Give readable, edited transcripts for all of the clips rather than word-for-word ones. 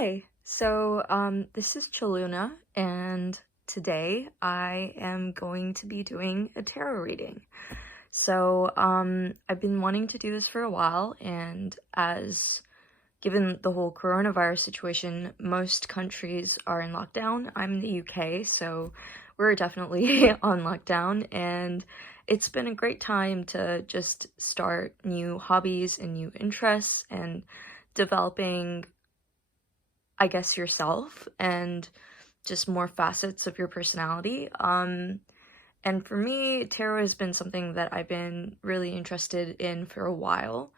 Hi. This is Chaluna, and today I am going to be doing a tarot reading. I've been wanting to do this for a while, and given the whole coronavirus situation, most countries are in lockdown. I'm in the UK, so we're definitely on lockdown, and it's been a great time to just start new hobbies and new interests and developing, I guess, yourself and just more facets of your personality. And for me, tarot has been something that I've been really interested in for a while.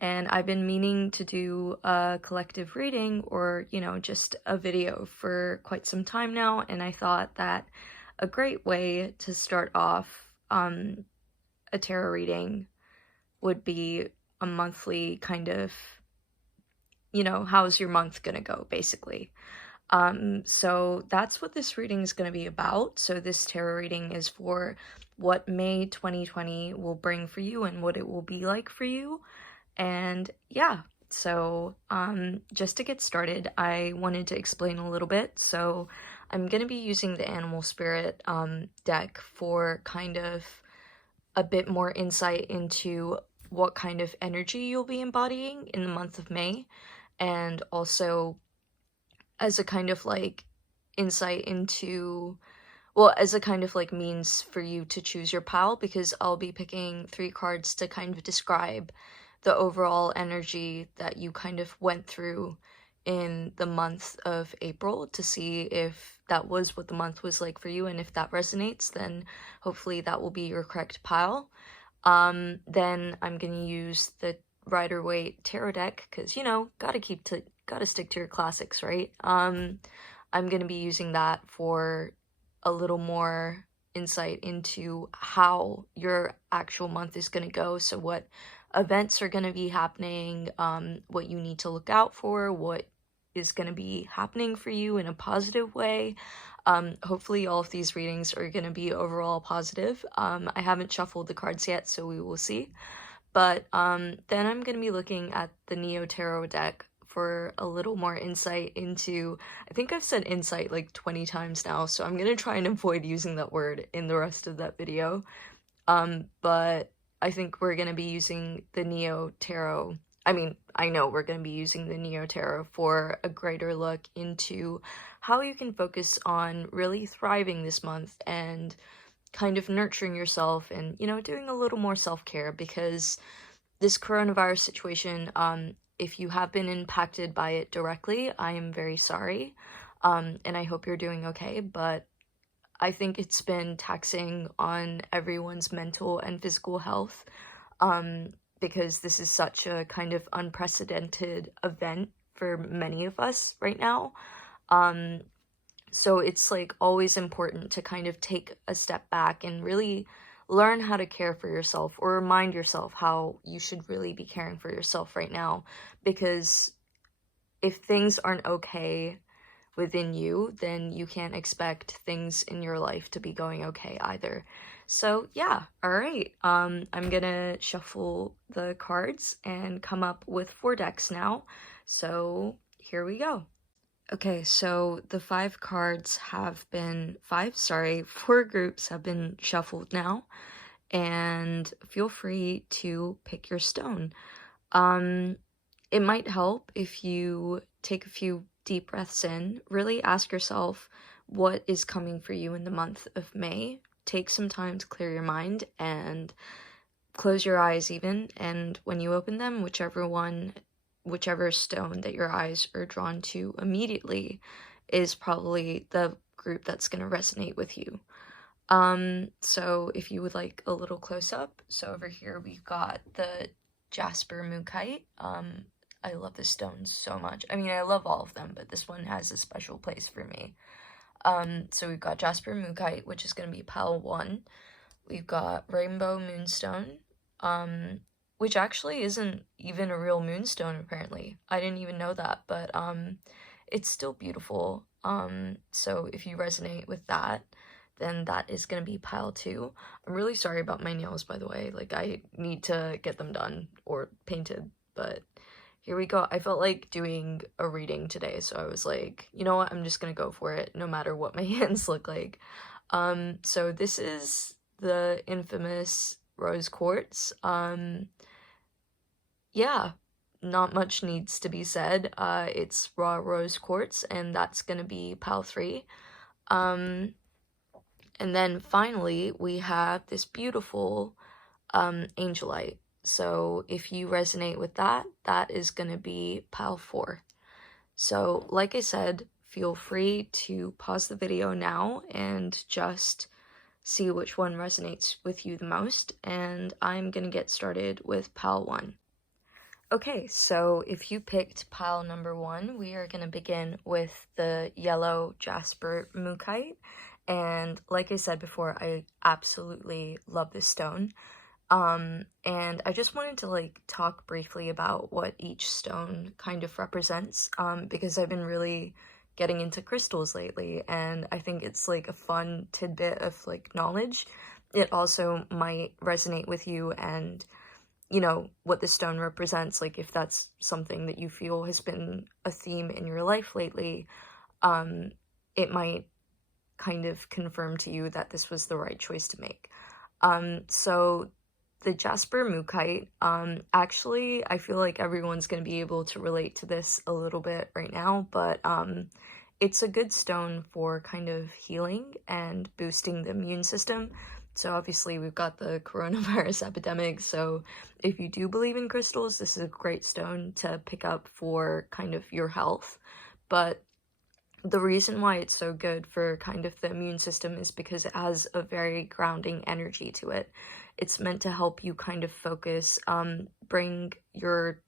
And I've been meaning to do a collective reading or, just a video for quite some time now. And I thought that a great way to start off a tarot reading would be a monthly kind of, how's your month gonna go, basically. So that's what this reading is going to be about. So this tarot reading is for what May 2020 will bring for you and what it will be like for you. And yeah, so just to get started, I wanted to explain a little bit. So I'm going to be using the Animal Spirit deck for kind of a bit more insight into what kind of energy you'll be embodying in the month of May, and also as a kind of like insight into, as a kind of like means for you to choose your pile, because I'll be picking 3 cards to kind of describe the overall energy that you kind of went through in the month of April, to see if that was what the month was like for you, and if that resonates, then hopefully that will be your correct pile. Then I'm gonna use the Rider-Waite tarot deck, because gotta stick to your classics, right? I'm gonna be using that for a little more insight into how your actual month is gonna go. So what events are gonna be happening, what you need to look out for, what is gonna be happening for you in a positive way. Hopefully all of these readings are gonna be overall positive. I haven't shuffled the cards yet, so we will see. But then I'm gonna be looking at the Neo Tarot deck for a little more insight into, I think I've said insight like 20 times now, so I'm gonna try and avoid using that word in the rest of that video. But I think we're gonna be using the Neo Tarot. I know we're gonna be using the Neo Tarot for a greater look into how you can focus on really thriving this month and kind of nurturing yourself and, doing a little more self-care, because this coronavirus situation, if you have been impacted by it directly, I am very sorry, and I hope you're doing okay, but I think it's been taxing on everyone's mental and physical health, because this is such a kind of unprecedented event for many of us right now. So it's like always important to kind of take a step back and really learn how to care for yourself, or remind yourself how you should really be caring for yourself right now, because if things aren't okay within you, then you can't expect things in your life to be going okay either. So yeah, all right. I'm gonna shuffle the cards and come up with 4 decks now. So here we go. Okay, so the 4 groups have been shuffled now, and feel free to pick your stone. It might help if you take a few deep breaths in, really ask yourself what is coming for you in the month of May. Take some time to clear your mind and close your eyes even, and when you open them, whichever stone that your eyes are drawn to immediately is probably the group that's going to resonate with you. So if you would like a little close-up, so over here we've got the Jasper Mookaite. I love this stone so much. I love all of them, but this one has a special place for me. So we've got Jasper Mookaite, which is going to be pile 1. We've got Rainbow Moonstone, which actually isn't even a real moonstone, apparently. I didn't even know that, but it's still beautiful. So if you resonate with that, then that is gonna be pile 2. I'm really sorry about my nails, by the way. Like, I need to get them done or painted, but here we go. I felt like doing a reading today, so I was like, you know what, I'm just gonna go for it, no matter what my hands look like. So this is the infamous rose quartz. Yeah, not much needs to be said. It's raw rose quartz, and that's gonna be PAL 3. Um, and then finally, we have this beautiful Angelite. So if you resonate with that, that is going to be PAL 4. So like I said, feel free to pause the video now and just see which one resonates with you the most, and I'm going to get started with PAL 1. Okay, so if you picked pile number 1, we are going to begin with the yellow Jasper Mookaite. And like I said before, I absolutely love this stone. And I just wanted to like talk briefly about what each stone kind of represents, because I've been really getting into crystals lately, and I think it's like a fun tidbit of like knowledge. It also might resonate with you, and you know, what the stone represents, like if that's something that you feel has been a theme in your life lately, it might kind of confirm to you that this was the right choice to make. So the Jasper Mookaite, actually, I feel like everyone's going to be able to relate to this a little bit right now, but it's a good stone for kind of healing and boosting the immune system. So obviously we've got the coronavirus epidemic, so if you do believe in crystals, this is a great stone to pick up for kind of your health. But the reason why it's so good for kind of the immune system is because it has a very grounding energy to it. It's meant to help you kind of focus, bring your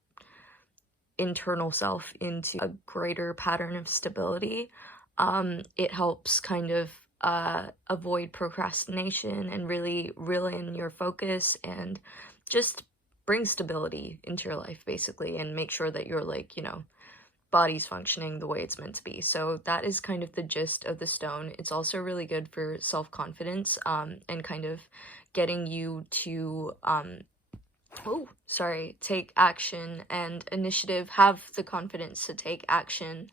internal self into a greater pattern of stability. It helps kind of avoid procrastination and really reel in your focus and just bring stability into your life, basically, and make sure that you're like, you know, body's functioning the way it's meant to be. So that is kind of the gist of the stone. It's also really good for self-confidence, and kind of getting you to take action and initiative, have the confidence to take action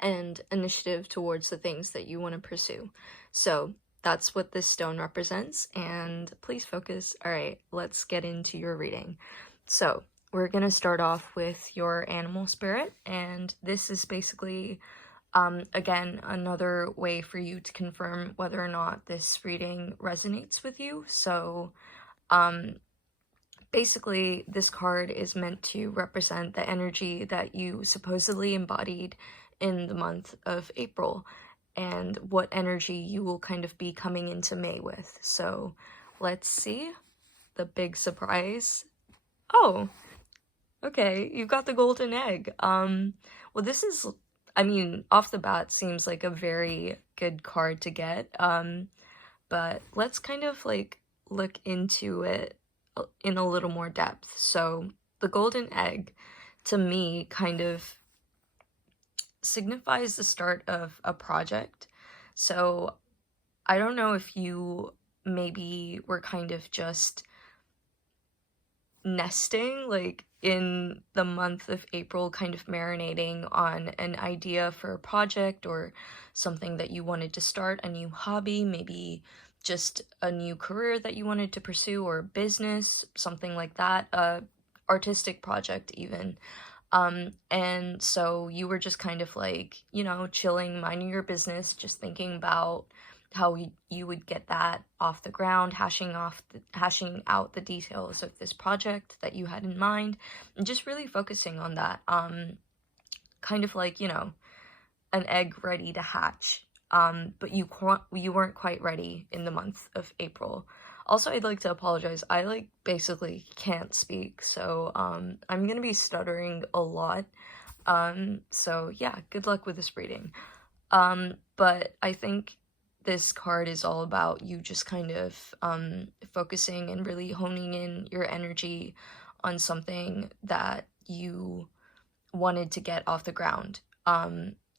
and initiative towards the things that you want to pursue. So that's what this stone represents, and please focus. All right, let's get into your reading. So we're going to start off with your animal spirit, and this is basically, again, another way for you to confirm whether or not this reading resonates with you. So, basically, this card is meant to represent the energy that you supposedly embodied in the month of April, and what energy you will kind of be coming into May with. So, let's see. The big surprise. Oh, okay, you've got the golden egg. Well, this is, I mean, off the bat seems like a very good card to get. But let's kind of like look into it in a little more depth. So the golden egg, to me, kind of signifies the start of a project. So I don't know if you maybe were kind of just nesting, like in the month of April, kind of marinating on an idea for a project or something that you wanted to start, a new hobby, maybe just a new career that you wanted to pursue, or business, something like that, artistic project even. And so you were just kind of like, you know, chilling, minding your business, just thinking about how you would get that off the ground, hashing out the details of this project that you had in mind, and just really focusing on that. Kind of like, you know, an egg ready to hatch. But you weren't quite ready in the month of April. Also, I'd like to apologize. I like basically can't speak, so I'm gonna be stuttering a lot. So yeah, good luck with this reading. But I think this card is all about you just kind of focusing and really honing in your energy on something that you wanted to get off the ground.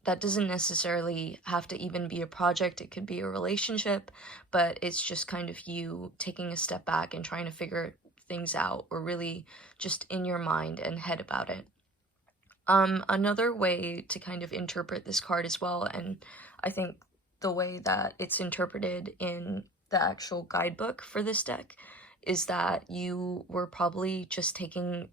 That doesn't necessarily have to even be a project, it could be a relationship, but it's just kind of you taking a step back and trying to figure things out, or really just in your mind and head about it. Another way to kind of interpret this card as well, and I think the way that it's interpreted in the actual guidebook for this deck, is that you were probably just taking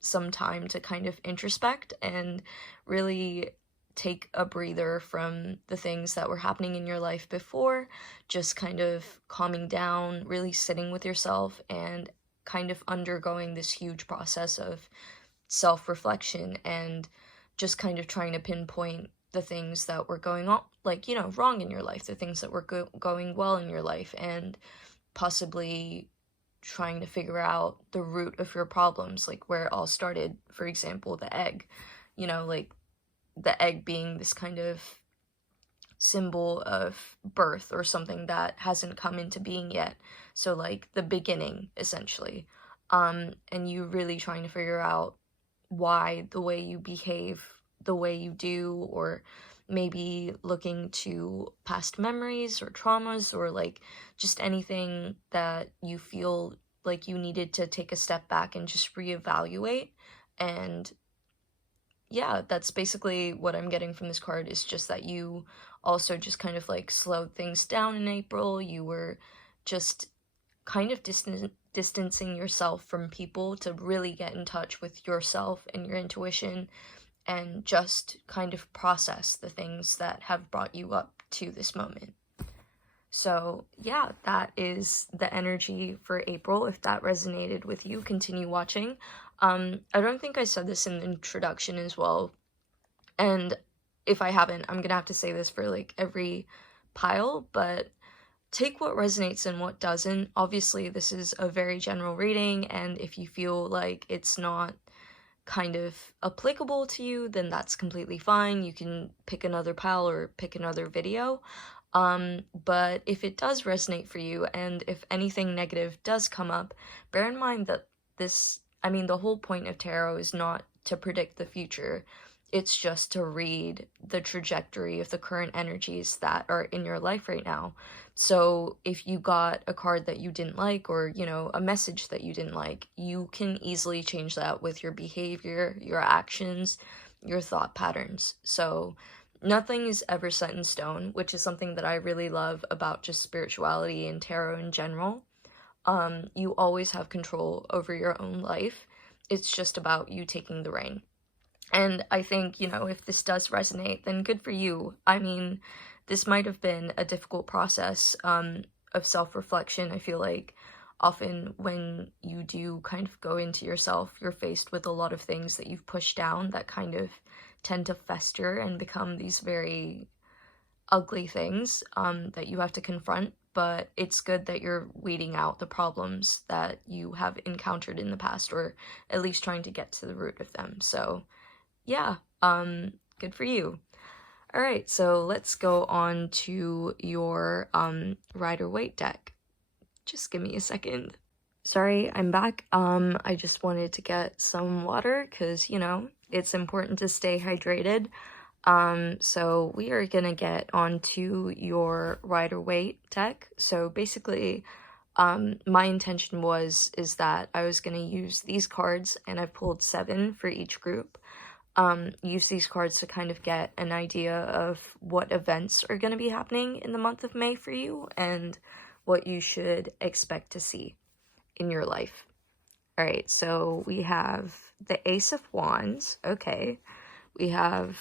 some time to kind of introspect and really take a breather from the things that were happening in your life before, just kind of calming down, really sitting with yourself, and kind of undergoing this huge process of self-reflection and just kind of trying to pinpoint the things that were going on, like, you know, wrong in your life, the things that were going well in your life, and possibly trying to figure out the root of your problems, like where it all started. For example, the egg, you know, like the egg being this kind of symbol of birth or something that hasn't come into being yet. So like the beginning, essentially. And you really trying to figure out why the way you behave the way you do, or maybe looking to past memories or traumas, or like just anything that you feel like you needed to take a step back and just reevaluate. And yeah, that's basically what I'm getting from this card, is just that you also just kind of like slowed things down in April. You were just kind of distancing yourself from people to really get in touch with yourself and your intuition, and just kind of process the things that have brought you up to this moment. So yeah, that is the energy for April. If that resonated with you, continue watching. I don't think I said this in the introduction as well, and if I haven't, I'm gonna have to say this for like every pile, but take what resonates and what doesn't. Obviously, this is a very general reading, and if you feel like it's not kind of applicable to you, then that's completely fine. You can pick another pile or pick another video. But if it does resonate for you, and if anything negative does come up, bear in mind that the whole point of tarot is not to predict the future. It's just to read the trajectory of the current energies that are in your life right now. So if you got a card that you didn't like, or, you know, a message that you didn't like, you can easily change that with your behavior, your actions, your thought patterns. So nothing is ever set in stone, which is something that I really love about just spirituality and tarot in general. You always have control over your own life. It's just about you taking the reign. And I think, you know, if this does resonate, then good for you. I mean, this might have been a difficult process of self-reflection. I feel like often when you do kind of go into yourself, you're faced with a lot of things that you've pushed down that kind of tend to fester and become these very ugly things that you have to confront. But it's good that you're weeding out the problems that you have encountered in the past, or at least trying to get to the root of them. So yeah, good for you. All right, so let's go on to your Rider-Waite deck. Just give me a second. Sorry, I'm back. I just wanted to get some water because, you know, it's important to stay hydrated. So we are gonna get onto your Rider-Waite deck. So basically, my intention is that I was gonna use these cards, and I've pulled 7 for each group. Use these cards to kind of get an idea of what events are going to be happening in the month of May for you, and what you should expect to see in your life. All right, so we have the Ace of Wands. Okay, we have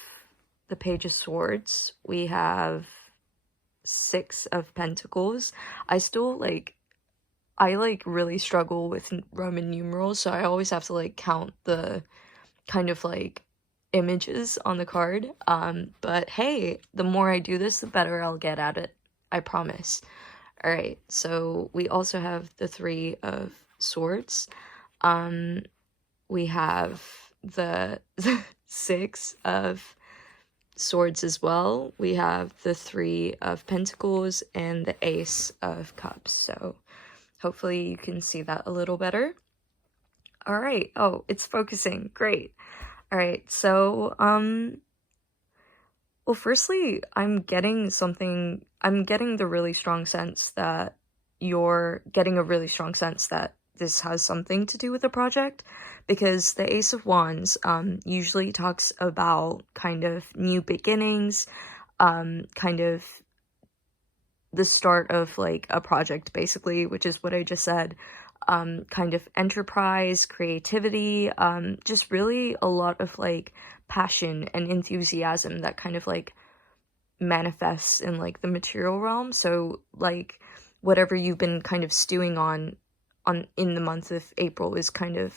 the Page of Swords. We have 6 of Pentacles. I really struggle with Roman numerals, so I always have to like count the kind of like images on the card. But hey, the more I do this, the better I'll get at it. I promise. All right, so we also have the 3 of Swords. We have the 6 of Swords as well. We have the 3 of Pentacles and the Ace of Cups. So hopefully you can see that a little better. All right. Oh, it's focusing. Great. All right. So, well, firstly, I'm getting the really strong sense that you're getting a really strong sense that this has something to do with the project, because the Ace of Wands usually talks about kind of new beginnings, kind of the start of like a project basically, which is what I just said. Kind of enterprise, creativity, just really a lot of like passion and enthusiasm that kind of like manifests in like the material realm. So like whatever you've been kind of stewing on in the month of April is kind of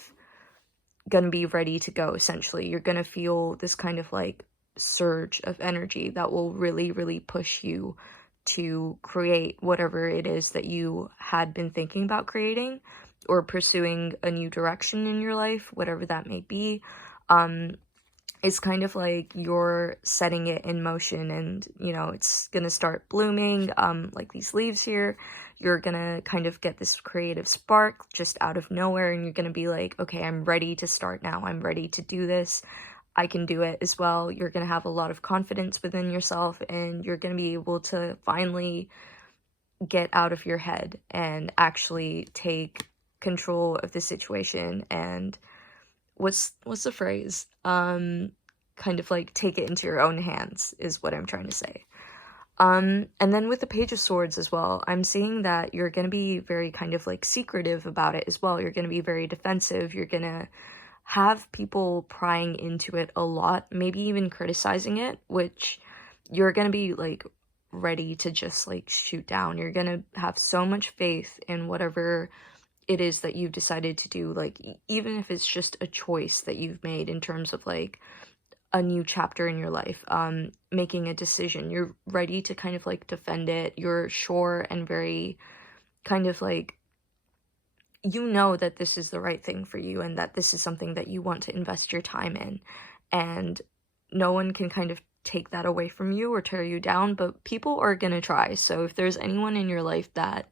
gonna be ready to go. Essentially, you're gonna feel this kind of like surge of energy that will really, really push you to create whatever it is that you had been thinking about creating, or pursuing a new direction in your life, whatever that may be. It's kind of like you're setting it in motion, and you know it's gonna start blooming, like these leaves here. You're gonna kind of get this creative spark just out of nowhere, and you're gonna be like, okay, I'm ready to start now. I'm ready to do this. I can do it as well. You're gonna have a lot of confidence within yourself, and you're gonna be able to finally get out of your head and actually take control of the situation. And what's the phrase? Kind of like take it into your own hands is what I'm trying to say. And then with the Page of Swords as well, I'm seeing that you're going to be very kind of like secretive about it as well. You're going to be very defensive. You're going to have people prying into it a lot, maybe even criticizing it, which you're going to be like ready to just like shoot down. You're going to have so much faith in whatever it is that you've decided to do, like even if it's just a choice that you've made in terms of like a new chapter in your life, making a decision. You're ready to kind of like defend it. You're sure and very kind of like, you know that this is the right thing for you and that this is something that you want to invest your time in, and no one can kind of take that away from you or tear you down, but people are gonna try. So if there's anyone in your life that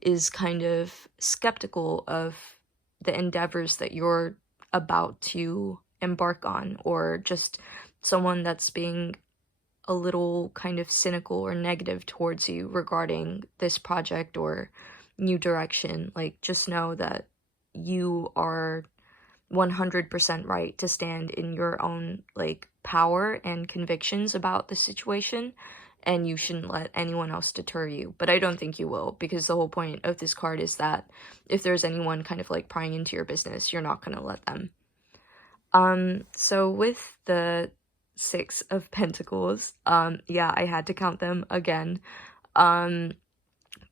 is kind of skeptical of the endeavors that you're about to embark on, or just someone that's being a little kind of cynical or negative towards you regarding this project or new direction, like just know that you are 100% right to stand in your own like power and convictions about the situation, and you shouldn't let anyone else deter you. But I don't think you will, because the whole point of this card is that if there's anyone kind of like prying into your business, you're not going to let them. So with the Six of Pentacles, yeah, I had to count them again.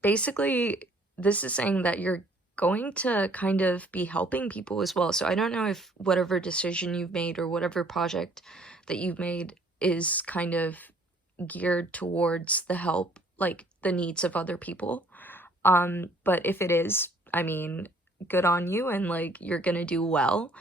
Basically, this is saying that you're going to kind of be helping people as well. So I don't know if whatever decision you've made or whatever project that you've made is kind of geared towards the help, like the needs of other people. But if it is, I mean, good on you, and like you're gonna do well.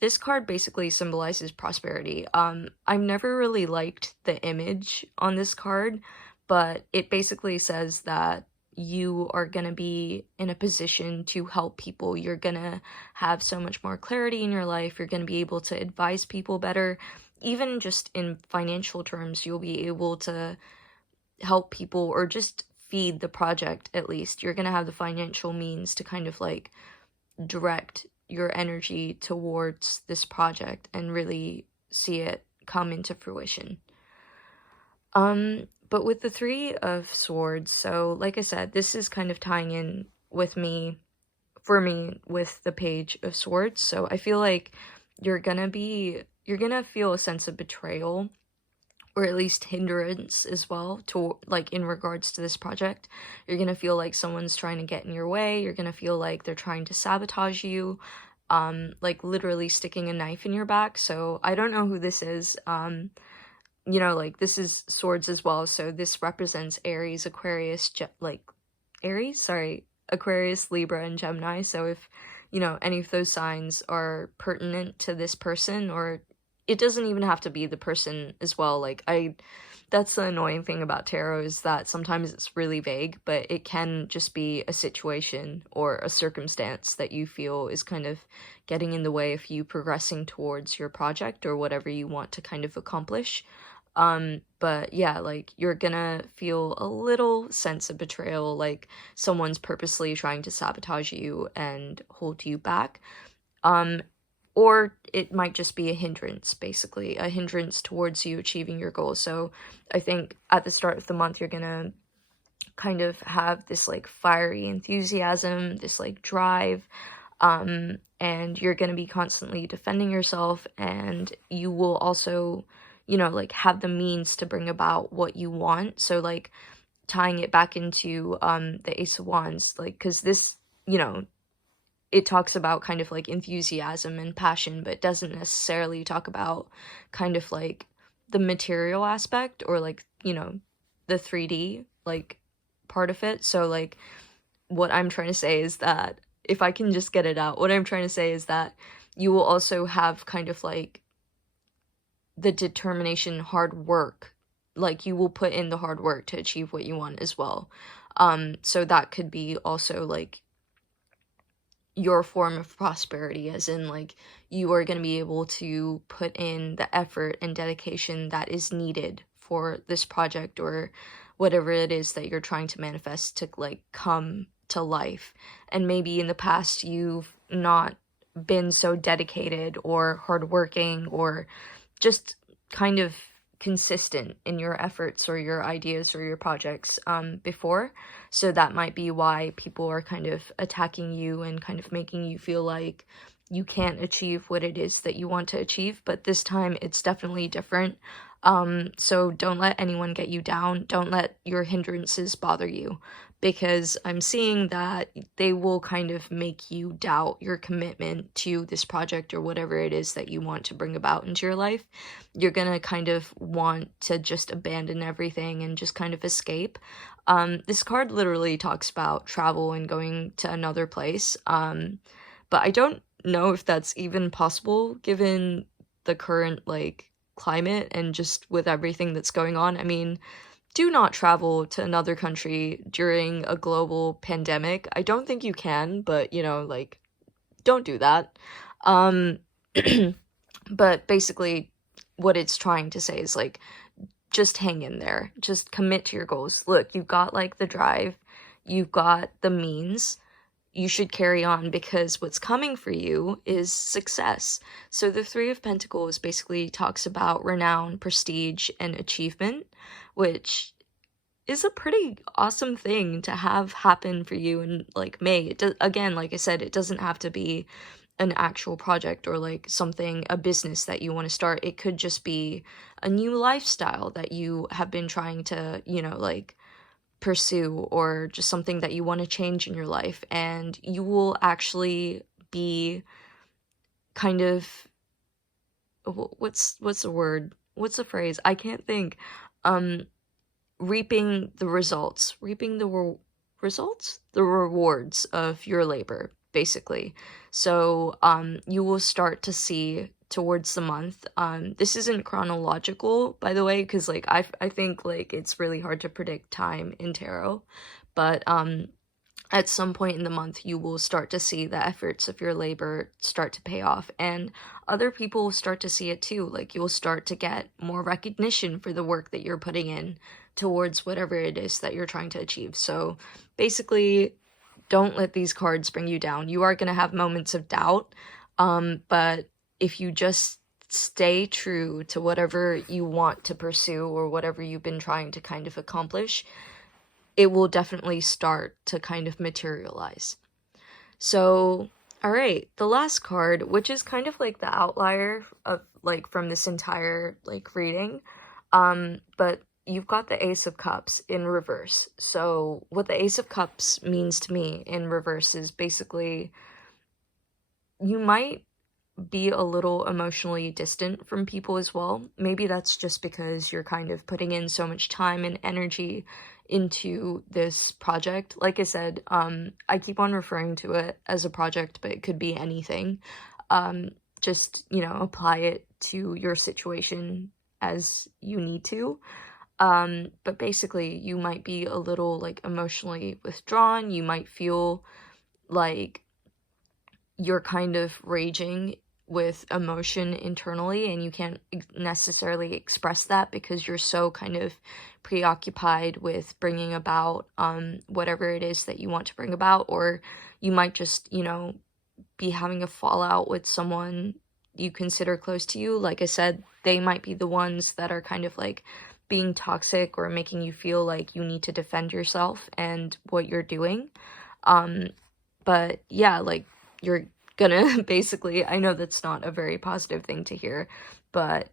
This card basically symbolizes prosperity. I've never really liked the image on this card, but it basically says that you are going to be in a position to help people. You're going to have so much more clarity in your life. You're going to be able to advise people better. Even just in financial terms, you'll be able to help people, or just feed the project at least. You're going to have the financial means to kind of like direct your energy towards this project and really see it come into fruition. But with the Three of Swords, so like I said, this is kind of tying in with me, for me, with the Page of Swords. So I feel like you're gonna feel a sense of betrayal, or at least hindrance as well, to like in regards to this project. You're gonna feel like someone's trying to get in your way. You're gonna feel like they're trying to sabotage you, like literally sticking a knife in your back. So I don't know who this is. You know, like this is swords as well, so this represents Aries, Aquarius, Aquarius, Libra, and Gemini. So if, you know, any of those signs are pertinent to this person, or it doesn't even have to be the person as well. Like that's the annoying thing about tarot, is that sometimes it's really vague, but it can just be a situation or a circumstance that you feel is kind of getting in the way of you progressing towards your project or whatever you want to kind of accomplish. But yeah, like, you're gonna feel a little sense of betrayal, like someone's purposely trying to sabotage you and hold you back. Um, or it might just be a hindrance, basically, a hindrance towards you achieving your goals. So I think at the start of the month, you're gonna kind of have this like fiery enthusiasm, this like drive, and you're going to be constantly defending yourself, and you will also, you know, like, have the means to bring about what you want. So like, tying it back into the Ace of Wands, like, because this, you know, it talks about kind of like enthusiasm and passion, but it doesn't necessarily talk about kind of like the material aspect, or like, you know, the 3D like part of it. So like, what I'm trying to say is that, if I can just get it out, what I'm trying to say is that you will also have kind of like the determination, hard work. Like, you will put in the hard work to achieve what you want as well. So that could be also like your form of prosperity, as in like, you are going to be able to put in the effort and dedication that is needed for this project, or whatever it is that you're trying to manifest to like come to life. And maybe in the past you've not been so dedicated or hardworking, or just kind of consistent in your efforts or your ideas or your projects before. So that might be why people are kind of attacking you and kind of making you feel like you can't achieve what it is that you want to achieve. But this time it's definitely different. So don't let anyone get you down. Don't let your hindrances bother you, because I'm seeing that they will kind of make you doubt your commitment to this project or whatever it is that you want to bring about into your life. You're gonna kind of want to just abandon everything and just kind of escape. This card literally talks about travel and going to another place, but I don't know if that's even possible given the current, like, climate and just with everything that's going on. I mean, do not travel to another country during a global pandemic. I don't think you can, but, you know, like, don't do that. Um, but basically, what it's trying to say is, like, just hang in there. Just commit to your goals. Look, you've got, like, the drive. You've got the means. You should carry on, because what's coming for you is success. So the Three of Pentacles basically talks about renown, prestige, and achievement, which is a pretty awesome thing to have happen for you in like May. It does, again, like I said, it doesn't have to be an actual project or like something, a business that you want to start. It could just be a new lifestyle that you have been trying to, you know, like, pursue, or just something that you want to change in your life, and you will actually be kind of, what's the word, what's the phrase, I can't think, um reaping the results, reaping the results, the rewards of your labor, basically. So you will start to see towards the month, this isn't chronological, by the way, because like, I think like it's really hard to predict time in tarot, but at some point in the month you will start to see the efforts of your labor start to pay off, and other people will start to see it too. Like, you'll start to get more recognition for the work that you're putting in towards whatever it is that you're trying to achieve. So basically, don't let these cards bring you down. You are going to have moments of doubt, but if you just stay true to whatever you want to pursue or whatever you've been trying to kind of accomplish, it will definitely start to kind of materialize. So, all right, the last card, which is kind of like the outlier of like from this entire like reading, but you've got the Ace of Cups in reverse. So what the Ace of Cups means to me in reverse is basically, you might be a little emotionally distant from people as well. Maybe that's just because you're kind of putting in so much time and energy into this project. Like I said, I keep on referring to it as a project, but it could be anything. Just, you know, apply it to your situation as you need to. But basically, you might be a little like emotionally withdrawn. You might feel like you're kind of raging with emotion internally, and you can't necessarily express that because you're so kind of preoccupied with bringing about whatever it is that you want to bring about, or you might just, you know, be having a fallout with someone you consider close to you. Like I said, they might be the ones that are kind of like being toxic or making you feel like you need to defend yourself and what you're doing. But yeah, like, you're gonna basically, I know that's not a very positive thing to hear, but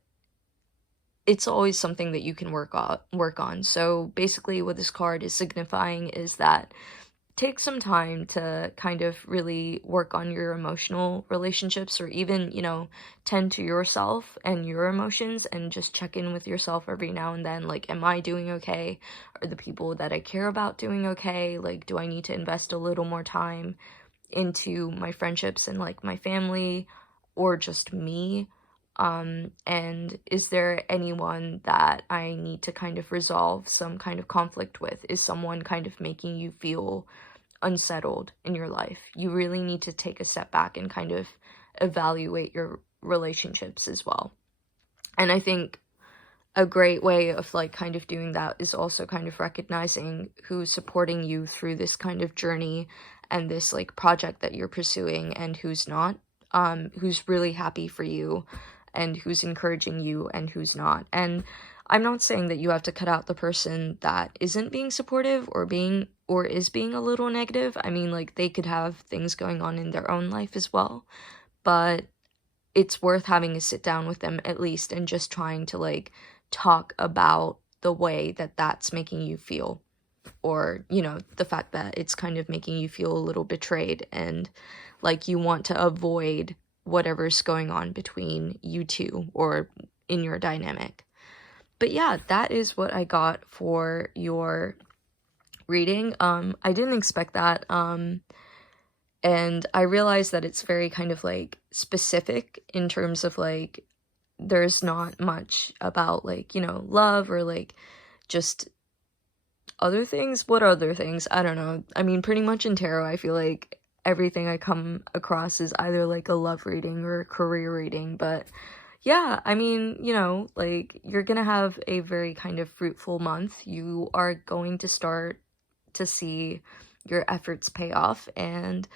it's always something that you can work on. So basically what this card is signifying is that take some time to kind of really work on your emotional relationships, or even, you know, tend to yourself and your emotions, and just check in with yourself every now and then. Like, am I doing okay? Are the people that I care about doing okay? Like, do I need to invest a little more time into my friendships and like my family, or just me? And is there anyone that I need to kind of resolve some kind of conflict with? Is someone kind of making you feel unsettled in your life? You really need to take a step back and kind of evaluate your relationships as well. And I think a great way of like kind of doing that is also kind of recognizing who's supporting you through this kind of journey and this like project that you're pursuing, and who's not, who's really happy for you and who's encouraging you and who's not. And I'm not saying that you have to cut out the person that isn't being supportive or is being a little negative. I mean, like, they could have things going on in their own life as well, but it's worth having a sit down with them at least and just trying to like talk about the way that that's making you feel, or, you know, the fact that it's kind of making you feel a little betrayed and like you want to avoid whatever's going on between you two or in your dynamic. But yeah, that is what I got for your reading. I didn't expect that. And I realized that it's very kind of like specific in terms of like there's not much about like, you know, love or like just other things. What other things? I don't know. I mean, pretty much in tarot, I feel like everything I come across is either like a love reading or a career reading. But yeah, I mean, you know, like, you're gonna have a very kind of fruitful month. You are going to start to see your efforts pay off, and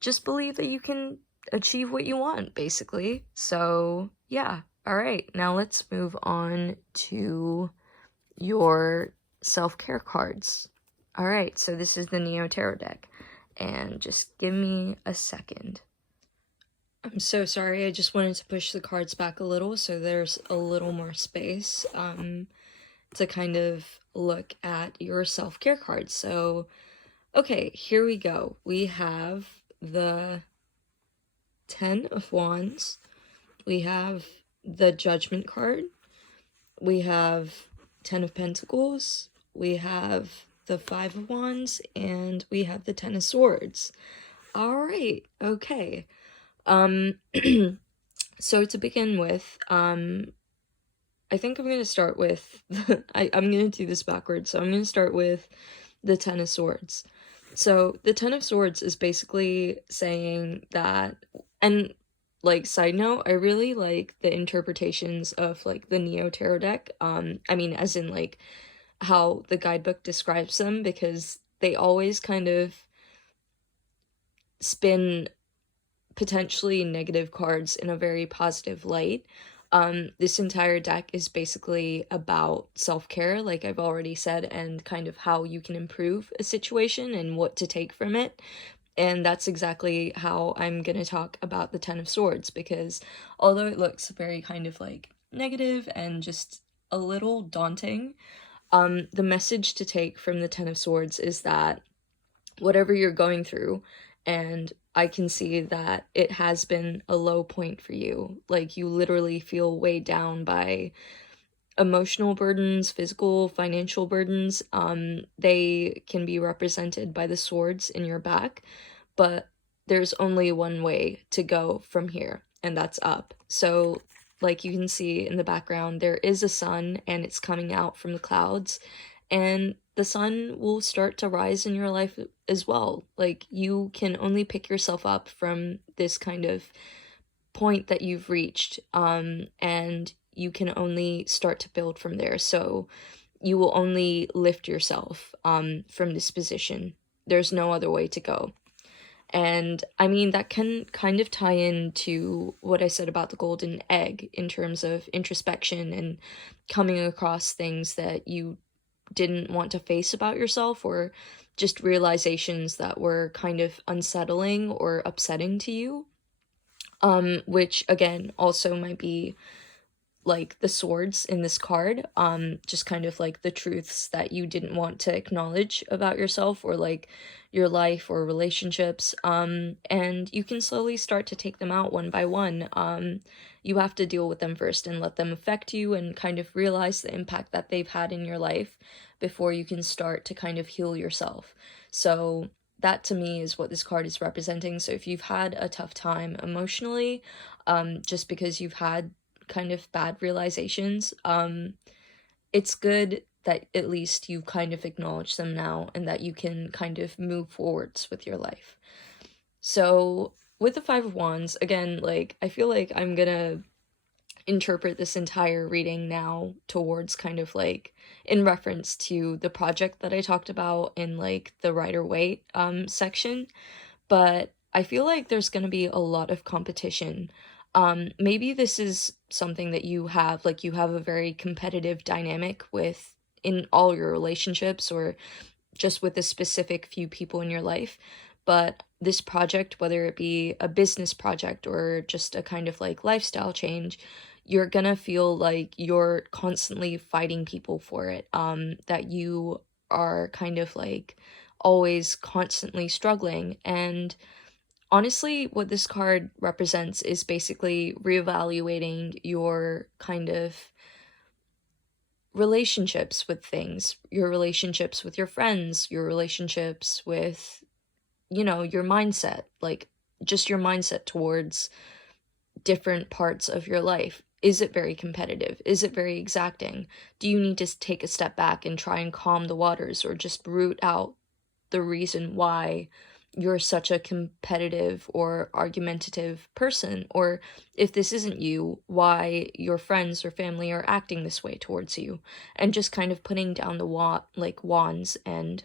just believe that you can achieve what you want, basically. So yeah, all right, now let's move on to your self-care cards. All right, so this is the Neo Tarot deck, and just give me a second. I'm so sorry, I just wanted to push the cards back a little so there's a little more space to kind of look at your self-care cards. So, okay, here we go. We have the 10 of Wands, we have the Judgment card, we have 10 of Pentacles, we have the 5 of Wands, and we have the 10 of Swords. All right, okay. So to begin with, I think I'm gonna start with, I'm gonna do this backwards, so I'm gonna start with the 10 of Swords. So the 10 of Swords is basically saying that, and like, side note, I really like the interpretations of like the Neo Tarot deck, I mean, as in like how the guidebook describes them, because they always kind of spin potentially negative cards in a very positive light. This entire deck is basically about self-care, like I've already said, and kind of how you can improve a situation and what to take from it. And that's exactly how I'm gonna talk about the 10 of Swords, because although it looks very kind of like negative and just a little daunting, the message to take from the 10 of Swords is that whatever you're going through, and I can see that it has been a low point for you, like you literally feel weighed down by emotional burdens, physical, financial burdens. They can be represented by the swords in your back, but there's only one way to go from here, and that's up. So like you can see in the background, there is a sun and it's coming out from the clouds, and the sun will start to rise in your life as well. Like, you can only pick yourself up from this kind of point that you've reached, and you can only start to build from there. So you will only lift yourself from this position. There's no other way to go. And I mean, that can kind of tie into what I said about the golden egg in terms of introspection and coming across things that you didn't want to face about yourself, or just realizations that were kind of unsettling or upsetting to you. Which again also might be like the swords in this card, just kind of like the truths that you didn't want to acknowledge about yourself or like your life or relationships, and you can slowly start to take them out one by one. You have to deal with them first and let them affect you and kind of realize the impact that they've had in your life before you can start to kind of heal yourself. So that to me is what this card is representing. So if you've had a tough time emotionally, just because you've had kind of bad realizations, it's good that at least you kind of acknowledge them now and that you can kind of move forwards with your life. So with the Five of Wands, again, like, I feel like I'm gonna interpret this entire reading now towards kind of like in reference to the project that I talked about in like the Rider Waite section, but I feel like there's going to be a lot of competition. Maybe this is something that you have, like you have a very competitive dynamic with in all your relationships or just with a specific few people in your life. But this project, whether it be a business project or just a kind of like lifestyle change, you're gonna feel like you're constantly fighting people for it, that you are kind of like always constantly struggling. And honestly, what this card represents is basically reevaluating your kind of relationships with things, your relationships with your friends, your relationships with, you know, your mindset, like just your mindset towards different parts of your life. Is it very competitive? Is it very exacting? Do you need to take a step back and try and calm the waters, or just root out the reason why you're such a competitive or argumentative person? Or if this isn't you, why your friends or family are acting this way towards you? And just kind of putting down the wands and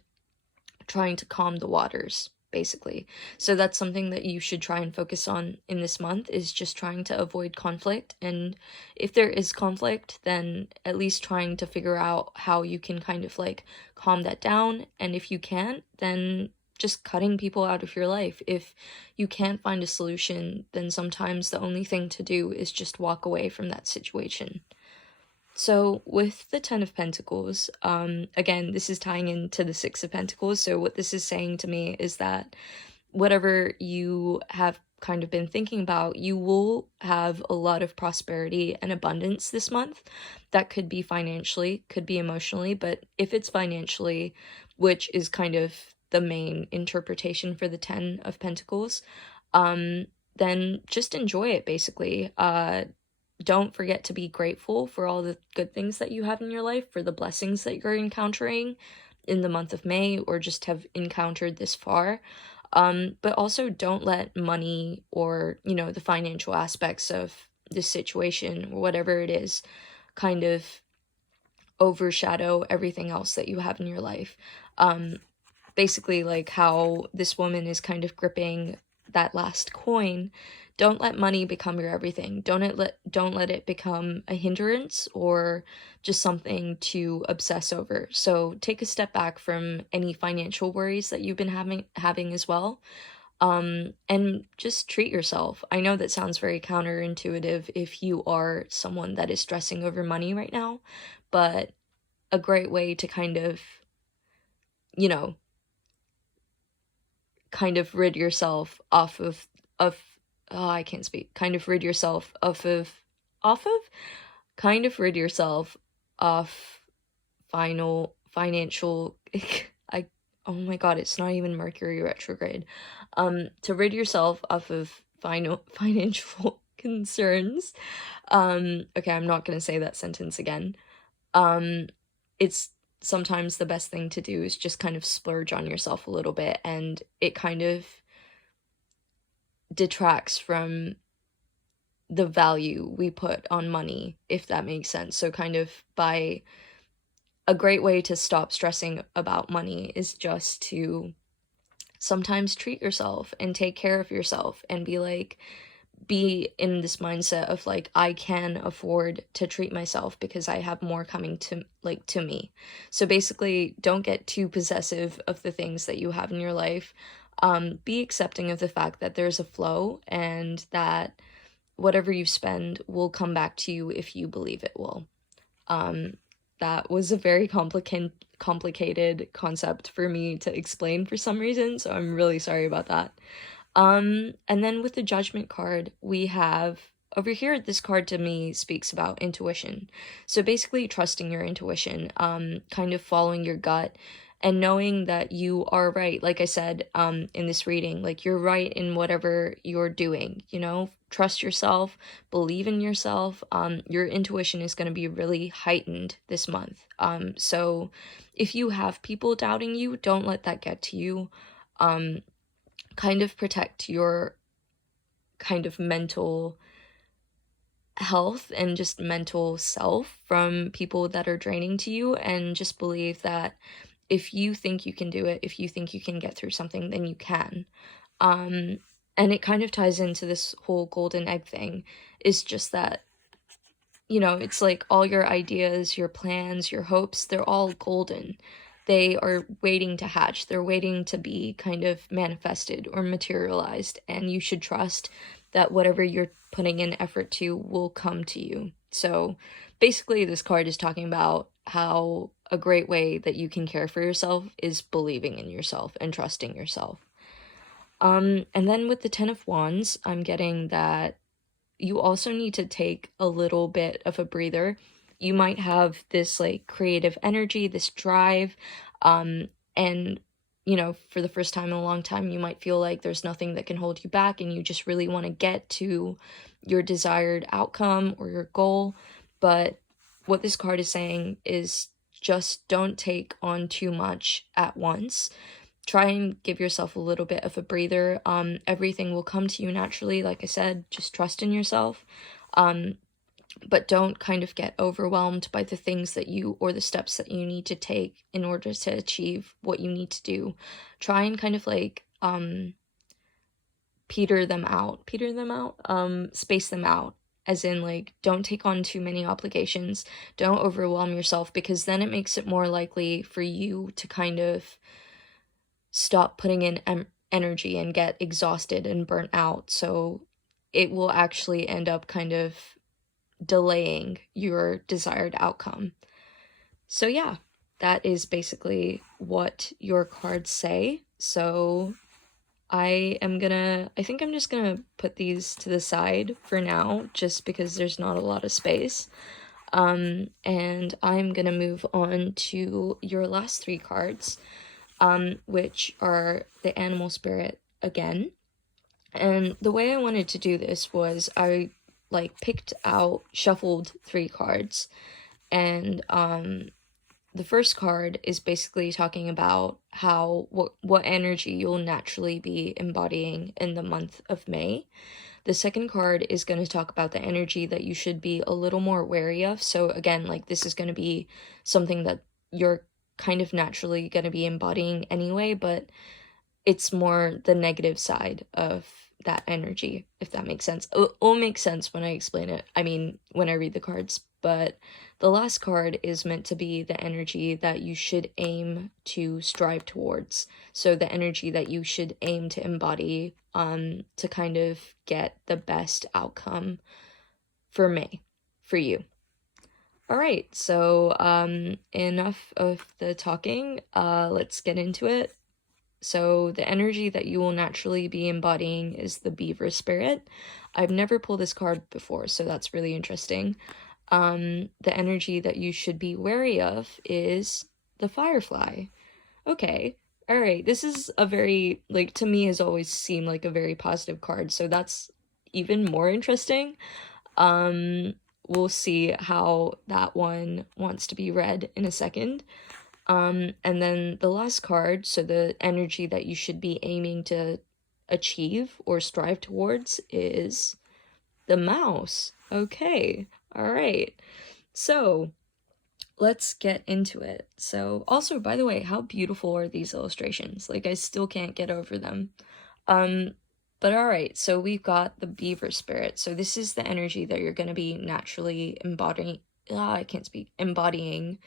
trying to calm the waters, basically. So that's something that you should try and focus on in this month, is just trying to avoid conflict. And if there is conflict, then at least trying to figure out how you can kind of like calm that down. And if you can't, then just cutting people out of your life. If you can't find a solution, then sometimes the only thing to do is just walk away from that situation. So with the Ten of Pentacles, again, this is tying into the Six of Pentacles. So what this is saying to me is that whatever you have kind of been thinking about, you will have a lot of prosperity and abundance this month. That could be financially, could be emotionally, but if it's financially, which is kind of the main interpretation for the Ten of Pentacles, then just enjoy it, basically. Don't forget to be grateful for all the good things that you have in your life, for the blessings that you're encountering in the month of May or just have encountered this far. But also don't let money or, you know, the financial aspects of this situation or whatever it is kind of overshadow everything else that you have in your life. Basically, like how this woman is kind of gripping that last coin. Don't let money become your everything. Don't let it become a hindrance or just something to obsess over. So take a step back from any financial worries that you've been having as well. And just treat yourself. I know that sounds very counterintuitive if you are someone that is stressing over money right now, but a great way to kind of, you know, kind of rid yourself I can't speak. Kind of rid yourself kind of rid yourself off financial oh my god, it's not even Mercury retrograde. To rid yourself off of financial concerns. Okay, I'm not gonna say that sentence again. It's sometimes the best thing to do is just kind of splurge on yourself a little bit, and it kind of detracts from the value we put on money, if that makes sense. So kind of by a great way to stop stressing about money is just to sometimes treat yourself and take care of yourself and be in this mindset of like, I can afford to treat myself because I have more coming to me. So basically, don't get too possessive of the things that you have in your life. Be accepting of the fact that there's a flow and that whatever you spend will come back to you if you believe it will. That was a very complicated concept for me to explain for some reason, so I'm really sorry about that. And then with the Judgment card, we have over here, this card to me speaks about intuition. So basically trusting your intuition, kind of following your gut and knowing that you are right. Like I said, in this reading, like you're right in whatever you're doing, you know, trust yourself, believe in yourself. Your intuition is going to be really heightened this month. So if you have people doubting you, don't let that get to you. Kind of protect your kind of mental health and just mental self from people that are draining to you, and just believe that if you think you can do it, if you think you can get through something, then you can. And it kind of ties into this whole golden egg thing, is just that, you know, it's like all your ideas, your plans, your hopes, they're all golden. They are waiting to hatch. They're waiting to be kind of manifested or materialized. And you should trust that whatever you're putting in effort to will come to you. So basically, this card is talking about how a great way that you can care for yourself is believing in yourself and trusting yourself. And then with the Ten of Wands, I'm getting that you also need to take a little bit of a breather. You might have this like creative energy, this drive, and you know, for the first time in a long time, you might feel like there's nothing that can hold you back and you just really want to get to your desired outcome or your goal. But what this card is saying is just don't take on too much at once. Try and give yourself a little bit of a breather. Everything will come to you naturally. Like I said, just trust in yourself. But don't kind of get overwhelmed by the things that you, or the steps that you need to take in order to achieve what you need to do. Try and kind of like, space them out. As in, like, don't take on too many obligations. Don't overwhelm yourself, because then it makes it more likely for you to kind of stop putting in energy and get exhausted and burnt out. So it will actually end up kind of delaying your desired outcome. So yeah, that is basically what your cards say. So I think I'm just gonna put these to the side for now, just because there's not a lot of space. And I'm gonna move on to your last three cards, which are the Animal Spirit again. And the way I wanted to do this was I shuffled three cards, and the first card is basically talking about how what energy you'll naturally be embodying in the month of May. The second card is going to talk about the energy that you should be a little more wary of. So again, like, this is going to be something that you're kind of naturally going to be embodying anyway, but it's more the negative side of that energy, if that makes sense. It'll make sense when I explain it. I mean, when I read the cards. But the last card is meant to be the energy that you should aim to strive towards. So the energy that you should aim to embody, to kind of get the best outcome for May, for you. All right, so enough of the talking. Let's get into it. So the energy that you will naturally be embodying is the Beaver Spirit. I've never pulled this card before, so that's really interesting. The energy that you should be wary of is the Firefly. Okay, all right. This is a very, like, to me has always seemed like a very positive card, so that's even more interesting. We'll see how that one wants to be read in a second. And then the last card, so the energy that you should be aiming to achieve or strive towards, is The mouse. Okay. All right. So let's get into it. So also, by the way, how beautiful are these illustrations? Like, I still can't get over them. But all right, so we've got the beaver spirit. So this is the energy that you're going to be naturally embodying. I can't speak. Embodying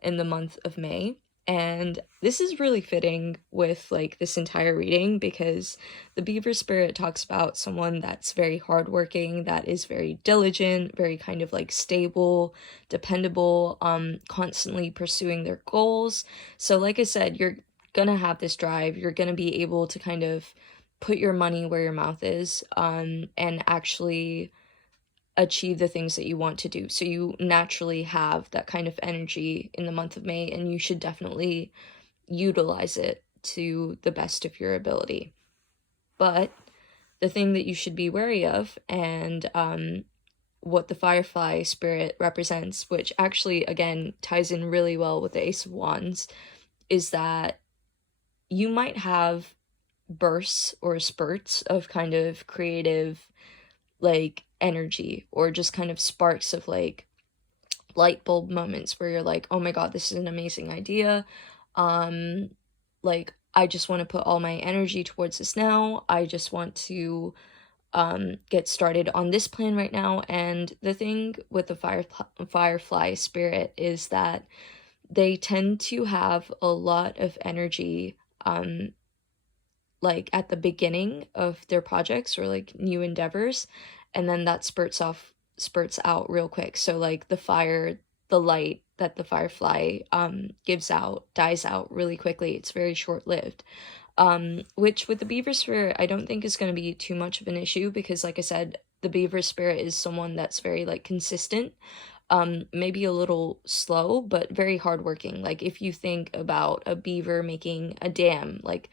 in the month of May. And this is really fitting with like this entire reading because the beaver spirit talks about someone that's very hardworking, that is very diligent, very kind of like stable, dependable, constantly pursuing their goals. So like I said, you're gonna have this drive, you're gonna be able to kind of put your money where your mouth is, and actually achieve the things that you want to do. So you naturally have that kind of energy in the month of May, and you should definitely utilize it to the best of your ability. But the thing that you should be wary of, and what the firefly spirit represents, which actually again ties in really well with the Ace of Wands, is that you might have bursts or spurts of kind of creative like energy, or just kind of sparks of like light bulb moments where you're like, oh my god, this is an amazing idea. Like, I just want to put all my energy towards this now. I just want to get started on this plan right now. And the thing with the firefly spirit is that they tend to have a lot of energy like at the beginning of their projects or like new endeavors, and then that spurts out real quick. So like the light that the firefly gives out dies out really quickly. It's very short-lived. Which with the beaver spirit I don't think is going to be too much of an issue, because like I said, the beaver spirit is someone that's very like consistent, maybe a little slow, but very hardworking. Like if you think about a beaver making a dam, like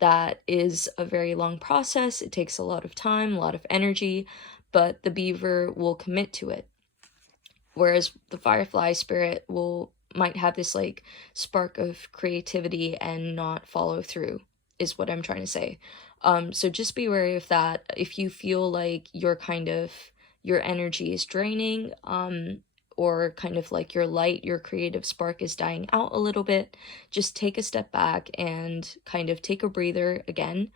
that is a very long process. It takes a lot of time, a lot of energy, but the beaver will commit to it. Whereas the firefly spirit might have this like spark of creativity and not follow through, is what I'm trying to say. So just be wary of that. If you feel like your energy is draining, or kind of like your creative spark is dying out a little bit, just take a step back and kind of take a breather again.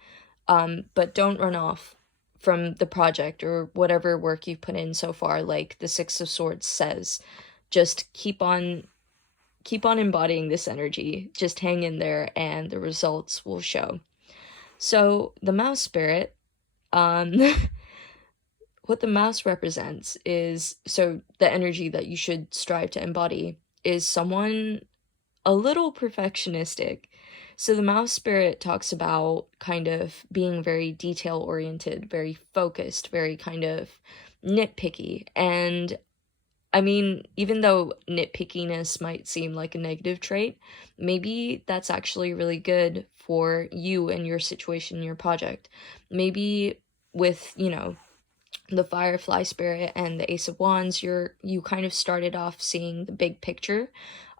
But don't run off from the project or whatever work you've put in so far. Like the Six of Swords says, just keep on embodying this energy. Just hang in there and the results will show. So the mouse spirit, what the mouse represents is, so the energy that you should strive to embody is someone a little perfectionistic. So the mouse spirit talks about kind of being very detail oriented, very focused, very kind of nitpicky. And I mean, even though nitpickiness might seem like a negative trait, maybe that's actually really good for you and your situation, your project. Maybe with, the firefly spirit and the Ace of Wands, you kind of started off seeing the big picture.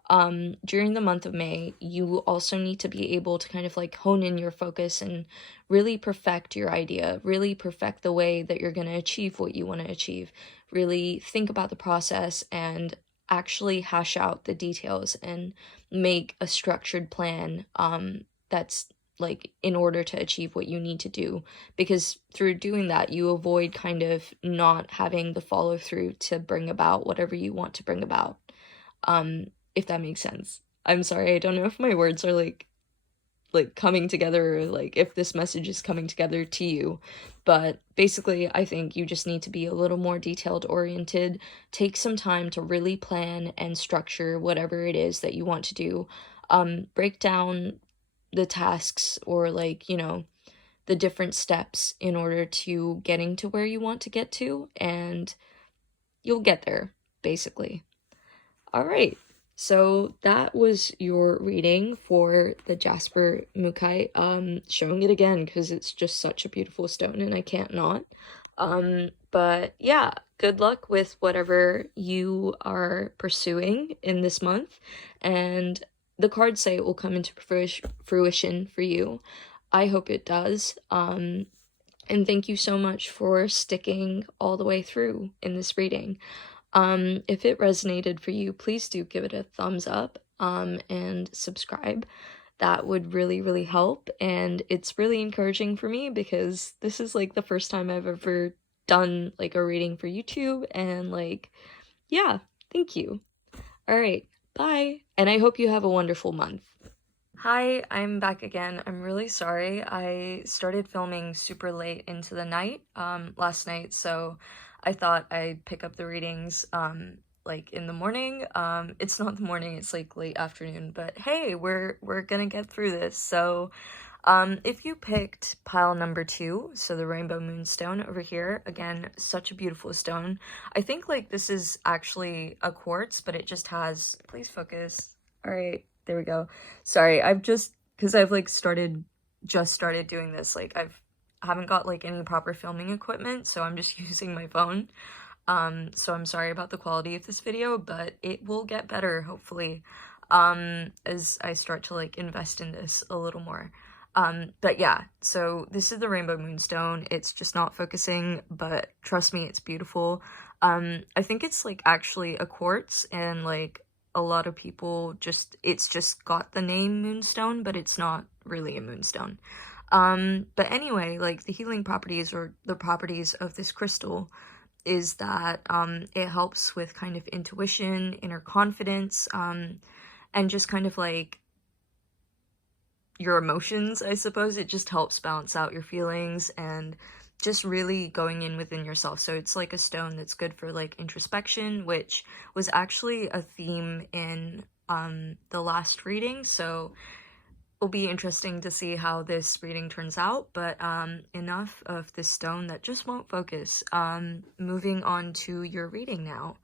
During the month of May, you also need to be able to kind of like hone in your focus and really perfect your idea, really perfect the way that you're going to achieve what you want to achieve. Really think about the process and actually hash out the details and make a structured plan that's like in order to achieve what you need to do, because through doing that you avoid kind of not having the follow through to bring about whatever you want to bring about, if that makes sense. I'm sorry, I don't know if my words are like coming together, or like if this message is coming together to you, but basically I think you just need to be a little more detailed oriented, take some time to really plan and structure whatever it is that you want to do, break down the tasks, or like, the different steps in order to getting to where you want to get to, and you'll get there, basically. All right, so that was your reading for the Jasper Mookaite. Showing it again because it's just such a beautiful stone and I can't not. But yeah, good luck with whatever you are pursuing in this month, and the cards say it will come into fruition for you. I hope it does. And thank you so much for sticking all the way through in this reading. If it resonated for you, please do give it a thumbs up, and subscribe. That would really, really help, and it's really encouraging for me because this is like the first time I've ever done like a reading for YouTube, and like, yeah, thank you. All right, bye, and I hope you have a wonderful month. Hi, I'm back again. I'm really sorry. I started filming super late into the night last night, so I thought I'd pick up the readings like in the morning. It's not the morning, it's like late afternoon, but hey, we're gonna get through this. So if you picked pile number 2, so the Rainbow Moonstone over here, again, such a beautiful stone. I think like this is actually a quartz, but it just has, please focus. All right, there we go. Sorry, because I've like just started doing this, like I haven't got like any proper filming equipment, so I'm just using my phone. So I'm sorry about the quality of this video, but it will get better, hopefully, as I start to like invest in this a little more. But yeah, so this is the Rainbow Moonstone. It's just not focusing, but trust me, it's beautiful. I think it's like actually a quartz, and like a lot of people it's just got the name Moonstone, but it's not really a moonstone. But anyway, like the healing properties or the properties of this crystal is that it helps with kind of intuition, inner confidence, and just kind of like your emotions, I suppose. It just helps balance out your feelings and just really going in within yourself. So it's like a stone that's good for like introspection, which was actually a theme in the last reading, so it'll be interesting to see how this reading turns out. But enough of this stone that just won't focus. Moving on to your reading now.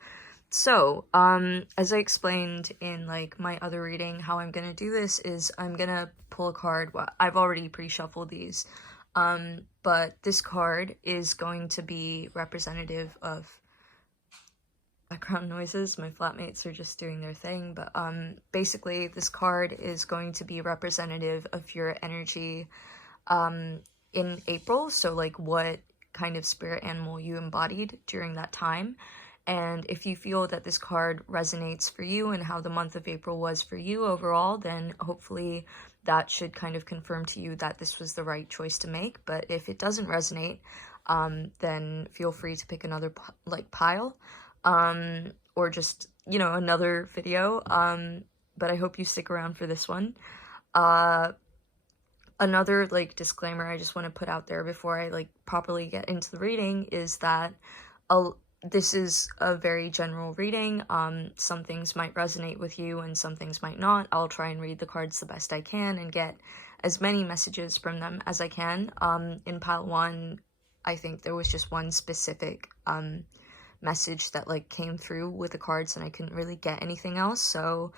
So, as I explained in like my other reading, how I'm gonna do this is I'm gonna pull a card. Well, I've already pre-shuffled these, but this card is going to be representative of background noises. My flatmates are just doing their thing, but basically this card is going to be representative of your energy in April, so like what kind of spirit animal you embodied during that time. And if you feel that this card resonates for you and how the month of April was for you overall, then hopefully that should kind of confirm to you that this was the right choice to make. But if it doesn't resonate, then feel free to pick another like pile, or just, you know, another video. But I hope you stick around for this one. Another like disclaimer I just want to put out there before I like properly get into the reading is that this is a very general reading. Some things might resonate with you and some things might not. I'll try and read the cards the best I can and get as many messages from them as I can. In pile 1, I think there was just one specific message that like came through with the cards and I couldn't really get anything else. So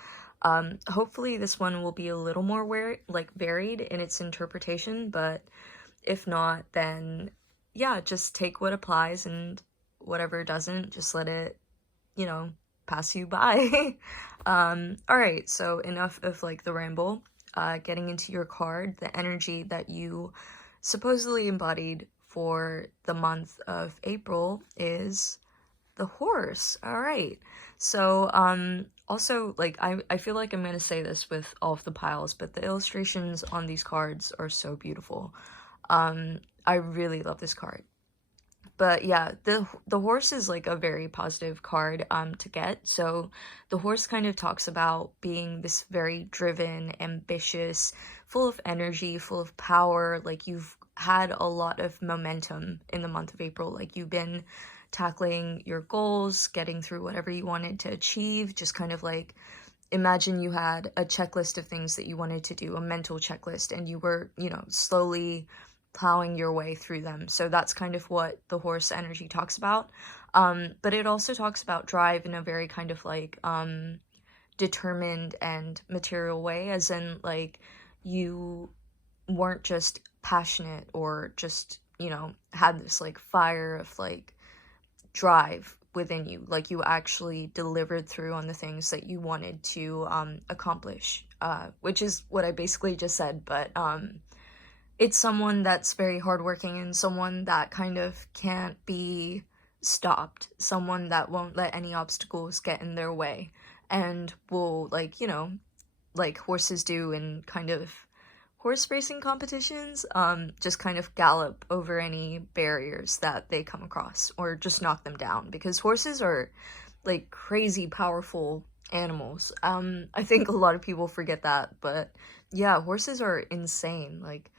hopefully this one will be a little more varied in its interpretation, but if not, then yeah, just take what applies, and whatever doesn't, just let it, you know, pass you by. Alright, so enough of like the ramble. Getting into your card, the energy that you supposedly embodied for the month of April is the horse. Alright, so also, like, I feel like I'm gonna say this with all of the piles, but the illustrations on these cards are so beautiful. I really love this card. But yeah, the horse is like a very positive card to get. So the horse kind of talks about being this very driven, ambitious, full of energy, full of power. Like you've had a lot of momentum in the month of April. Like you've been tackling your goals, getting through whatever you wanted to achieve. Just kind of like imagine you had a checklist of things that you wanted to do, a mental checklist, and you were, you know, slowly plowing your way through them. So that's kind of what the horse energy talks about. But it also talks about drive in a very kind of like determined and material way, as in like you weren't just passionate or just, you know, had this like fire of like drive within you. Like you actually delivered through on the things that you wanted to accomplish, which is what I basically just said. But it's someone that's very hardworking and someone that kind of can't be stopped, someone that won't let any obstacles get in their way, and will, like, you know, like horses do in kind of horse racing competitions, just kind of gallop over any barriers that they come across or just knock them down, because horses are like crazy powerful animals. I think a lot of people forget that, but yeah, horses are insane. Like,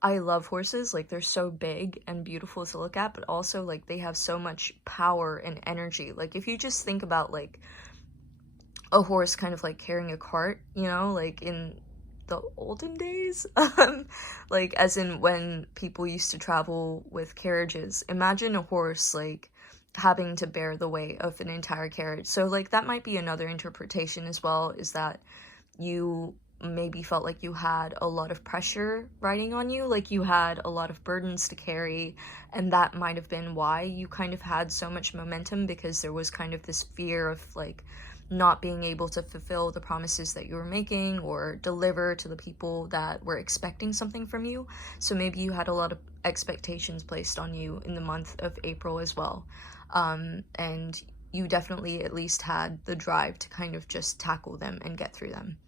I love horses. Like, they're so big and beautiful to look at, but also like they have so much power and energy. Like, if you just think about like a horse kind of like carrying a cart, you know, like in the olden days, like as in when people used to travel with carriages. Imagine a horse like having to bear the weight of an entire carriage. So like that might be another interpretation as well, is that you maybe felt like you had a lot of pressure riding on you, like you had a lot of burdens to carry, and that might have been why you kind of had so much momentum, because there was kind of this fear of like not being able to fulfill the promises that you were making or deliver to the people that were expecting something from you. So maybe you had a lot of expectations placed on you in the month of April as well. And you definitely at least had the drive to kind of just tackle them and get through them.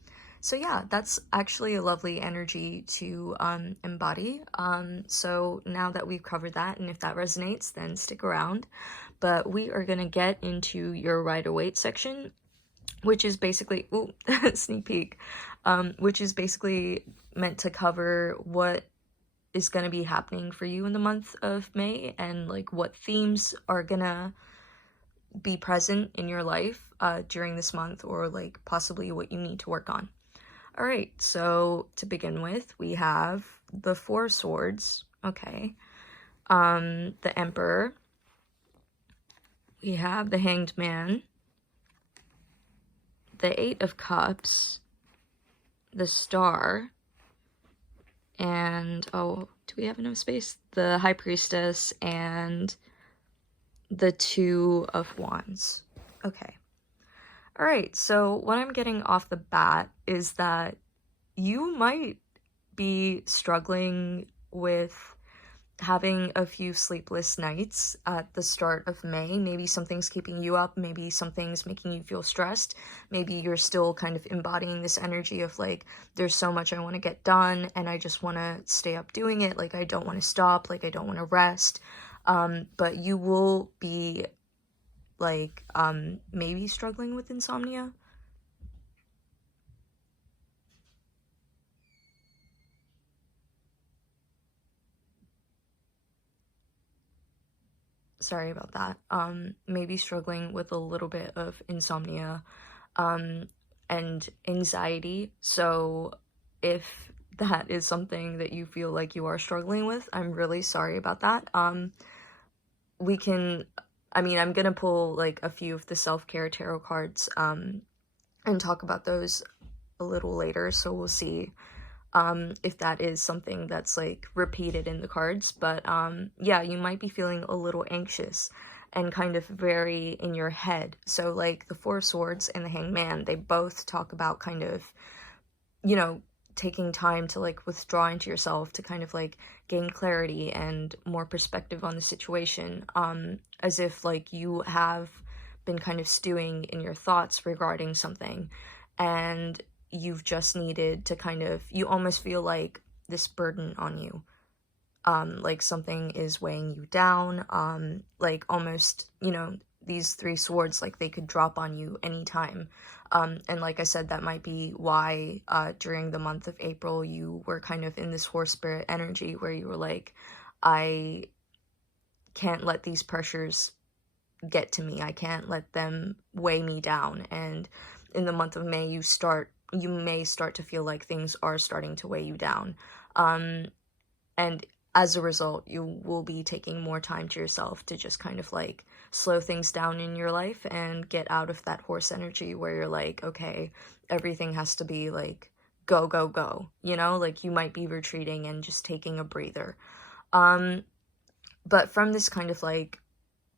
So yeah, that's actually a lovely energy to embody. So now that we've covered that, and if that resonates, then stick around. But we are going to get into your Rider-Waite section, which is basically, ooh, sneak peek, which is basically meant to cover what is going to be happening for you in the month of May, and like what themes are going to be present in your life during this month, or like possibly what you need to work on. All right, so to begin with, we have the Four Swords, okay, the Emperor, we have the Hanged Man, the Eight of Cups, the Star, and, oh, do we have enough space? The High Priestess, and the Two of Wands. Okay. All right, so what I'm getting off the bat is that you might be struggling with having a few sleepless nights at the start of May. Maybe something's keeping you up, maybe something's making you feel stressed, maybe you're still kind of embodying this energy of like, there's so much I want to get done and I just want to stay up doing it, like I don't want to stop, like I don't want to rest. But you will be like maybe struggling with insomnia. Sorry about that. Maybe struggling with a little bit of insomnia and anxiety. So if that is something that you feel like you are struggling with, I'm really sorry about that. We can, I mean, I'm gonna pull like a few of the self-care tarot cards and talk about those a little later, so we'll see if that is something that's like repeated in the cards. But yeah, you might be feeling a little anxious and kind of very in your head. So like the Four Swords and the Hanged Man, they both talk about kind of, you know, taking time to like withdraw into yourself to kind of like gain clarity and more perspective on the situation, as if like you have been kind of stewing in your thoughts regarding something, and you've just needed to kind of, you almost feel like this burden on you, like something is weighing you down, like almost, you know, these three swords, like they could drop on you anytime. And like I said, that might be why during the month of April you were kind of in this horse spirit energy where you were like, I can't let these pressures get to me, I can't let them weigh me down. And in the month of May, you may start to feel like things are starting to weigh you down. And as a result, you will be taking more time to yourself to just kind of like slow things down in your life and get out of that horse energy where you're like, okay, everything has to be like go, go, go, you know, like you might be retreating and just taking a breather. But from this kind of like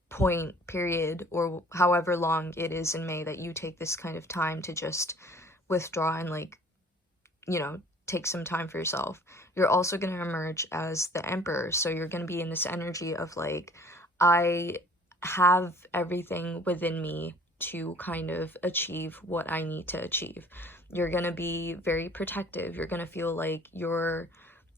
point period, or however long it is in May that you take this kind of time to just withdraw and like, you know, take some time for yourself, you're also going to emerge as the Emperor. So you're going to be in this energy of like, I have everything within me to kind of achieve what I need to achieve. You're going to be very protective. You're going to feel like you're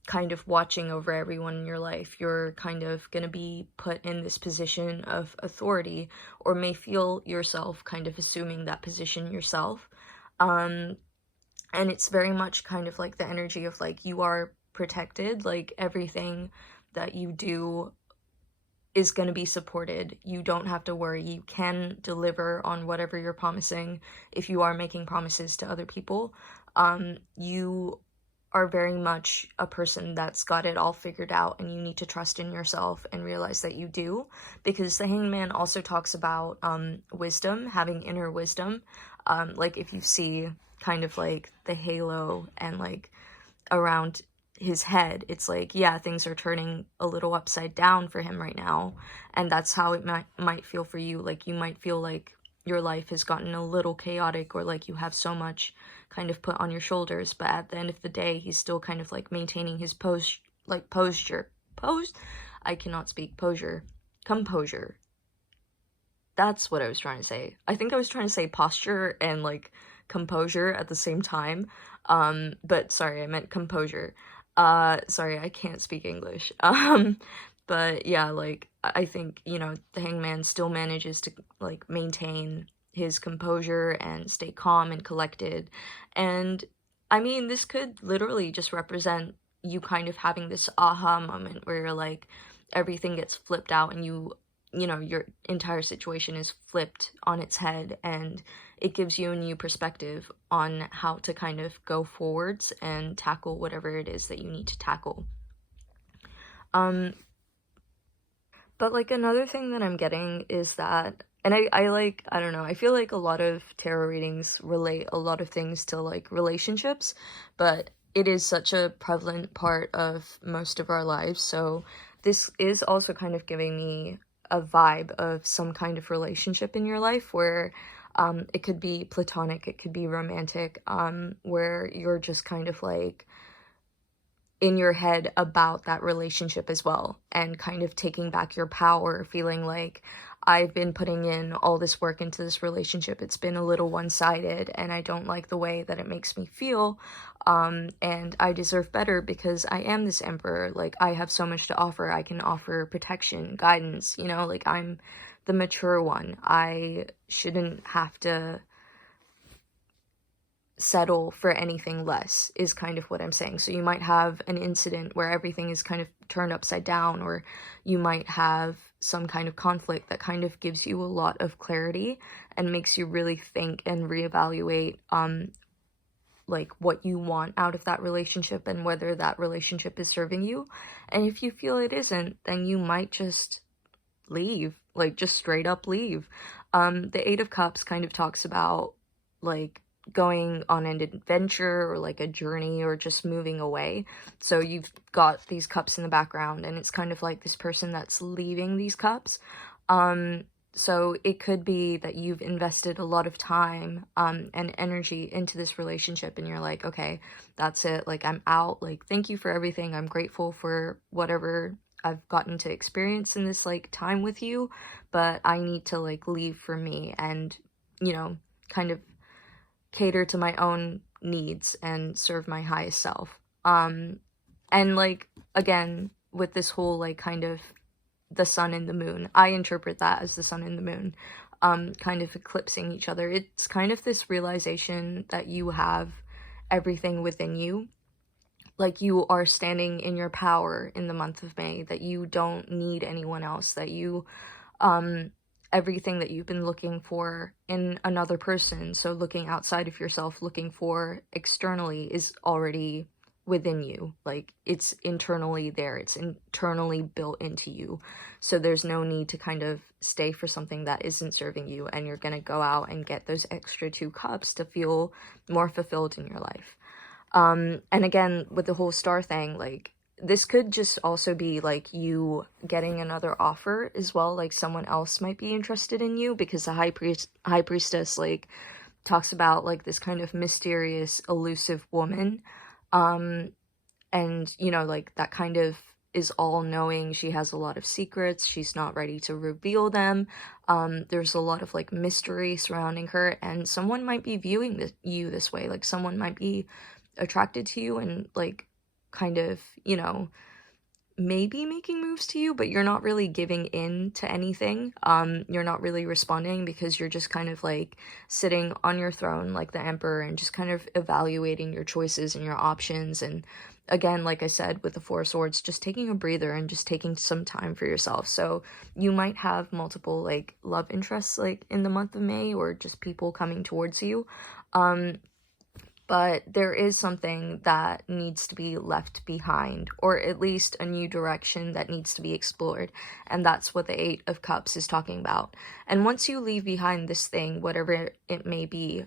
kind of watching over everyone in your life. You're kind of going to be put in this position of authority, or may feel yourself kind of assuming that position yourself. And it's very much kind of like the energy of like, you are protected, like everything that you do is going to be supported. You don't have to worry. You can deliver on whatever you're promising if you are making promises to other people. You are very much a person that's got it all figured out, and you need to trust in yourself and realize that you do, because the Hanged Man also talks about wisdom, having inner wisdom. Like if you see kind of like the halo and like around his head, it's like, yeah, things are turning a little upside down for him right now, and that's how it might feel for you. Like you might feel like your life has gotten a little chaotic, or like you have so much kind of put on your shoulders, but at the end of the day, he's still kind of like maintaining his posture. I cannot speak. Composure. That's what I was trying to say. I think I was trying to say posture and like composure at the same time. But sorry, I meant composure. Sorry, I can't speak English. But yeah, like, I think, you know, the Hanged Man still manages to, like, maintain his composure and stay calm and collected. And, I mean, this could literally just represent you kind of having this aha moment where you're like, everything gets flipped out and you know, your entire situation is flipped on its head, and it gives you a new perspective on how to kind of go forwards and tackle whatever it is that you need to tackle. But like another thing that I'm getting is that, and I like, I don't know, I feel like a lot of tarot readings relate a lot of things to like relationships, but it is such a prevalent part of most of our lives. So this is also kind of giving me a vibe of some kind of relationship in your life where it could be platonic, it could be romantic, where you're just kind of like in your head about that relationship as well, and kind of taking back your power, feeling like, I've been putting in all this work into this relationship, it's been a little one-sided, and I don't like the way that it makes me feel, and I deserve better because I am this emperor. Like, I have so much to offer. I can offer protection, guidance, you know, like, I'm the mature one. I shouldn't have to settle for anything less, is kind of what I'm saying. So you might have an incident where everything is kind of turned upside down, or you might have some kind of conflict that kind of gives you a lot of clarity and makes you really think and reevaluate like what you want out of that relationship and whether that relationship is serving you. And if you feel it isn't, then you might just leave, like just straight up leave. The Eight of Cups kind of talks about like going on an adventure or like a journey or just moving away. So you've got these cups in the background, and it's kind of like this person that's leaving these cups. So it could be that you've invested a lot of time and energy into this relationship, and you're like, okay, that's it, like I'm out, like thank you for everything, I'm grateful for whatever I've gotten to experience in this like time with you, but I need to like leave for me and, you know, kind of cater to my own needs and serve my highest self. And like, again, with this whole like kind of the sun and the moon, I interpret that as the sun and the moon kind of eclipsing each other. It's kind of this realization that you have everything within you, like you are standing in your power in the month of May, that you don't need anyone else, that you everything that you've been looking for in another person, so looking outside of yourself, looking for externally, is already within you. Like, it's internally there, it's internally built into you, so there's no need to kind of stay for something that isn't serving you, and you're gonna go out and get those extra 2 cups to feel more fulfilled in your life. And again, with the whole star thing, like, this could just also be like you getting another offer as well, like someone else might be interested in you, because the high priestess like talks about like this kind of mysterious, elusive woman, and, you know, like, that kind of is all-knowing. She has a lot of secrets, she's not ready to reveal them. There's a lot of, like, mystery surrounding her, and someone might be viewing you this way, like, someone might be attracted to you and, like, kind of, you know, maybe making moves to you, but you're not really giving in to anything. You're not really responding because you're just kind of like sitting on your throne like the emperor and just kind of evaluating your choices and your options. And again, like I said, with the Four of Swords, just taking a breather and just taking some time for yourself. So you might have multiple like love interests like in the month of May, or just people coming towards you. But there is something that needs to be left behind, or at least a new direction that needs to be explored, and that's what the Eight of Cups is talking about. And once you leave behind this thing, whatever it may be,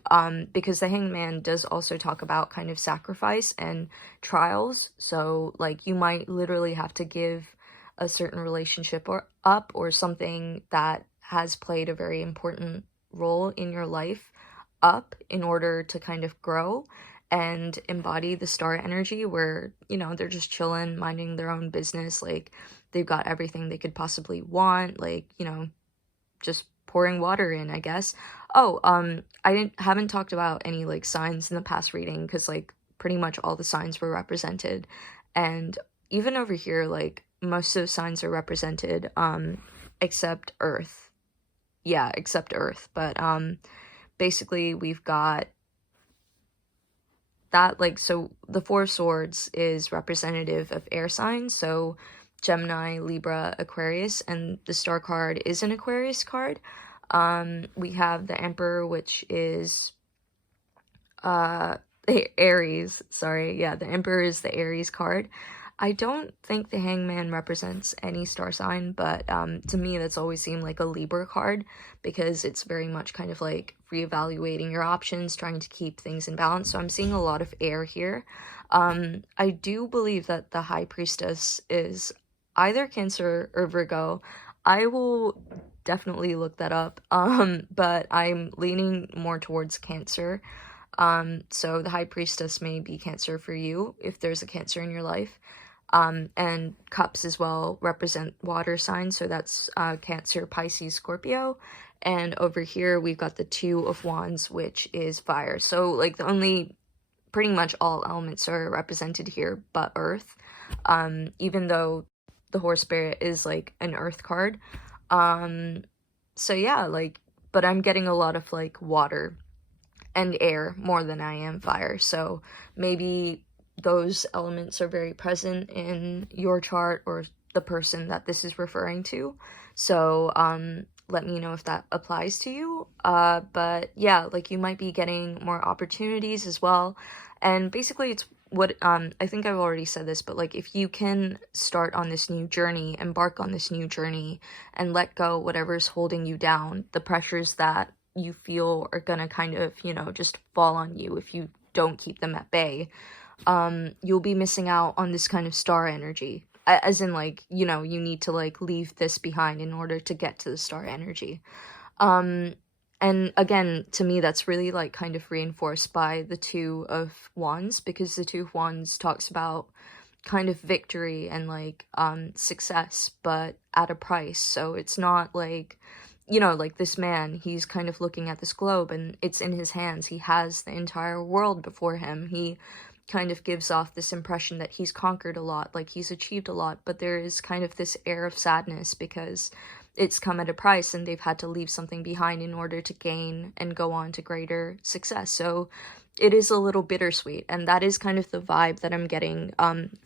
because the Hanged Man does also talk about kind of sacrifice and trials, so like you might literally have to give a certain relationship or something that has played a very important role in your life up in order to kind of grow and embody the star energy where, you know, they're just chilling, minding their own business, like they've got everything they could possibly want, like, you know, just pouring water in, I guess. Oh, haven't talked about any like signs in the past reading because like pretty much all the signs were represented, and even over here like most of the signs are represented except Earth. Yeah, except Earth, but basically we've got that, like, so the Four of Swords is representative of air signs, so Gemini, Libra, Aquarius, and the star card is an Aquarius card. We have the Emperor, which is Aries, sorry, yeah, the Emperor is the Aries card. I don't think the Hangman represents any star sign, but to me that's always seemed like a Libra card because it's very much kind of like reevaluating your options, trying to keep things in balance. So I'm seeing a lot of air here. I do believe that the High Priestess is either Cancer or Virgo. I will definitely look that up, but I'm leaning more towards Cancer. So the High Priestess may be Cancer for you if there's a Cancer in your life. And cups as well represent water signs, so that's Cancer, Pisces, Scorpio. And over here we've got the Two of Wands, which is fire. So like the only, pretty much all elements are represented here but Earth, even though the Horse Spirit is like an Earth card. So yeah, like, but I'm getting a lot of like water and air more than I am fire, so maybe those elements are very present in your chart or the person that this is referring to. So let me know if that applies to you. But yeah, like you might be getting more opportunities as well, and basically it's what I think I've already said this, but like if you can start on this new journey, embark on this new journey, and let go whatever's holding you down, the pressures that you feel are gonna kind of, you know, just fall on you if you don't keep them at bay, you'll be missing out on this kind of star energy. As in, like, you know, you need to, like, leave this behind in order to get to the star energy. And again, to me, that's really, like, kind of reinforced by the Two of Wands, because the Two of Wands talks about kind of victory and, like, success, but at a price. So it's not, like, you know, like this man, he's kind of looking at this globe and it's in his hands. He has the entire world before him. He kind of gives off this impression that he's conquered a lot, like he's achieved a lot, but there is kind of this air of sadness because it's come at a price and they've had to leave something behind in order to gain and go on to greater success. So it is a little bittersweet, and that is kind of the vibe that I'm getting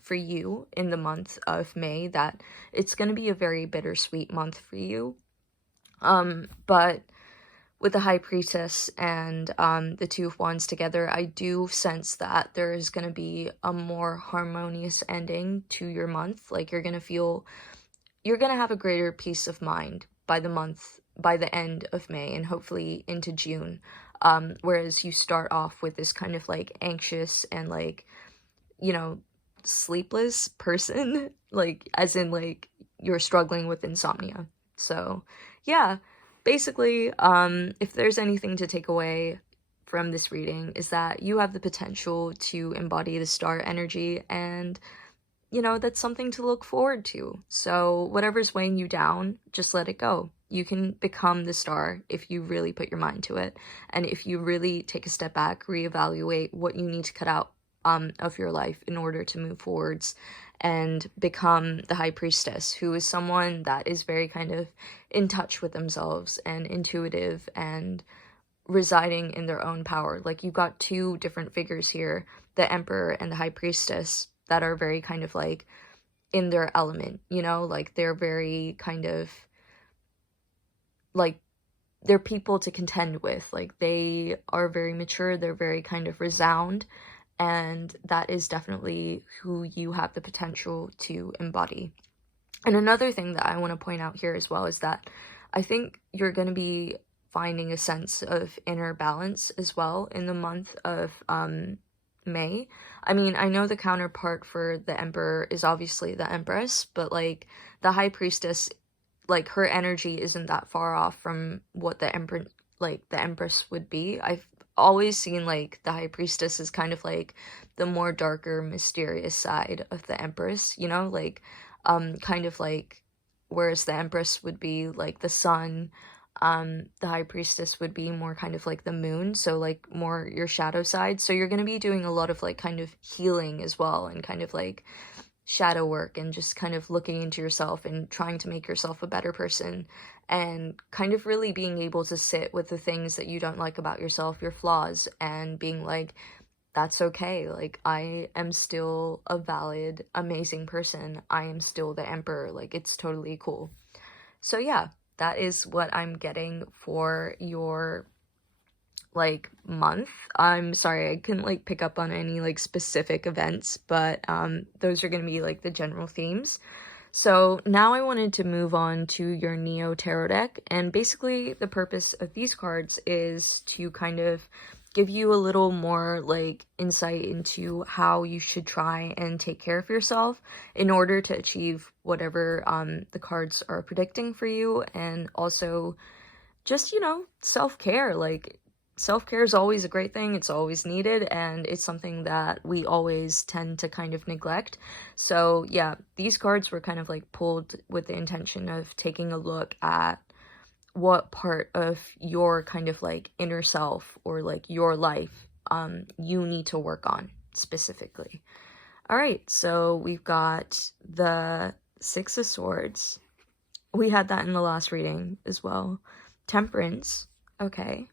for you in the month of May, that it's going to be a very bittersweet month for you. But with the High Priestess and the Two of Wands together, I do sense that there is going to be a more harmonious ending to your month. Like you're going to have a greater peace of mind by the end of May and hopefully into June. Whereas you start off with this kind of like anxious and like, you know, sleepless person, like as in like you're struggling with insomnia. So yeah, basically, if there's anything to take away from this reading is that you have the potential to embody the star energy, and you know, that's something to look forward to. So whatever's weighing you down, just let it go. You can become the star if you really put your mind to it. And if you really take a step back, reevaluate what you need to cut out of your life in order to move forwards and become the high priestess, who is someone that is very kind of in touch with themselves and intuitive and residing in their own power. Like, you've got two different figures here, the emperor and the high priestess, that are very kind of like in their element, you know, like they're very kind of like, they're people to contend with. Like, they are very mature, they're very kind of resound, and that is definitely who you have the potential to embody. And another thing that I want to point out here as well is that I think you're going to be finding a sense of inner balance as well in the month of May. I mean, I know the counterpart for the emperor is obviously the empress, but like the high priestess, like her energy isn't that far off from what the empress would be. I've always seen like the high priestess is kind of like the more darker, mysterious side of the empress, you know, like kind of like, whereas the empress would be like the sun, the high priestess would be more kind of like the moon, so like more your shadow side. So you're going to be doing a lot of like kind of healing as well, and kind of like shadow work, and just kind of looking into yourself and trying to make yourself a better person, and kind of really being able to sit with the things that you don't like about yourself, your flaws, and being like, that's okay. Like, I am still a valid, amazing person. I am still the emperor. Like, it's totally cool. So yeah, that is what I'm getting for your like month. I'm sorry I couldn't like pick up on any like specific events, but those are going to be like the general themes. So now I wanted to move on to your Neo Tarot deck, and basically the purpose of these cards is to kind of give you a little more like insight into how you should try and take care of yourself in order to achieve whatever the cards are predicting for you. And also just, you know, self-care. Like, self-care is always a great thing, it's always needed, and it's something that we always tend to kind of neglect. So yeah, these cards were kind of like pulled with the intention of taking a look at what part of your kind of like inner self or like your life you need to work on specifically. All right, so we've got the Six of Swords. We had that in the last reading as well. Temperance, okay.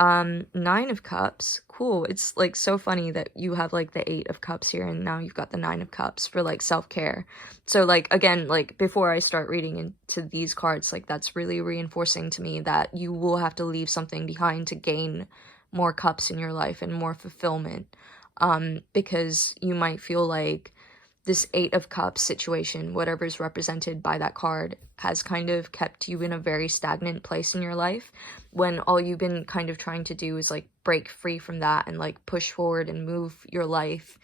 Nine of Cups, cool. It's like so funny that you have like the Eight of Cups here, and now you've got the Nine of Cups for like self-care. So like, again, like before I start reading into these cards, like that's really reinforcing to me that you will have to leave something behind to gain more cups in your life and more fulfillment. Because you might feel like this Eight of Cups situation, whatever's represented by that card, has kind of kept you in a very stagnant place in your life, when all you've been kind of trying to do is like break free from that and like push forward and move your life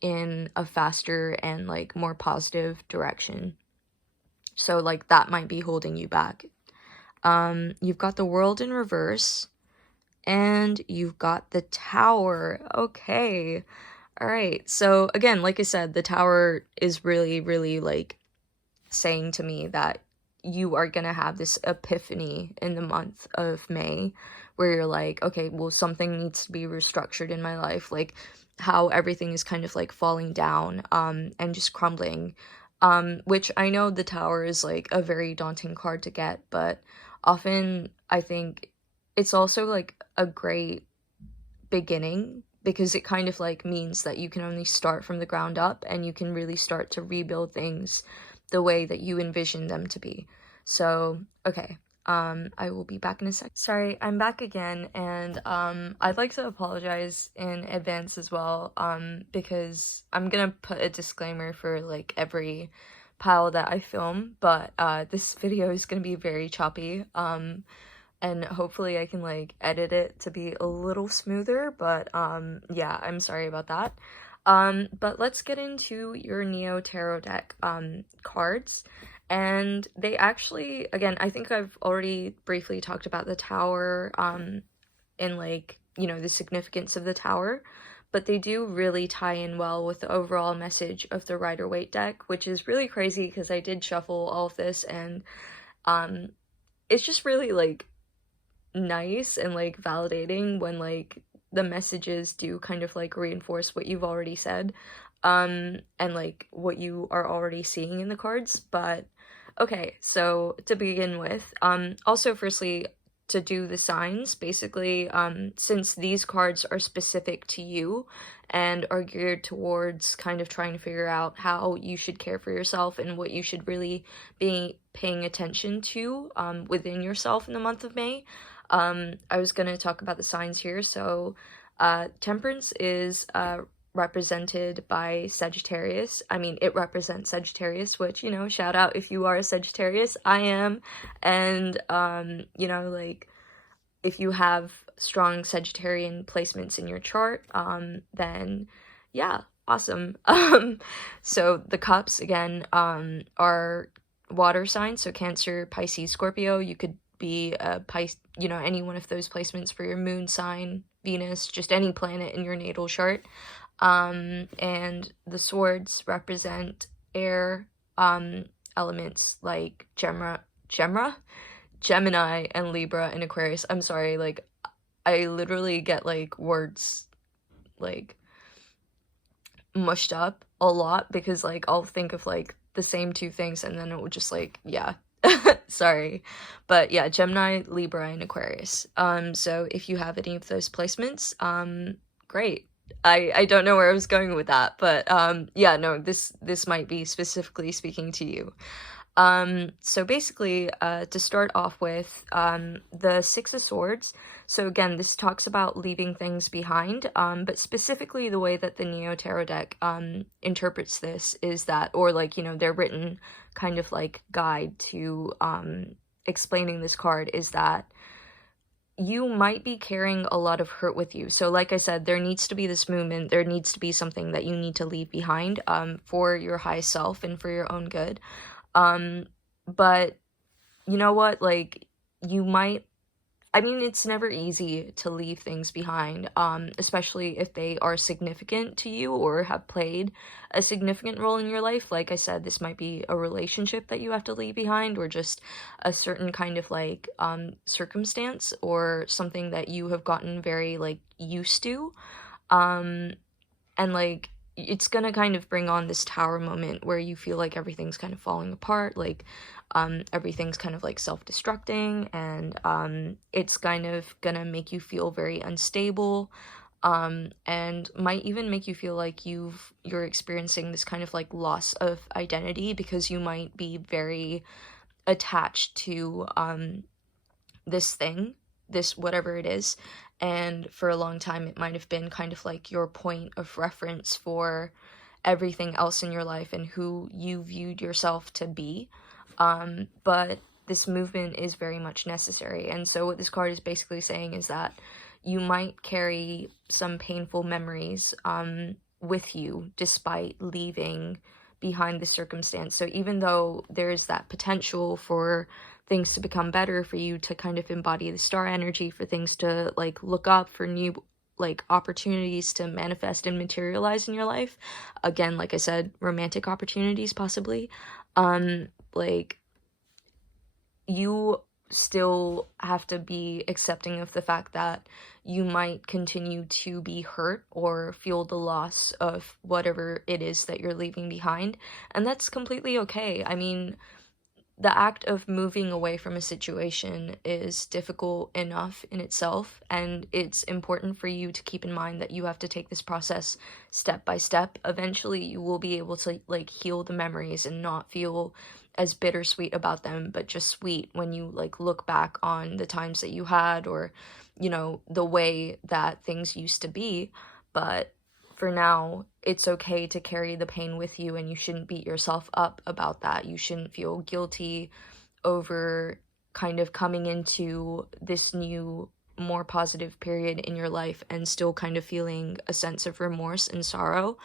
in a faster and like more positive direction. So like that might be holding you back. You've got the World in reverse, and you've got the Tower. Okay. All right, so again, like I said, the Tower is really, really like saying to me that you are gonna have this epiphany in the month of May where you're like, okay, well, something needs to be restructured in my life, like how everything is kind of like falling down and just crumbling, which I know the Tower is like a very daunting card to get, but often I think it's also like a great beginning, because it kind of like means that you can only start from the ground up and you can really start to rebuild things the way that you envision them to be. So, okay, I will be back in a sec. Sorry, I'm back again, and I'd like to apologize in advance as well, because I'm gonna put a disclaimer for like every pile that I film, but this video is gonna be very choppy, and hopefully I can like edit it to be a little smoother, but yeah, I'm sorry about that. But let's get into your Neo Tarot deck cards. And they actually, again, I think I've already briefly talked about the Tower in like you know, the significance of the tower, but they do really tie in well with the overall message of the Rider-Waite deck, which is really crazy because I did shuffle all of this, and it's just really, like, nice and, like, validating when, like, the messages do kind of, like, reinforce what you've already said, and, like, what you are already seeing in the cards. But okay, so to begin with, also firstly, to do the signs, basically, since these cards are specific to you and are geared towards kind of trying to figure out how you should care for yourself and what you should really be paying attention to, within yourself in the month of May, I was gonna talk about the signs here. So, Temperance is, represented by Sagittarius. I mean, it represents Sagittarius, which, you know, shout out if you are a Sagittarius. I am. And, you know, like, if you have strong Sagittarian placements in your chart, then yeah, awesome. So the cups, again, are water signs, so Cancer, Pisces, Scorpio. You could be a you know, any one of those placements for your moon sign, Venus, just any planet in your natal chart. And the swords represent air, elements like Gemini, and Libra, and Aquarius. I'm sorry, like, I literally get, like, words, like, mushed up a lot because, like, I'll think of, like, the same two things and then it will just, like, yeah. Sorry. But yeah, Gemini, Libra, and Aquarius. So if you have any of those placements, great. I don't know where I was going with that, but yeah, no, this might be specifically speaking to you. So basically, to start off with, the Six of Swords. So again, this talks about leaving things behind, but specifically the way that the Neo Tarot deck interprets this is that, or like, you know, their written kind of like guide to explaining this card is that you might be carrying a lot of hurt with you. So like I said, there needs to be this movement, there needs to be something that you need to leave behind for your highest self and for your own good. But you know what, like, you might, I mean, it's never easy to leave things behind, especially if they are significant to you or have played a significant role in your life. Like I said, this might be a relationship that you have to leave behind, or just a certain kind of, like, circumstance, or something that you have gotten very, like, used to. And, like, it's gonna kind of bring on this tower moment where you feel like everything's kind of falling apart, like, everything's kind of like self-destructing, and it's kind of gonna make you feel very unstable, and might even make you feel like you're experiencing this kind of like loss of identity, because you might be very attached to this thing, this whatever it is, and for a long time it might have been kind of like your point of reference for everything else in your life and who you viewed yourself to be. But this movement is very much necessary. And so what this card is basically saying is that you might carry some painful memories with you despite leaving behind the circumstance. So even though there's that potential for things to become better, for you to kind of embody the star energy, for things to like look up, for new like opportunities to manifest and materialize in your life, again, like I said, romantic opportunities possibly, like, you still have to be accepting of the fact that you might continue to be hurt or feel the loss of whatever it is that you're leaving behind, and that's completely okay. I mean, the act of moving away from a situation is difficult enough in itself, and it's important for you to keep in mind that you have to take this process step by step. Eventually, you will be able to, like, heal the memories and not feel as bittersweet about them, but just sweet when you, like, look back on the times that you had, or, you know, the way that things used to be. But for now, it's okay to carry the pain with you, and you shouldn't beat yourself up about that. You shouldn't feel guilty over kind of coming into this new, more positive period in your life and still kind of feeling a sense of remorse and sorrow.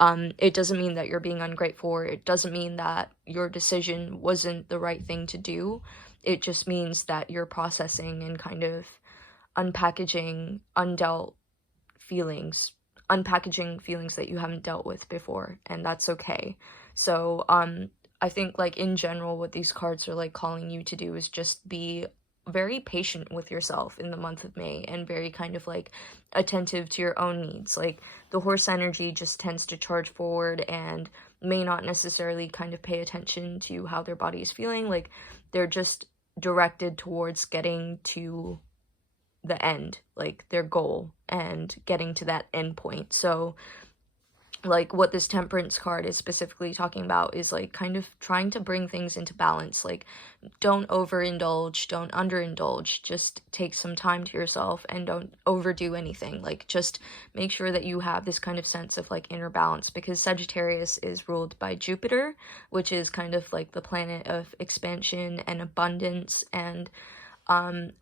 It doesn't mean that you're being ungrateful, or it doesn't mean that your decision wasn't the right thing to do. It just means that you're processing and kind of unpackaging feelings, unpackaging feelings that you haven't dealt with before, and that's okay. So, I think, like, in general, what these cards are, like, calling you to do is just be very patient with yourself in the month of May, and very kind of, like, attentive to your own needs. Like, the horse energy just tends to charge forward and may not necessarily kind of pay attention to how their body is feeling. Like, they're just directed towards getting to the end, like their goal, and getting to that end point. So, like, what this temperance card is specifically talking about is, like, kind of trying to bring things into balance. Like, don't overindulge, don't underindulge, just take some time to yourself and don't overdo anything. Like, just make sure that you have this kind of sense of, like, inner balance, because Sagittarius is ruled by Jupiter, which is kind of like the planet of expansion and abundance. And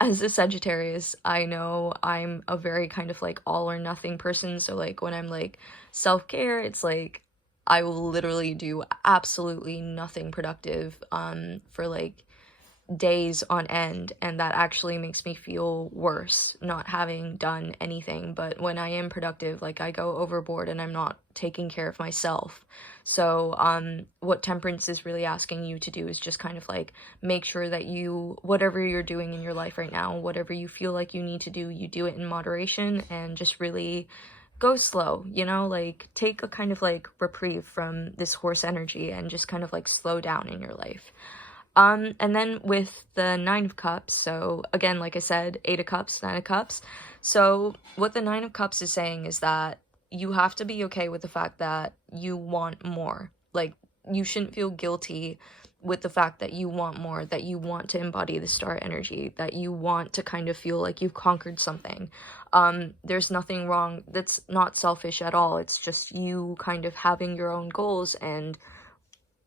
as a Sagittarius, I know I'm a very kind of, like, all or nothing person. So, like, when I'm, like, self-care, it's like I will literally do absolutely nothing productive for, like, days on end, and that actually makes me feel worse not having done anything. But when I am productive, like, I go overboard and I'm not taking care of myself. So what temperance is really asking you to do is just kind of, like, make sure that you, whatever you're doing in your life right now, whatever you feel like you need to do, you do it in moderation, and just really go slow, you know, like, take a kind of, like, reprieve from this horse energy and just kind of, like, slow down in your life. And then with the Nine of Cups, so again, like I said, Eight of Cups, Nine of Cups. So what the Nine of Cups is saying is that you have to be okay with the fact that you want more. Like, you shouldn't feel guilty with the fact that you want more, that you want to embody the star energy, that you want to kind of feel like you've conquered something. There's nothing wrong. That's not selfish at all. It's just you kind of having your own goals and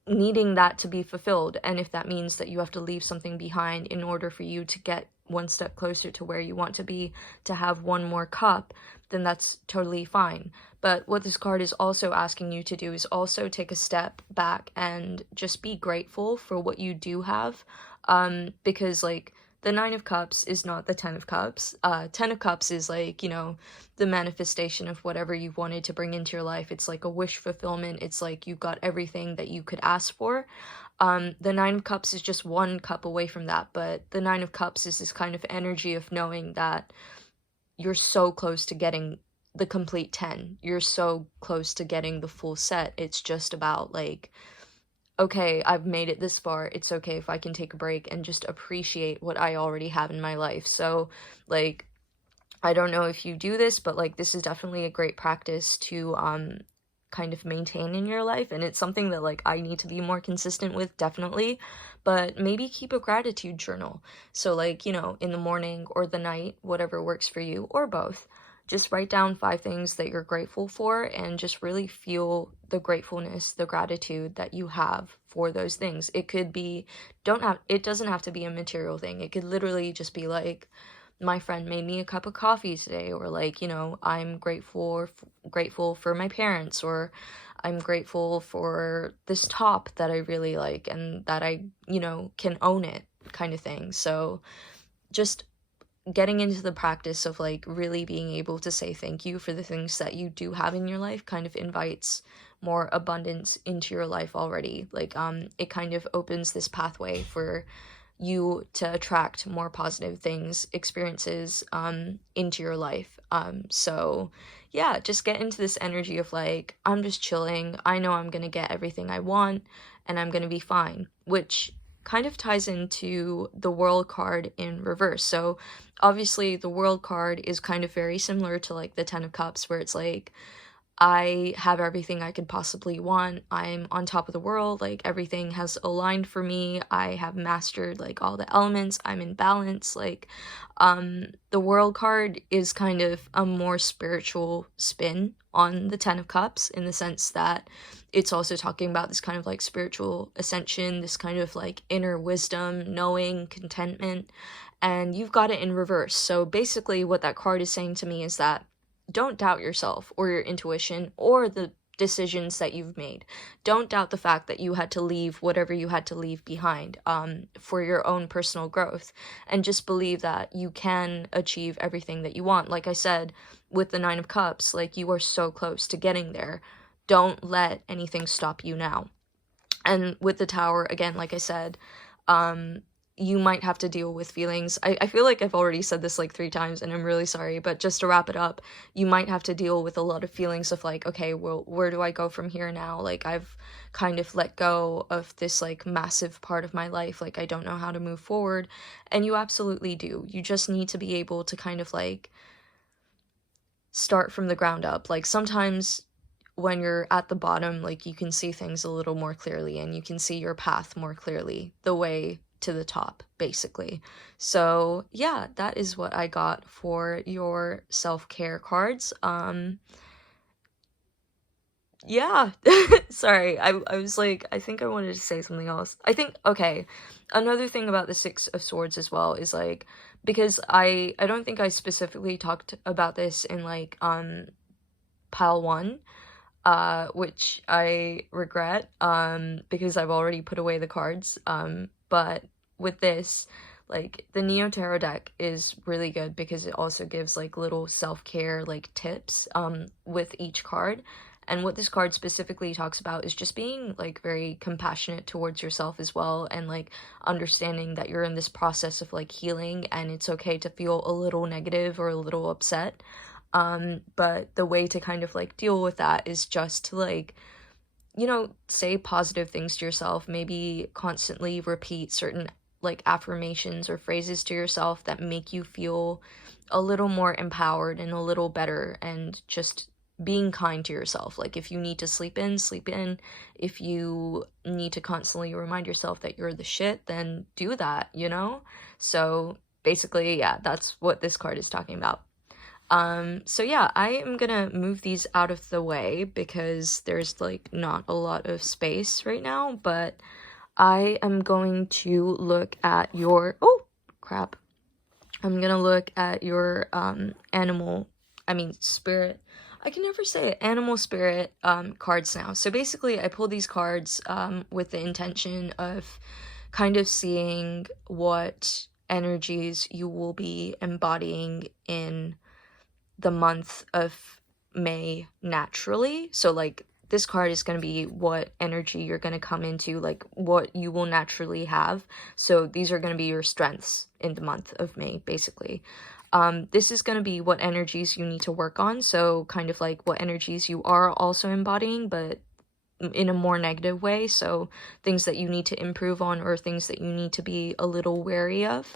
needing that to be fulfilled. And if that means that you have to leave something behind in order for you to get one step closer to where you want to be, to have one more cup, then that's totally fine. But what this card is also asking you to do is also take a step back and just be grateful for what you do have, because, like, the Nine of Cups is not the Ten of Cups. Ten of Cups is, like, you know, the manifestation of whatever you've wanted to bring into your life. It's like a wish fulfillment. It's like you got everything that you could ask for. The Nine of Cups is just one cup away from that, but the Nine of Cups is this kind of energy of knowing that you're so close to getting the complete 10. You're so close to getting the full set. It's just about, like, okay, I've made it this far. It's okay if I can take a break and just appreciate what I already have in my life. So, like, I don't know if you do this, but, like, this is definitely a great practice to kind of maintain in your life, and it's something that, like, I need to be more consistent with, definitely. But maybe keep a gratitude journal. So, like, you know, in the morning or the night, whatever works for you, or both, just write down 5 things that you're grateful for, and just really feel the gratefulness, the gratitude that you have for those things. It could be, it doesn't have to be a material thing. It could literally just be like, my friend made me a cup of coffee today, or, like, you know, I'm grateful for my parents, or I'm grateful for this top that I really like and that I, you know, can own it, kind of thing. So just getting into the practice of, like, really being able to say thank you for the things that you do have in your life kind of invites more abundance into your life already. Like, it kind of opens this pathway for you to attract more positive things, experiences, into your life. So yeah, just get into this energy of, like, I'm just chilling. I know I'm gonna get everything I want and I'm gonna be fine, which kind of ties into the World card in reverse. So obviously the World card is kind of very similar to, like, the Ten of Cups, where it's like, I have everything I could possibly want. I'm on top of the world. Like, everything has aligned for me. I have mastered, like, all the elements. I'm in balance. Like, the World card is kind of a more spiritual spin on the Ten of Cups, in the sense that it's also talking about this kind of, like, spiritual ascension, this kind of, like, inner wisdom, knowing, contentment, and you've got it in reverse. So basically what that card is saying to me is that don't doubt yourself or your intuition or the decisions that you've made. Don't doubt the fact that you had to leave whatever you had to leave behind for your own personal growth, and just believe that you can achieve everything that you want. Like I said, with the Nine of Cups, like, you are so close to getting there. Don't let anything stop you now. And with the Tower, again, like I said, you might have to deal with feelings. I feel like I've already said this like 3 times, and I'm really sorry, but just to wrap it up, you might have to deal with a lot of feelings of like, okay, well, where do I go from here now? Like, I've kind of let go of this like massive part of my life. Like, I don't know how to move forward. And you absolutely do. You just need to be able to kind of like start from the ground up. Like, sometimes when you're at the bottom, like, you can see things a little more clearly, and you can see your path more clearly, the way to the top, basically. So yeah, that is what I got for your self-care cards. Yeah. Sorry, I was like, I think I wanted to say something else. I think, okay, another thing about the Six of Swords as well is like, because I don't think I specifically talked about this in like pile 1, which I regret, because I've already put away the cards, but with this, like, the Neo Tarot deck is really good because it also gives, like, little self-care, like, tips, with each card, and what this card specifically talks about is just being, like, very compassionate towards yourself as well, and, like, understanding that you're in this process of, like, healing, and it's okay to feel a little negative or a little upset, but the way to kind of, like, deal with that is just to, like, you know, say positive things to yourself, maybe constantly repeat certain, like, affirmations or phrases to yourself that make you feel a little more empowered and a little better, and just being kind to yourself. Like, if you need to sleep in, sleep in. If you need to constantly remind yourself that you're the shit, then do that, you know? So basically, yeah, that's what this card is talking about. So yeah, I am gonna move these out of the way because there's like not a lot of space right now, but I am going to look at your, oh crap, I'm gonna look at your spirit, I can never say it, animal spirit cards now. So basically I pulled these cards with the intention of kind of seeing what energies you will be embodying in the month of May naturally. So like, this card is going to be what energy you're going to come into, like what you will naturally have. So these are going to be your strengths in the month of May, basically. This is going to be what energies you need to work on. So kind of like what energies you are also embodying, but in a more negative way. So things that you need to improve on, or things that you need to be a little wary of.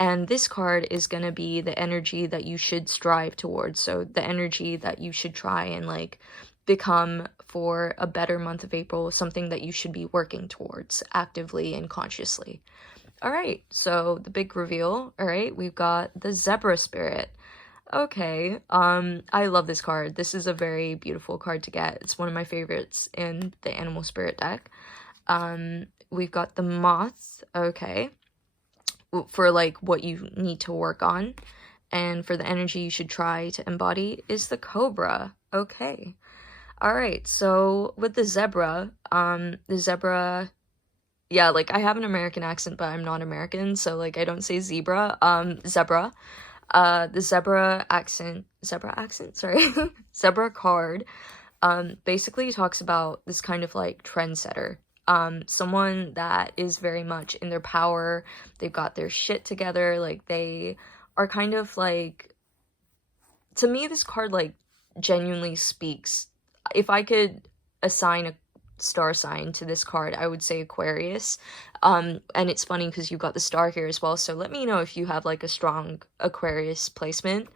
And this card is going to be the energy that you should strive towards. So the energy that you should try and like become for a better month of April, something that you should be working towards actively and consciously. All right, so the big reveal. All right, we've got the Zebra Spirit. Okay, I love this card. This is a very beautiful card to get. It's one of my favorites in the Animal Spirit deck. We've got the Moth. Okay, for like what you need to work on, and for the energy you should try to embody is the Cobra. Okay, all right, so with the zebra, yeah, like, I have an American accent, but I'm not American, so like I don't say zebra, zebra. The zebra accent, sorry, zebra card basically talks about this kind of like trendsetter. Someone that is very much in their power, they've got their shit together, like they are kind of like, to me this card like genuinely speaks. If I could assign a star sign to this card, I would say Aquarius. And it's funny because you've got the star here as well, so let me know if you have like a strong Aquarius placement.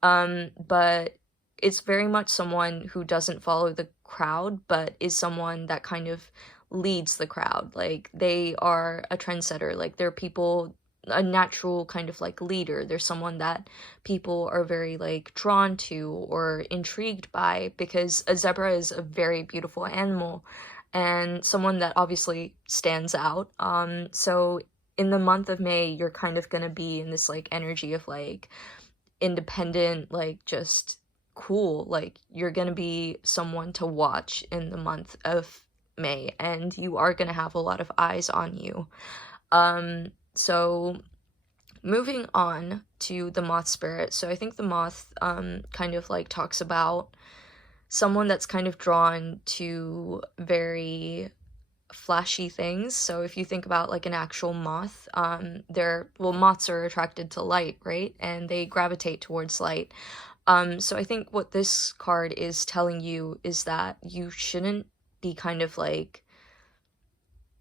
But it's very much someone who doesn't follow the crowd, but is someone that kind of leads the crowd. Like, they are a trendsetter. Like, they're people, a natural kind of like leader. They're someone that people are very like drawn to or intrigued by, because a zebra is a very beautiful animal and someone that obviously stands out. So in the month of May, you're kind of gonna be in this like energy of like independent, like just cool. Like, you're gonna be someone to watch in the month of May, and you are gonna have a lot of eyes on you. So moving on to the moth spirit. So I think the moth kind of like talks about someone that's kind of drawn to very flashy things. So if you think about like an actual moth, moths are attracted to light, right? And they gravitate towards light. So I think what this card is telling you is that you shouldn't be kind of like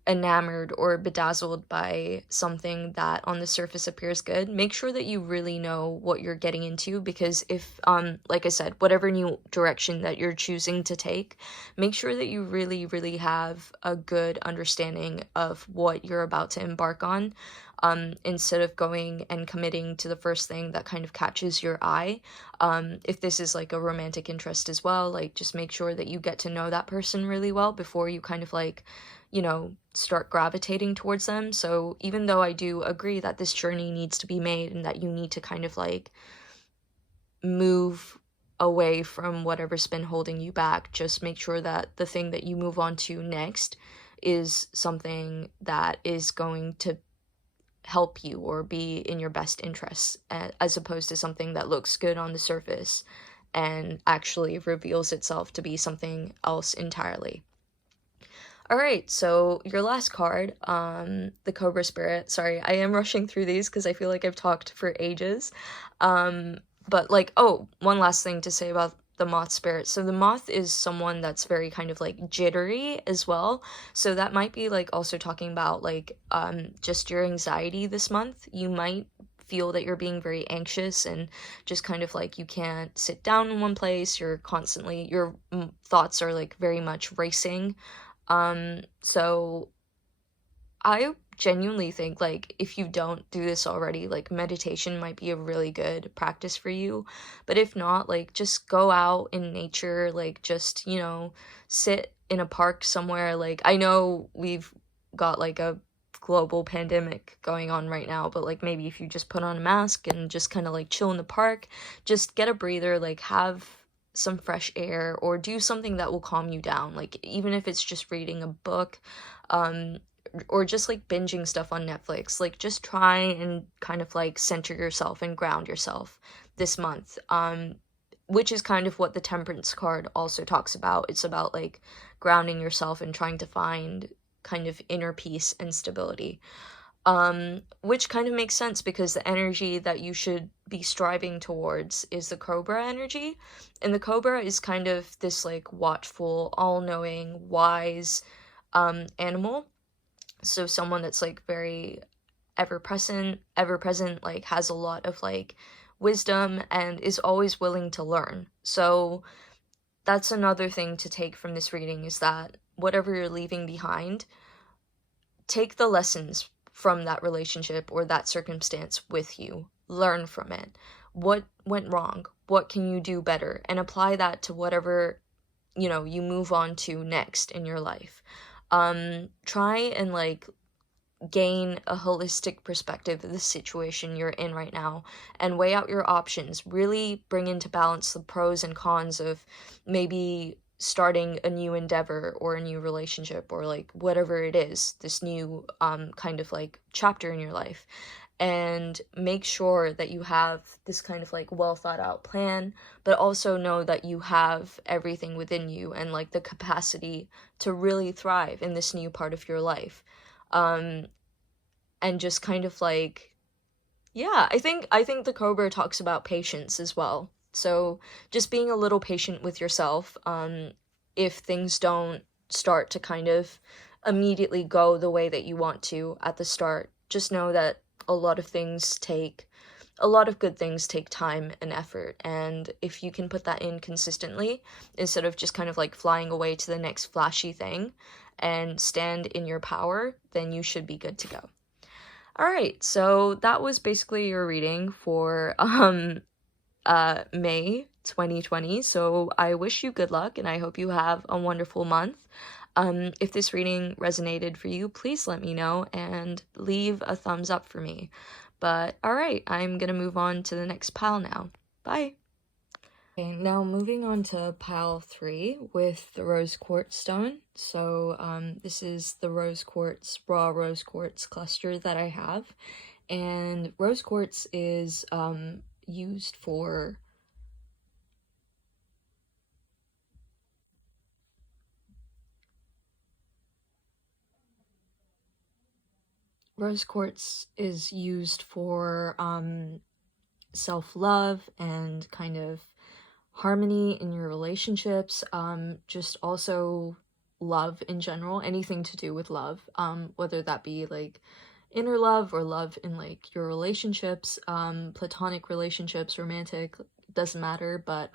enamored or bedazzled by something that on the surface appears good. Make sure that you really know what you're getting into, because if like I said, whatever new direction that you're choosing to take, make sure that you really have a good understanding of what you're about to embark on, instead of going and committing to the first thing that kind of catches your eye. If this is like a romantic interest as well, like just make sure that you get to know that person really well before you kind of like, you know, start gravitating towards them. So even though I do agree that this journey needs to be made and that you need to kind of like move away from whatever's been holding you back, just make sure that the thing that you move on to next is something that is going to help you or be in your best interests, as opposed to something that looks good on the surface and actually reveals itself to be something else entirely. Alright, so your last card, the Cobra Spirit. Sorry, I am rushing through these because I feel like I've talked for ages. But like, oh, one last thing to say about the Moth Spirit. So the Moth is someone that's very kind of like jittery as well. So that might be like also talking about like just your anxiety this month. You might feel that you're being very anxious and just kind of like you can't sit down in one place. You're constantly, your thoughts are like very much racing. So I genuinely think like if you don't do this already, like meditation might be a really good practice for you. But if not, like just go out in nature, like just, you know, sit in a park somewhere. Like I know we've got like a global pandemic going on right now, but like maybe if you just put on a mask and just kind of like chill in the park, just get a breather, like have some fresh air or do something that will calm you down, like even if it's just reading a book, or just like binging stuff on Netflix. Like just try and kind of like center yourself and ground yourself this month, which is kind of what the Temperance card also talks about. It's about like grounding yourself and trying to find kind of inner peace and stability. Which kind of makes sense because the energy that you should be striving towards is the Cobra energy. And the Cobra is kind of this like watchful, all-knowing, wise animal. So someone that's like very ever present, like has a lot of like wisdom and is always willing to learn. So that's another thing to take from this reading, is that whatever you're leaving behind, take the lessons from that relationship or that circumstance with you. Learn from it. What went wrong? What can you do better? And apply that to whatever, you know, you move on to next in your life. Try and like gain a holistic perspective of the situation you're in right now and weigh out your options. Really bring into balance the pros and cons of maybe starting a new endeavor or a new relationship or like whatever it is, this new kind of like chapter in your life. And make sure that you have this kind of like well thought out plan, but also know that you have everything within you and like the capacity to really thrive in this new part of your life. And just kind of like, yeah, I think the Cobra talks about patience as well. So just being a little patient with yourself, if things don't start to kind of immediately go the way that you want to at the start, just know that a lot of good things take time and effort. And if you can put that in consistently, instead of just kind of like flying away to the next flashy thing and stand in your power, then you should be good to go. All right, so that was basically your reading for May 2020. So I wish you good luck and I hope you have a wonderful month. If this reading resonated for you, please let me know and leave a thumbs up for me. But all right, I'm gonna move on to the next pile now. Bye. Okay, now moving on to pile 3 with the rose quartz stone. So this is the raw rose quartz cluster that I have, and rose quartz is used for rose quartz is used for self-love and kind of harmony in your relationships, just also love in general, anything to do with love, whether that be like inner love or love in like your relationships, platonic relationships, romantic, doesn't matter, but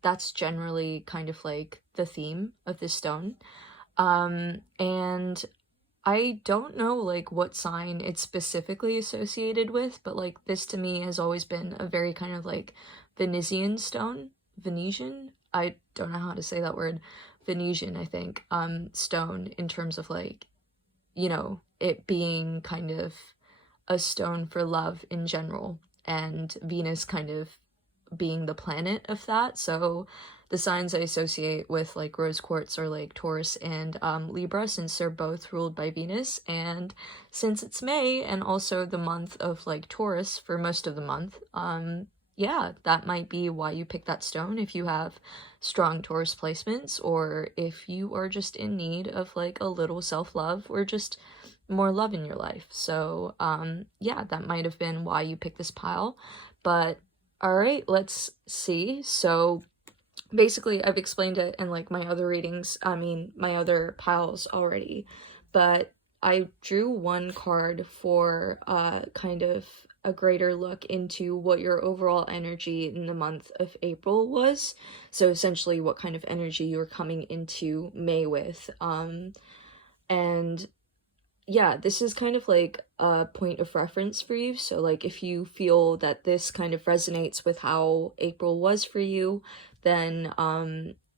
that's generally kind of like the theme of this stone. And I don't know like what sign it's specifically associated with, but like this to me has always been a very kind of like Venusian stone. Venetian? I don't know how to say that word. Venetian, I think, stone in terms of like, you know, it being kind of a stone for love in general, and Venus kind of being the planet of that. So the signs I associate with like rose quartz are like Taurus and Libra, since they're both ruled by Venus. And since it's May and also the month of like Taurus for most of the month, yeah, that might be why you pick that stone if you have strong Taurus placements, or if you are just in need of like a little self-love or just more love in your life. So yeah, that might have been why you picked this pile. But all right, let's see. So basically, I've explained it in like my other readings, I mean, my other piles already, but I drew one card for kind of a greater look into what your overall energy in the month of April was. So essentially what kind of energy you're coming into May with. And yeah, this is kind of like a point of reference for you. So like if you feel that this kind of resonates with how April was for you, then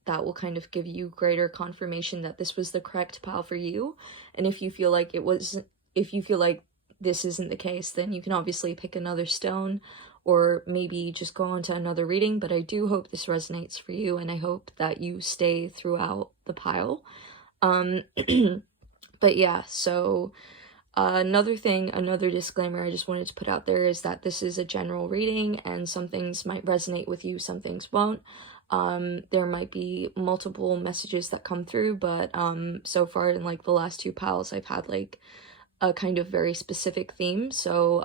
that will kind of give you greater confirmation that this was the correct pile for you. And if you feel like if you feel like this isn't the case, then you can obviously pick another stone or maybe just go on to another reading. But I do hope this resonates for you, and I hope that you stay throughout the pile. But yeah, so another disclaimer I just wanted to put out there is that this is a general reading, and some things might resonate with you, some things won't. There might be multiple messages that come through, but so far in like the last 2 piles, I've had like a kind of very specific theme, so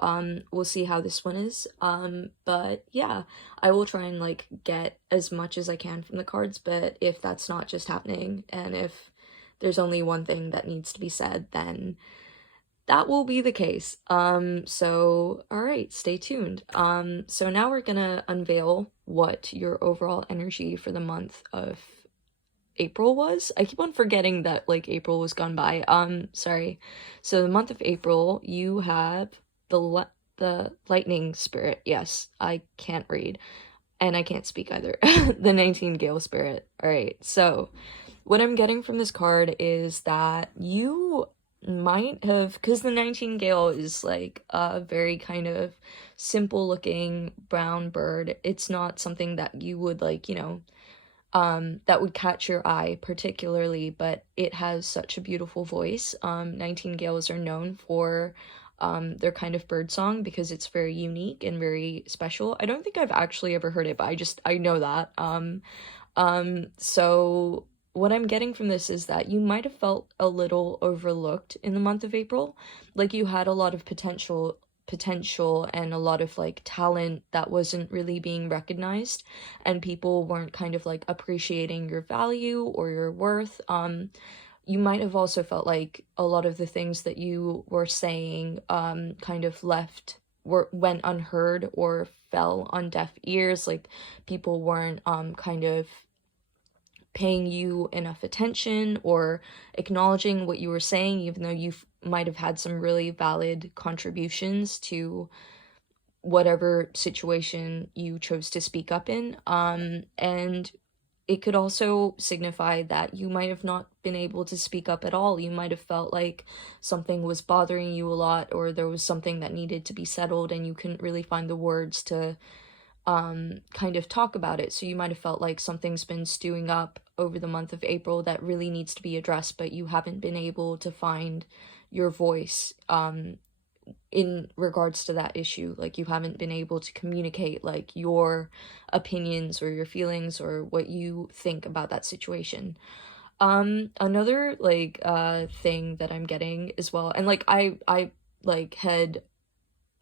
we'll see how this one is. But yeah, I will try and like get as much as I can from the cards, but if that's not just happening, and if there's only one thing that needs to be said, then that will be the case. So all right, stay tuned. So now we're gonna unveil what your overall energy for the month of April was. I keep on forgetting that like April was gone by. Sorry. So the month of April, you have the lightning spirit. Yes, I can't read and I can't speak either. The Nightingale spirit. All right. So what I'm getting from this card is that you might have, because the Nightingale is like a very kind of simple looking brown bird. It's not something that you would like, you know, that would catch your eye particularly, but it has such a beautiful voice. Nightingales are known for their kind of bird song because it's very unique and very special. I don't think I've actually ever heard it, but I know that. So what I'm getting from this is that you might have felt a little overlooked in the month of April. Like you had a lot of potential and a lot of like talent that wasn't really being recognized, and people weren't kind of like appreciating your value or your worth. You might have also felt like a lot of the things that you were saying kind of went unheard or fell on deaf ears. Like people weren't kind of paying you enough attention or acknowledging what you were saying, even though you might have had some really valid contributions to whatever situation you chose to speak up in. And it could also signify that you might have not been able to speak up at all. You might have felt like something was bothering you a lot, or there was something that needed to be settled and you couldn't really find the words to kind of talk about it. So you might have felt like something's been stewing up over the month of April that really needs to be addressed, but you haven't been able to find your voice in regards to that issue. Like, you haven't been able to communicate like your opinions or your feelings or what you think about that situation. Another like thing that I'm getting as well, and like I like had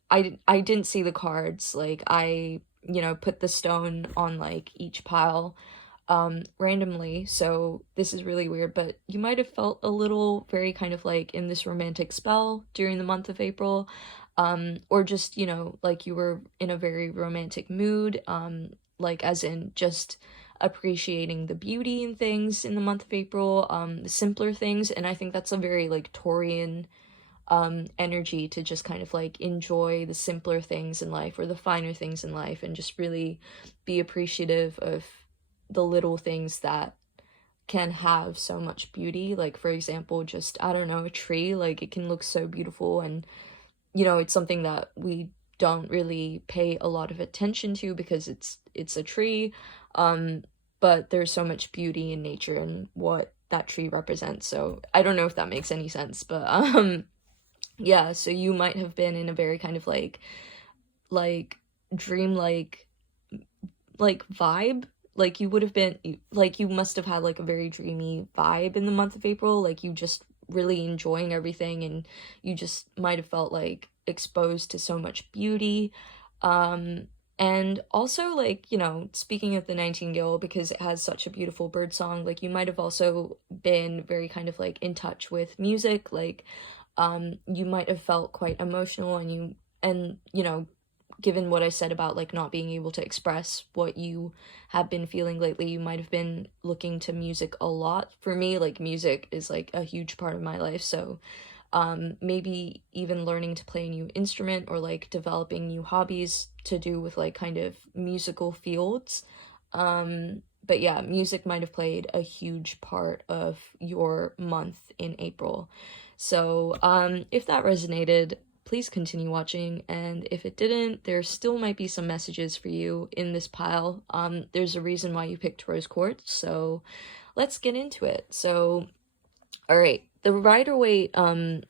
I didn't see the cards. Like, I, you know, put the stone on like each pile randomly, so this is really weird, but you might have felt a little very kind of like in this romantic spell during the month of April, or just, you know, like you were in a very romantic mood, like as in just appreciating the beauty in things in the month of April, the simpler things. And I think that's a very like Taurian energy, to just kind of like enjoy the simpler things in life or the finer things in life, and just really be appreciative of the little things that can have so much beauty. Like, for example, just, I don't know, a tree, like it can look so beautiful, and you know, it's something that we don't really pay a lot of attention to because it's a tree, but there's so much beauty in nature and what that tree represents. So I don't know if that makes any sense, but yeah, so you might have been in a very kind of like dreamlike like vibe. Like, you would have been like, you must have had like a very dreamy vibe in the month of April, like you just really enjoying everything, and you just might have felt like exposed to so much beauty. And also, like, you know, speaking of the nightingale, because it has such a beautiful bird song, like you might have also been very kind of like in touch with music. Like, you might have felt quite emotional, and you know, given what I said about like not being able to express what you have been feeling lately, you might have been looking to music a lot. For me, like, music is like a huge part of my life, so maybe even learning to play a new instrument, or like developing new hobbies to do with like kind of musical fields. But yeah, music might have played a huge part of your month in April. So if that resonated, please continue watching, and if it didn't, there still might be some messages for you in this pile. There's a reason why you picked rose quartz, so let's get into it. So, all right, the Rider-Waite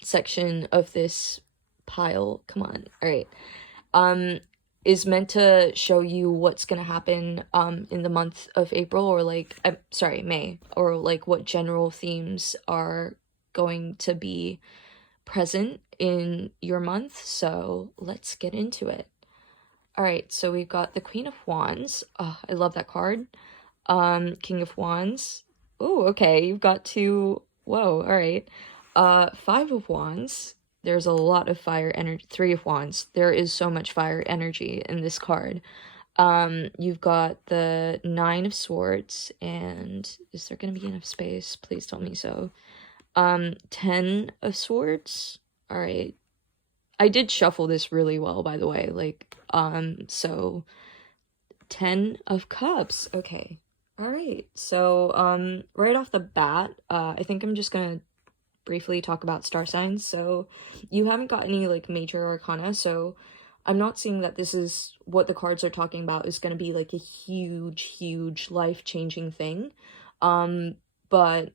section of this pile, come on, all right, is meant to show you what's gonna happen in the month of April, or like, sorry, May, or like what general themes are going to be present in your month. So let's get into it. All right, so we've got the Queen of Wands. Oh, I love that card. King of Wands. Oh, okay, you've got two. Whoa, all right. Five of Wands. There's a lot of fire energy. Three of Wands. There is so much fire energy in this card. You've got the Nine of Swords, and is there gonna be enough space? Please tell me so. 10 of Swords. All right. I did shuffle this really well, by the way. Like, so 10 of Cups. Okay. All right. So, right off the bat, I think I'm just gonna briefly talk about star signs. So, you haven't got any like major arcana, so I'm not seeing that this is what the cards are talking about is gonna be like a huge life-changing thing. But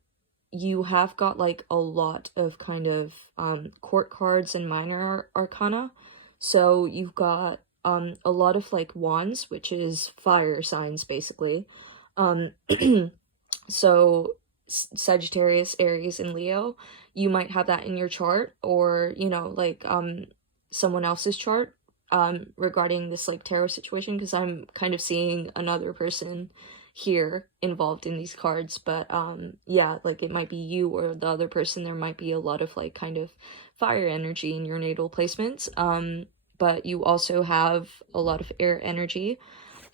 you have got like a lot of kind of court cards and minor arcana. So you've got a lot of like wands, which is fire signs basically. Um so Sagittarius, Aries, and Leo, you might have that in your chart, or you know, like someone else's chart regarding this like tarot situation, because I'm kind of seeing another person here involved in these cards. But yeah, like it might be you or the other person. There might be a lot of like kind of fire energy in your natal placements, but you also have a lot of air energy,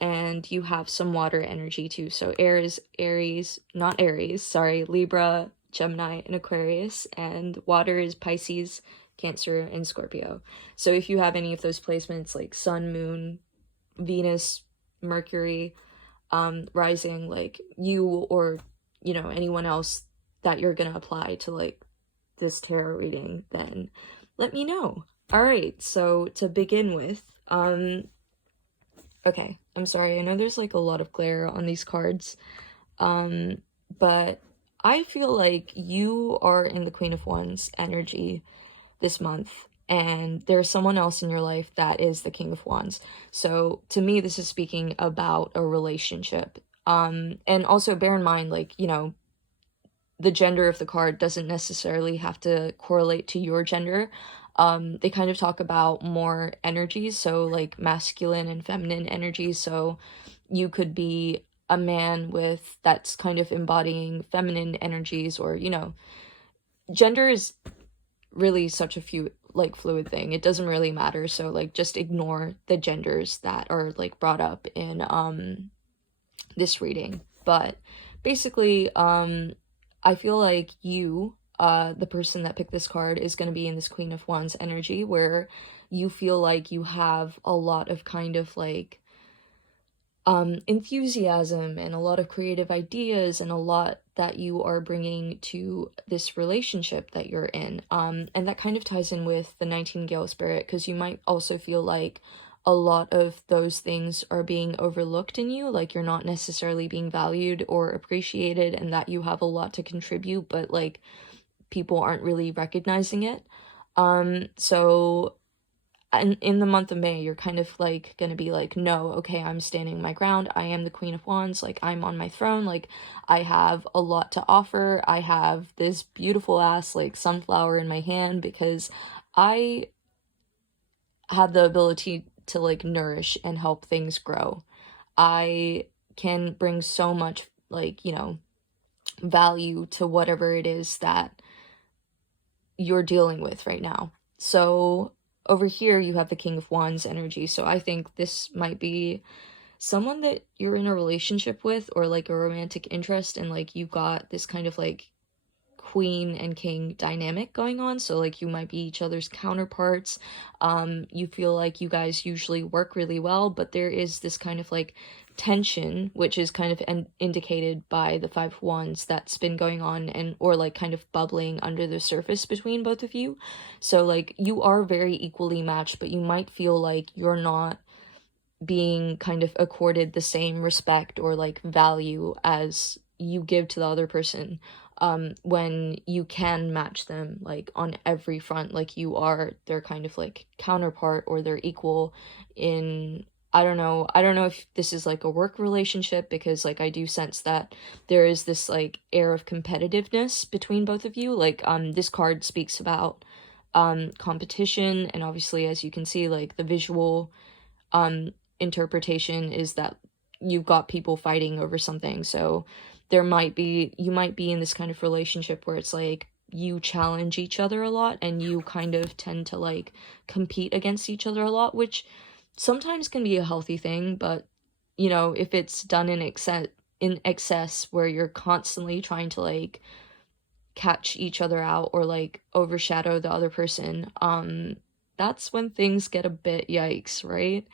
and you have some water energy too. So air is Aries, not Aries, sorry, Libra, Gemini, and Aquarius, and water is Pisces, Cancer, and Scorpio. So if you have any of those placements like Sun, Moon, Venus, Mercury, rising, like you or, you know, anyone else that you're gonna apply to like this tarot reading, then let me know. All right, so to begin with, Okay, I'm sorry. I know there's like a lot of glare on these cards. But I feel like you are in the Queen of Wands energy this month, and there's someone else in your life that is the King of Wands. So to me, this is speaking about a relationship. And also bear in mind, like, you know, the gender of the card doesn't necessarily have to correlate to your gender. They kind of talk about more energies, so like masculine and feminine energies. So you could be a man with that's kind of embodying feminine energies, or, you know, gender is really such a few like fluid thing. It doesn't really matter. So like just ignore the genders that are like brought up in this reading. But basically, I feel like you, the person that picked this card, is going to be in this Queen of Wands energy, where you feel like you have a lot of kind of like enthusiasm and a lot of creative ideas and a lot that you are bringing to this relationship that you're in. And that kind of ties in with the Nightingale spirit, because you might also feel like a lot of those things are being overlooked in you, like you're not necessarily being valued or appreciated, and that you have a lot to contribute, but like people aren't really recognizing it. So and in the month of May, you're kind of like gonna be like, no, okay, I'm standing my ground. I am the Queen of Wands. Like, I'm on my throne. Like, I have a lot to offer. I have this beautiful ass like sunflower in my hand, because I have the ability to like nourish and help things grow. I can bring so much like, you know, value to whatever it is that you're dealing with right now. So over here you have the King of Wands energy. So I think this might be someone that you're in a relationship with, or like a romantic interest, and like you got this kind of like queen and king dynamic going on. So like you might be each other's counterparts. You feel like you guys usually work really well, but there is this kind of like tension, which is kind of indicated by the Five of Wands that's been going on, and or like kind of bubbling under the surface between both of you. So like you are very equally matched, but you might feel like you're not being kind of accorded the same respect or like value as you give to the other person, when you can match them like on every front. Like you are their kind of like counterpart, or their equal in, I don't know if this is like a work relationship, because like I do sense that there is this like air of competitiveness between both of you. Like this card speaks about competition, and obviously, as you can see, like the visual interpretation is that you've got people fighting over something. So you might be in this kind of relationship where it's like you challenge each other a lot, and you kind of tend to like compete against each other a lot, which sometimes can be a healthy thing. But you know, if it's done in excess where you're constantly trying to like catch each other out or like overshadow the other person, that's when things get a bit yikes, right?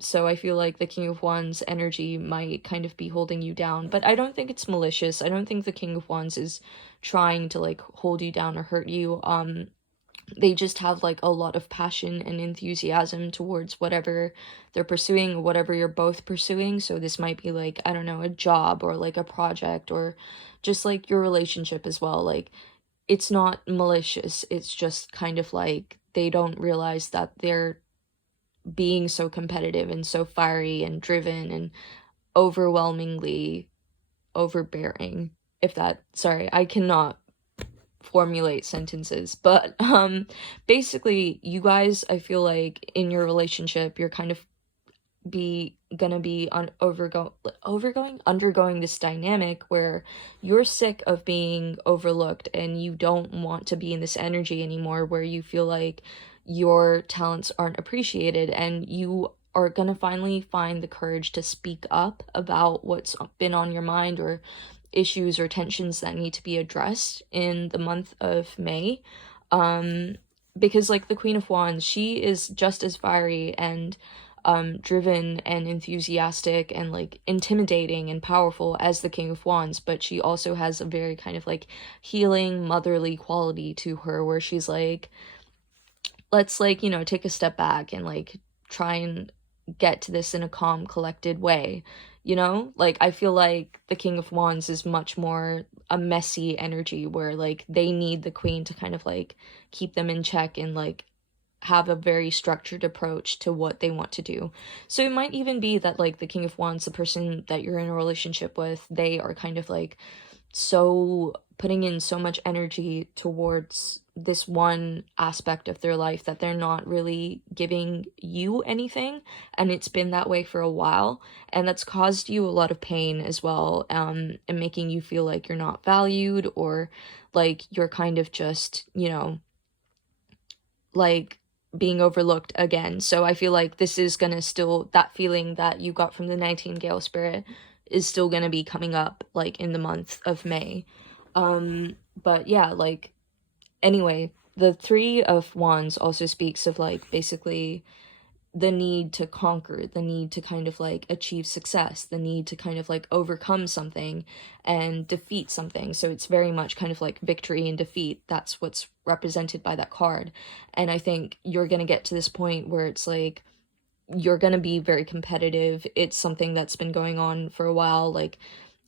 So I feel like the King of Wands energy might kind of be holding you down, but I don't think it's malicious. I don't think the King of Wands is trying to like hold you down or hurt you. They just have like a lot of passion and enthusiasm towards whatever they're pursuing, whatever you're both pursuing. So this might be like, I don't know, a job or like a project, or just like your relationship as well. Like it's not malicious. It's just kind of like they don't realize that they're being so competitive and so fiery and driven and overwhelmingly overbearing. If that, sorry, I cannot formulate sentences, but basically you guys, I feel like in your relationship you're kind of undergoing this dynamic where you're sick of being overlooked, and you don't want to be in this energy anymore where you feel like your talents aren't appreciated, and you are gonna finally find the courage to speak up about what's been on your mind, or issues or tensions that need to be addressed in the month of May. Because like the Queen of Wands, she is just as fiery and driven and enthusiastic and like intimidating and powerful as the King of Wands, but she also has a very kind of like healing motherly quality to her, where she's like, let's like, you know, take a step back and like try and get to this in a calm, collected way, you know? Like, I feel like the King of Wands is much more a messy energy where, like, they need the Queen to kind of, like, keep them in check and, like, have a very structured approach to what they want to do. So it might even be that, like, the King of Wands, the person that you're in a relationship with, they are kind of, like, so putting in so much energy towards this one aspect of their life that they're not really giving you anything, and it's been that way for a while, and that's caused you a lot of pain as well, and making you feel like you're not valued, or like you're kind of just, you know, like being overlooked again. So I feel like this is gonna still, that feeling that you got from the Nightingale spirit is still gonna be coming up, like, in the month of May. But yeah, like, anyway, the Three of Wands also speaks of, like, basically the need to conquer, the need to kind of like achieve success, the need to kind of like overcome something and defeat something. So it's very much kind of like victory and defeat. That's what's represented by that card. And I think you're going to get to this point where it's like you're going to be very competitive. It's something that's been going on for a while. Like,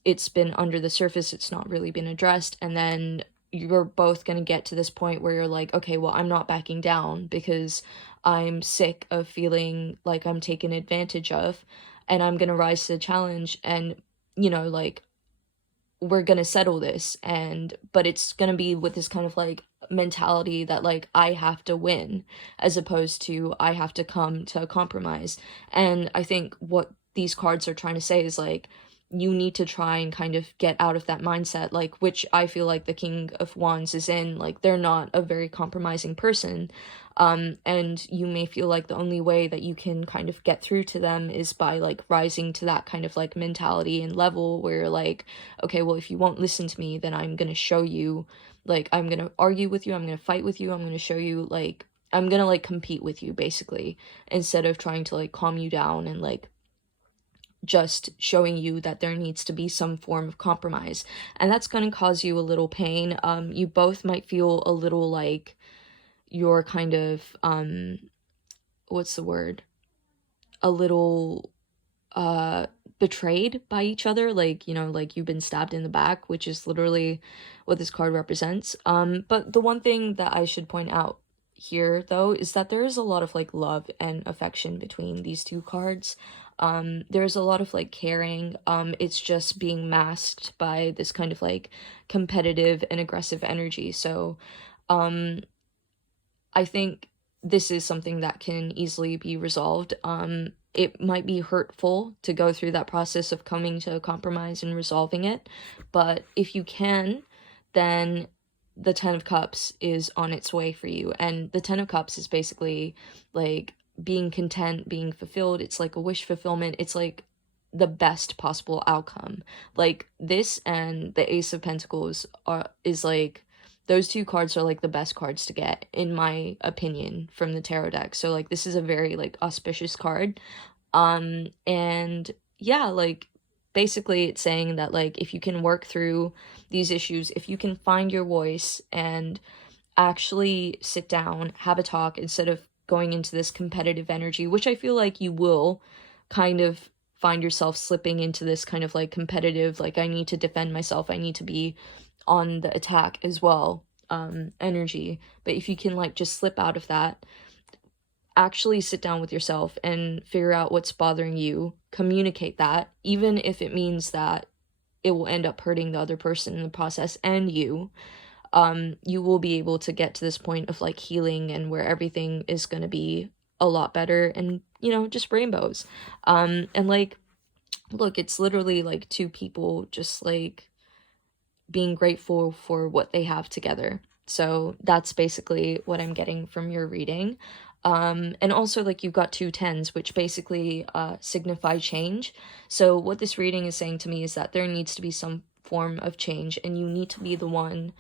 it's been under the surface, it's not really been addressed, and then you're both going to get to this point where you're like, okay, well, I'm not backing down because I'm sick of feeling like I'm taken advantage of, and I'm going to rise to the challenge, and, you know, like, we're going to settle this. And but it's going to be with this kind of like mentality that, like, I have to win, as opposed to I have to come to a compromise. And I think what these cards are trying to say is, like, you need to try and kind of get out of that mindset, like, which I feel like the King of Wands is in. Like, they're not a very compromising person, and you may feel like the only way that you can kind of get through to them is by, like, rising to that kind of like mentality and level where you're like, okay, well, if you won't listen to me, then I'm gonna show you, like, I'm gonna argue with you, I'm gonna fight with you, I'm gonna show you, like, I'm gonna, like, compete with you, basically, instead of trying to, like, calm you down and, like, just showing you that there needs to be some form of compromise. And that's going to cause you a little pain. You both might feel a little like you're kind of, what's the word? A little, betrayed by each other, like, you know, like you've been stabbed in the back, which is literally what this card represents. But the one thing that I should point out here, though, is that there is a lot of, like, love and affection between these two cards. There's a lot of, like, caring. It's just being masked by this kind of, like, competitive and aggressive energy. So, I think this is something that can easily be resolved. It might be hurtful to go through that process of coming to a compromise and resolving it, but if you can, then the Ten of Cups is on its way for you. And the Ten of Cups is basically like being content, being fulfilled. It's like a wish fulfillment. It's like the best possible outcome. Like, this and the Ace of Pentacles is like, those two cards are like the best cards to get, in my opinion, from the tarot deck. So, like, this is a very, like, auspicious card. And yeah, like, basically it's saying that, like, if you can work through these issues, if you can find your voice and actually sit down, have a talk, instead of going into this competitive energy, which I feel like you will kind of find yourself slipping into this kind of like competitive, like, I need to defend myself, I need to be on the attack as well, energy. But if you can, like, just slip out of that, actually sit down with yourself and figure out what's bothering you, communicate that, even if it means that it will end up hurting the other person in the process and you will be able to get to this point of, like, healing, and where everything is going to be a lot better, and, you know, just rainbows. And, like, look, it's literally like two people just, like, being grateful for what they have together. So that's basically what I'm getting from your reading. And also, like, you've got two tens, which basically signify change. So what this reading is saying to me is that there needs to be some form of change, and you need to be the one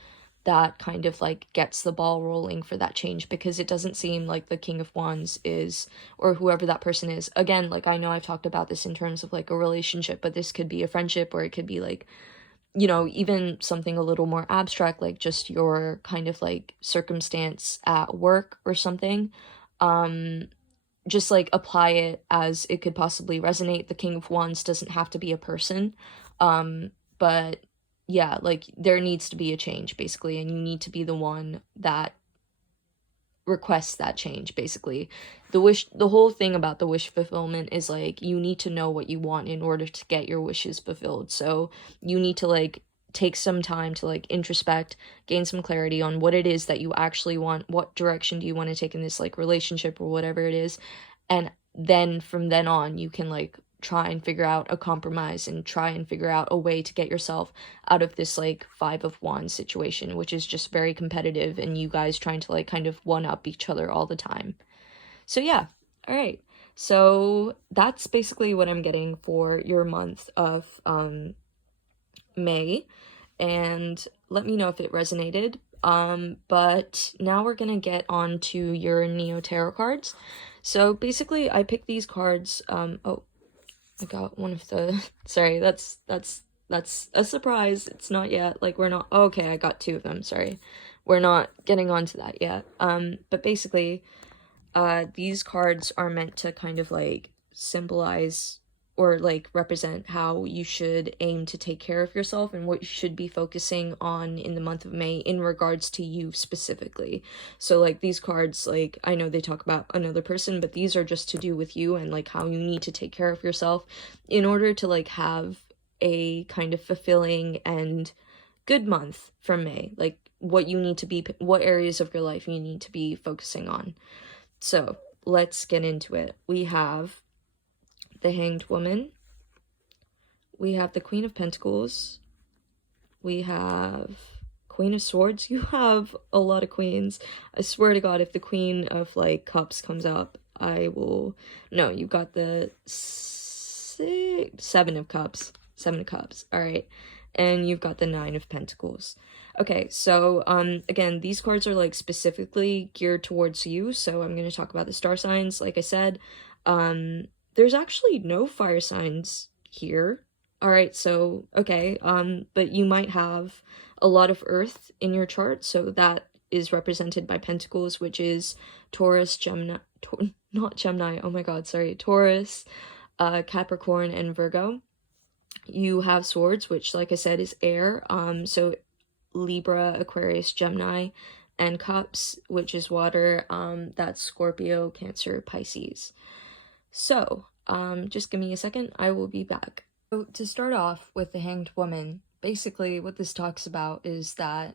that kind of, like, gets the ball rolling for that change, because it doesn't seem like the King of Wands is, or whoever that person is. Again, like, I know I've talked about this in terms of, like, a relationship, but this could be a friendship, or it could be, like, you know, even something a little more abstract, like just your kind of, like, circumstance at work or something. just like apply it as it could possibly resonate. The King of Wands doesn't have to be a person. But yeah, like there needs to be a change basically, and you need to be the one that requests that change basically. The whole thing about the wish fulfillment is like you need to know what you want in order to get your wishes fulfilled. So you need to like take some time to like introspect, gain some clarity on what it is that you actually want, what direction do you want to take in this like relationship or whatever it is, and then from then on you can like try and figure out a compromise and try and figure out a way to get yourself out of this like Five of Wands situation, which is just very competitive and you guys trying to like kind of one up each other all the time. So yeah, all right. So that's basically what I'm getting for your month of May, and let me know if it resonated. But now we're gonna get on to your Neo Tarot cards. So basically I picked these cards, oh, I got one of the, sorry, that's a surprise. It's not yet, like we're not, oh, okay, I got two of them, sorry. We're not getting onto that yet. But basically, these cards are meant to kind of like symbolize or like represent how you should aim to take care of yourself and what you should be focusing on in the month of May in regards to you specifically. So like these cards, like I know they talk about another person, but these are just to do with you and like how you need to take care of yourself in order to like have a kind of fulfilling and good month from May. Like what you need to be, what areas of your life you need to be focusing on. So let's get into it. We have the Hanged Woman. We have the Queen of Pentacles. We have Queen of Swords. You have a lot of queens. I swear to God, if the Queen of like Cups comes up, I will. No, you got the Seven of Cups. Seven of Cups. All right, and you've got the Nine of Pentacles. Okay, so again, these cards are like specifically geared towards you. So I'm going to talk about the star signs. Like I said, there's actually no fire signs here. All right, so okay, but you might have a lot of earth in your chart, so that is represented by Pentacles, which is Taurus, Gemini, not Gemini, oh my god, sorry, Taurus, Capricorn, and Virgo. You have Swords, which like I said is air, so Libra, Aquarius, Gemini, and Cups, which is water, that's Scorpio, Cancer, Pisces. So, just give me a second, I will be back. So, to start off with the Hanged Woman, basically what this talks about is that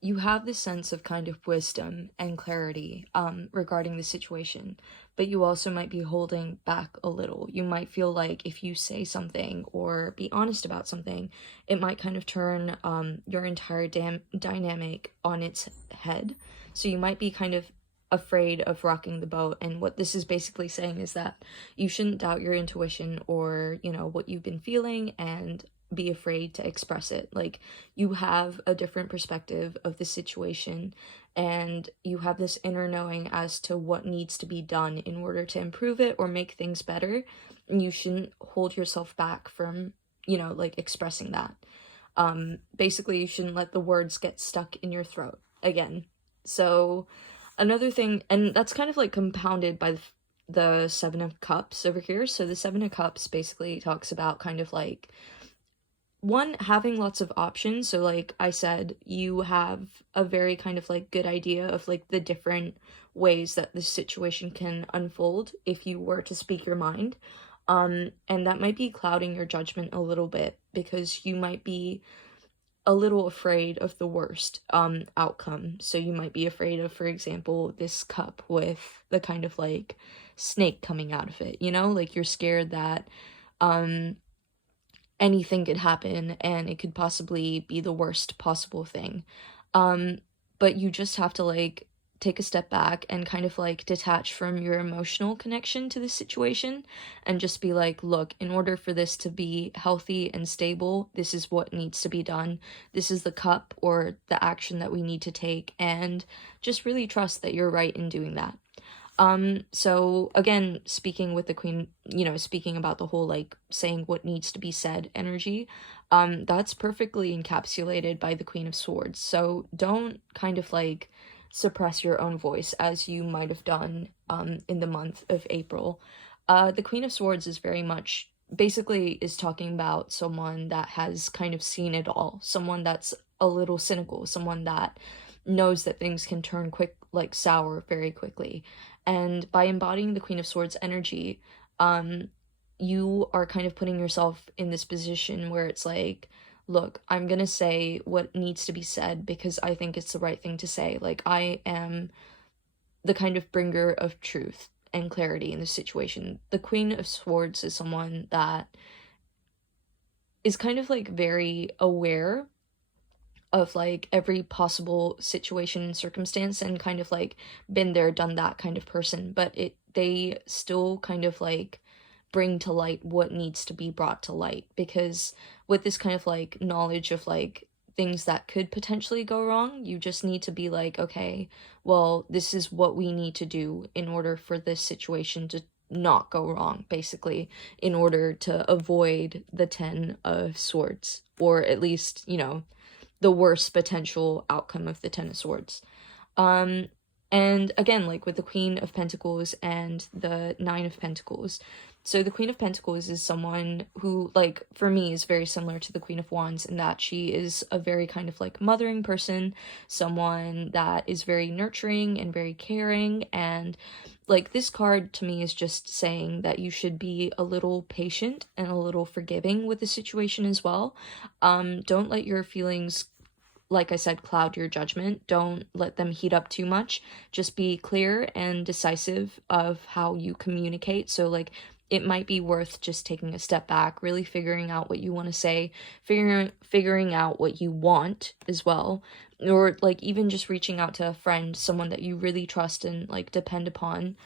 you have this sense of kind of wisdom and clarity regarding the situation, but you also might be holding back a little. You might feel like if you say something or be honest about something, it might kind of turn your entire dynamic on its head. So you might be kind of afraid of rocking the boat, and what this is basically saying is that you shouldn't doubt your intuition or, you know, what you've been feeling and be afraid to express it. Like, you have a different perspective of the situation and you have this inner knowing as to what needs to be done in order to improve it or make things better, and you shouldn't hold yourself back from, you know, like expressing that. Basically you shouldn't let the words get stuck in your throat again. So another thing, and that's kind of like compounded by the Seven of Cups over here. So the Seven of Cups basically talks about kind of like, one, having lots of options. So like I said, you have a very kind of like good idea of like the different ways that this situation can unfold if you were to speak your mind. And that might be clouding your judgment a little bit because you might be a little afraid of the worst outcome. So you might be afraid of, for example, this cup with the kind of like snake coming out of it, you know, like you're scared that anything could happen and it could possibly be the worst possible thing. But you just have to like take a step back and kind of like detach from your emotional connection to the situation and just be like, look, in order for this to be healthy and stable, this is what needs to be done. This is the cup or the action that we need to take, and just really trust that you're right in doing that. So again, speaking with the Queen, you know, speaking about the whole like saying what needs to be said energy, that's perfectly encapsulated by the Queen of Swords. So don't kind of like suppress your own voice as you might have done in the month of April. The Queen of Swords is very much basically is talking about someone that has kind of seen it all, someone that's a little cynical, someone that knows that things can turn sour very quickly. And by embodying the Queen of Swords energy, you are kind of putting yourself in this position where it's like, look, I'm gonna say what needs to be said because I think it's the right thing to say. Like, I am the kind of bringer of truth and clarity in this situation. The Queen of Swords is someone that is kind of like very aware of like every possible situation and circumstance, and kind of like been there, done that kind of person, but they still kind of like bring to light what needs to be brought to light, because with this kind of like knowledge of like things that could potentially go wrong, you just need to be like, okay, well, this is what we need to do in order for this situation to not go wrong, basically, in order to avoid the 10 of Swords, or at least, you know, the worst potential outcome of the 10 of Swords. And again, like with the Queen of Pentacles and the 9 of Pentacles. So the Queen of Pentacles is someone who, like, for me, is very similar to the Queen of Wands in that she is a very kind of like mothering person, someone that is very nurturing and very caring. And like this card to me is just saying that you should be a little patient and a little forgiving with the situation as well. Don't let your feelings, like I said, cloud your judgment. Don't let them heat up too much. Just be clear and decisive of how you communicate. So like it might be worth just taking a step back, really figuring out what you want to say, figuring out what you want as well, or like even just reaching out to a friend, someone that you really trust and like depend upon,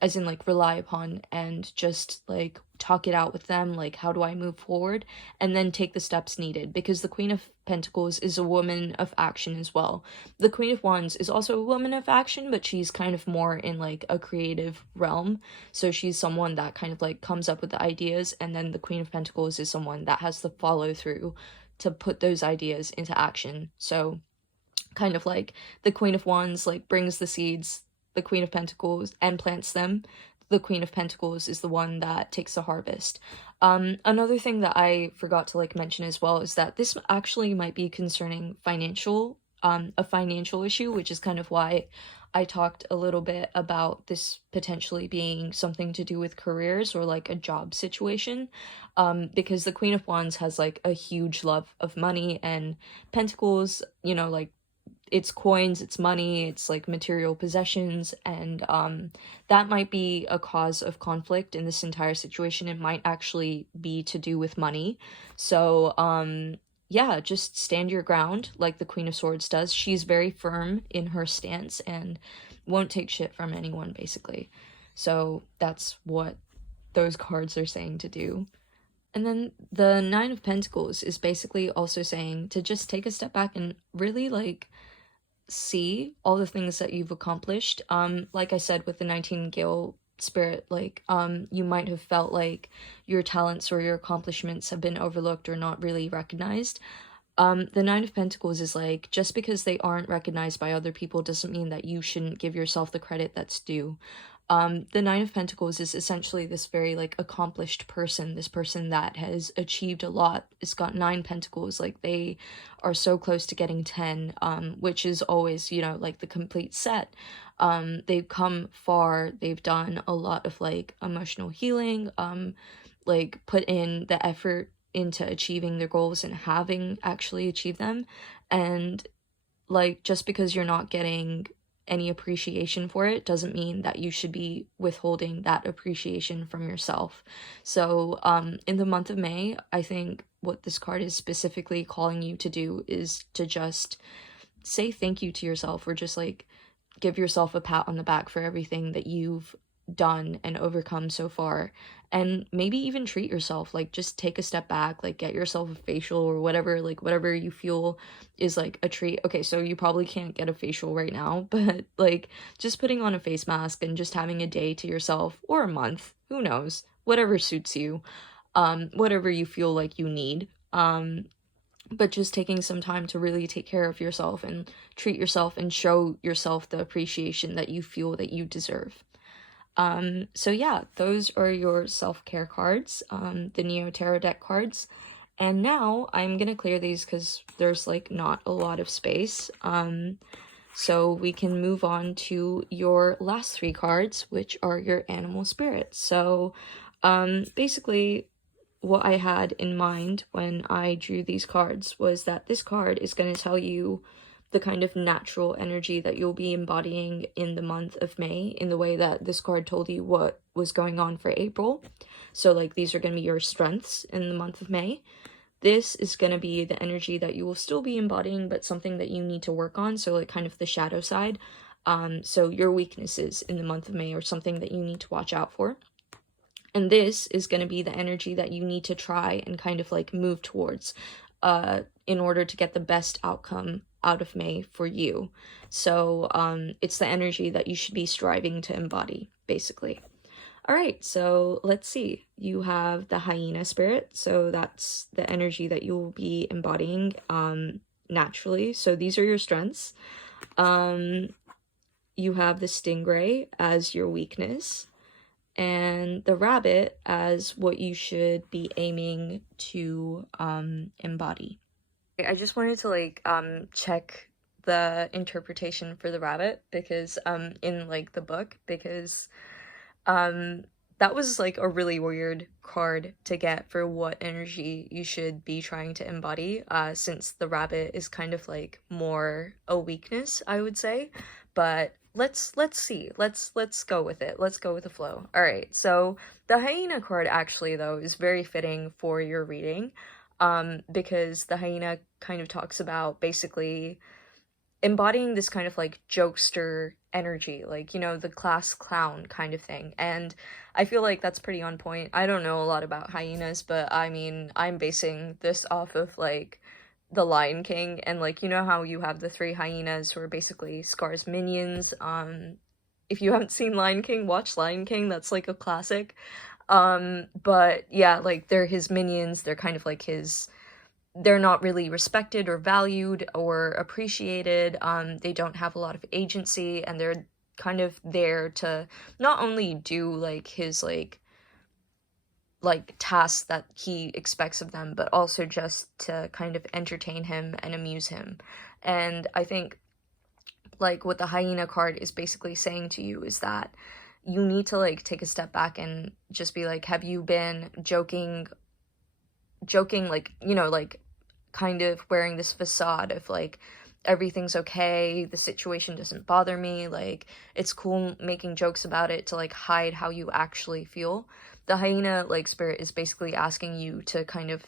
as in like rely upon, and just like talk it out with them, like how do I move forward, and then take the steps needed, because the Queen of Pentacles is a woman of action as well. The Queen of Wands is also a woman of action, but she's kind of more in like a creative realm, so she's someone that kind of like comes up with the ideas, and then the Queen of Pentacles is someone that has the follow through to put those ideas into action. So kind of like the Queen of Wands like brings the seeds, the Queen of Pentacles, and plants them. The Queen of Pentacles is the one that takes the harvest. Another thing that I forgot to like mention as well is that this actually might be concerning a financial issue, which is kind of why I talked a little bit about this potentially being something to do with careers or like a job situation, because the Queen of Wands has like a huge love of money, and Pentacles, you know, like it's coins, it's money, it's like material possessions, and that might be a cause of conflict in this entire situation. It might actually be to do with money. So yeah, just stand your ground like the Queen of Swords does. She's very firm in her stance and won't take shit from anyone, basically. So that's what those cards are saying to do. And then the 9 of Pentacles is basically also saying to just take a step back and really like see all the things that you've accomplished. Like I said, with the Nightingale spirit, like you might have felt like your talents or your accomplishments have been overlooked or not really recognized. The 9 of Pentacles is like, just because they aren't recognized by other people doesn't mean that you shouldn't give yourself the credit that's due. The 9 of Pentacles is essentially this very like accomplished person, this person that has achieved a lot. It's got 9 pentacles, like they are so close to getting 10, which is always, you know, like the complete set. They've come far, they've done a lot of like emotional healing, like put in the effort into achieving their goals and having actually achieved them. And like, just because you're not getting any appreciation for it doesn't mean that you should be withholding that appreciation from yourself. So in the month of May, I think what this card is specifically calling you to do is to just say thank you to yourself, or just like give yourself a pat on the back for everything that you've done and overcome so far, and maybe even treat yourself, like just take a step back, like get yourself a facial or whatever, like whatever you feel is like a treat. Okay, so you probably can't get a facial right now, but like just putting on a face mask and just having a day to yourself, or a month, who knows, whatever suits you, whatever you feel like you need. but just taking some time to really take care of yourself and treat yourself and show yourself the appreciation that you feel that you deserve. So yeah, those are your self-care cards, the Neo Tarot deck cards. And now I'm gonna clear these because there's like not a lot of space. So we can move on to your last 3 cards, which are your animal spirits. So basically what I had in mind when I drew these cards was that this card is going to tell you the kind of natural energy that you'll be embodying in the month of May, in the way that this card told you what was going on for April. So like these are going to be your strengths in the month of May. This is going to be the energy that you will still be embodying, but something that you need to work on, so like kind of the shadow side. So your weaknesses in the month of May are something that you need to watch out for. And this is going to be the energy that you need to try and kind of like move towards in order to get the best outcome out of May for you. So it's the energy that you should be striving to embody, basically. All right, so let's see. You have the hyena spirit, so that's the energy that you'll be embodying naturally. So these are your strengths. You have the stingray as your weakness, and the rabbit as what you should be aiming to embody. I just wanted to like check the interpretation for the rabbit because in like the book, because that was like a really weird card to get for what energy you should be trying to embody, since the rabbit is kind of like more a weakness, I would say. But let's see. Let's go with it. Let's go with the flow. All right. So the hyena card actually though is very fitting for your reading, because the hyena kind of talks about basically embodying this kind of like jokester energy, like, you know, the class clown kind of thing. And I feel like that's pretty on point. I don't know a lot about hyenas, but I mean, I'm basing this off of like the Lion King, and like, you know how you have the 3 hyenas who are basically Scar's minions. If you haven't seen Lion King, watch Lion King. That's like a classic. But yeah, like they're his minions. They're kind of like they're not really respected or valued or appreciated. They don't have a lot of agency, and they're kind of there to not only do like his like tasks that he expects of them, but also just to kind of entertain him and amuse him. And I think like what the hyena card is basically saying to you is that you need to like take a step back and just be like, have you been joking, like, you know, like kind of wearing this facade of like everything's okay, the situation doesn't bother me, like it's cool making jokes about it to like hide how you actually feel. The hyena like spirit is basically asking you to kind of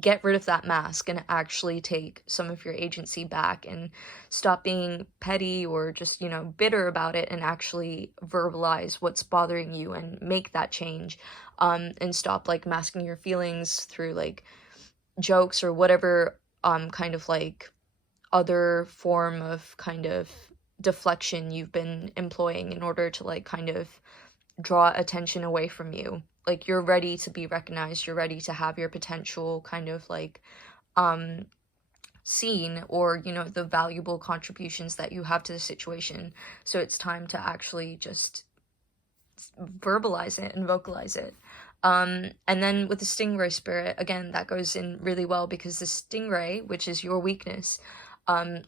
get rid of that mask and actually take some of your agency back and stop being petty or just, you know, bitter about it, and actually verbalize what's bothering you and make that change, and stop like masking your feelings through like jokes or whatever kind of like other form of kind of deflection you've been employing in order to like kind of draw attention away from you. Like you're ready to be recognized, you're ready to have your potential kind of like seen, or, you know, the valuable contributions that you have to the situation. So it's time to actually just verbalize it and vocalize it. And then with the stingray spirit, again, that goes in really well because the stingray, which is your weakness,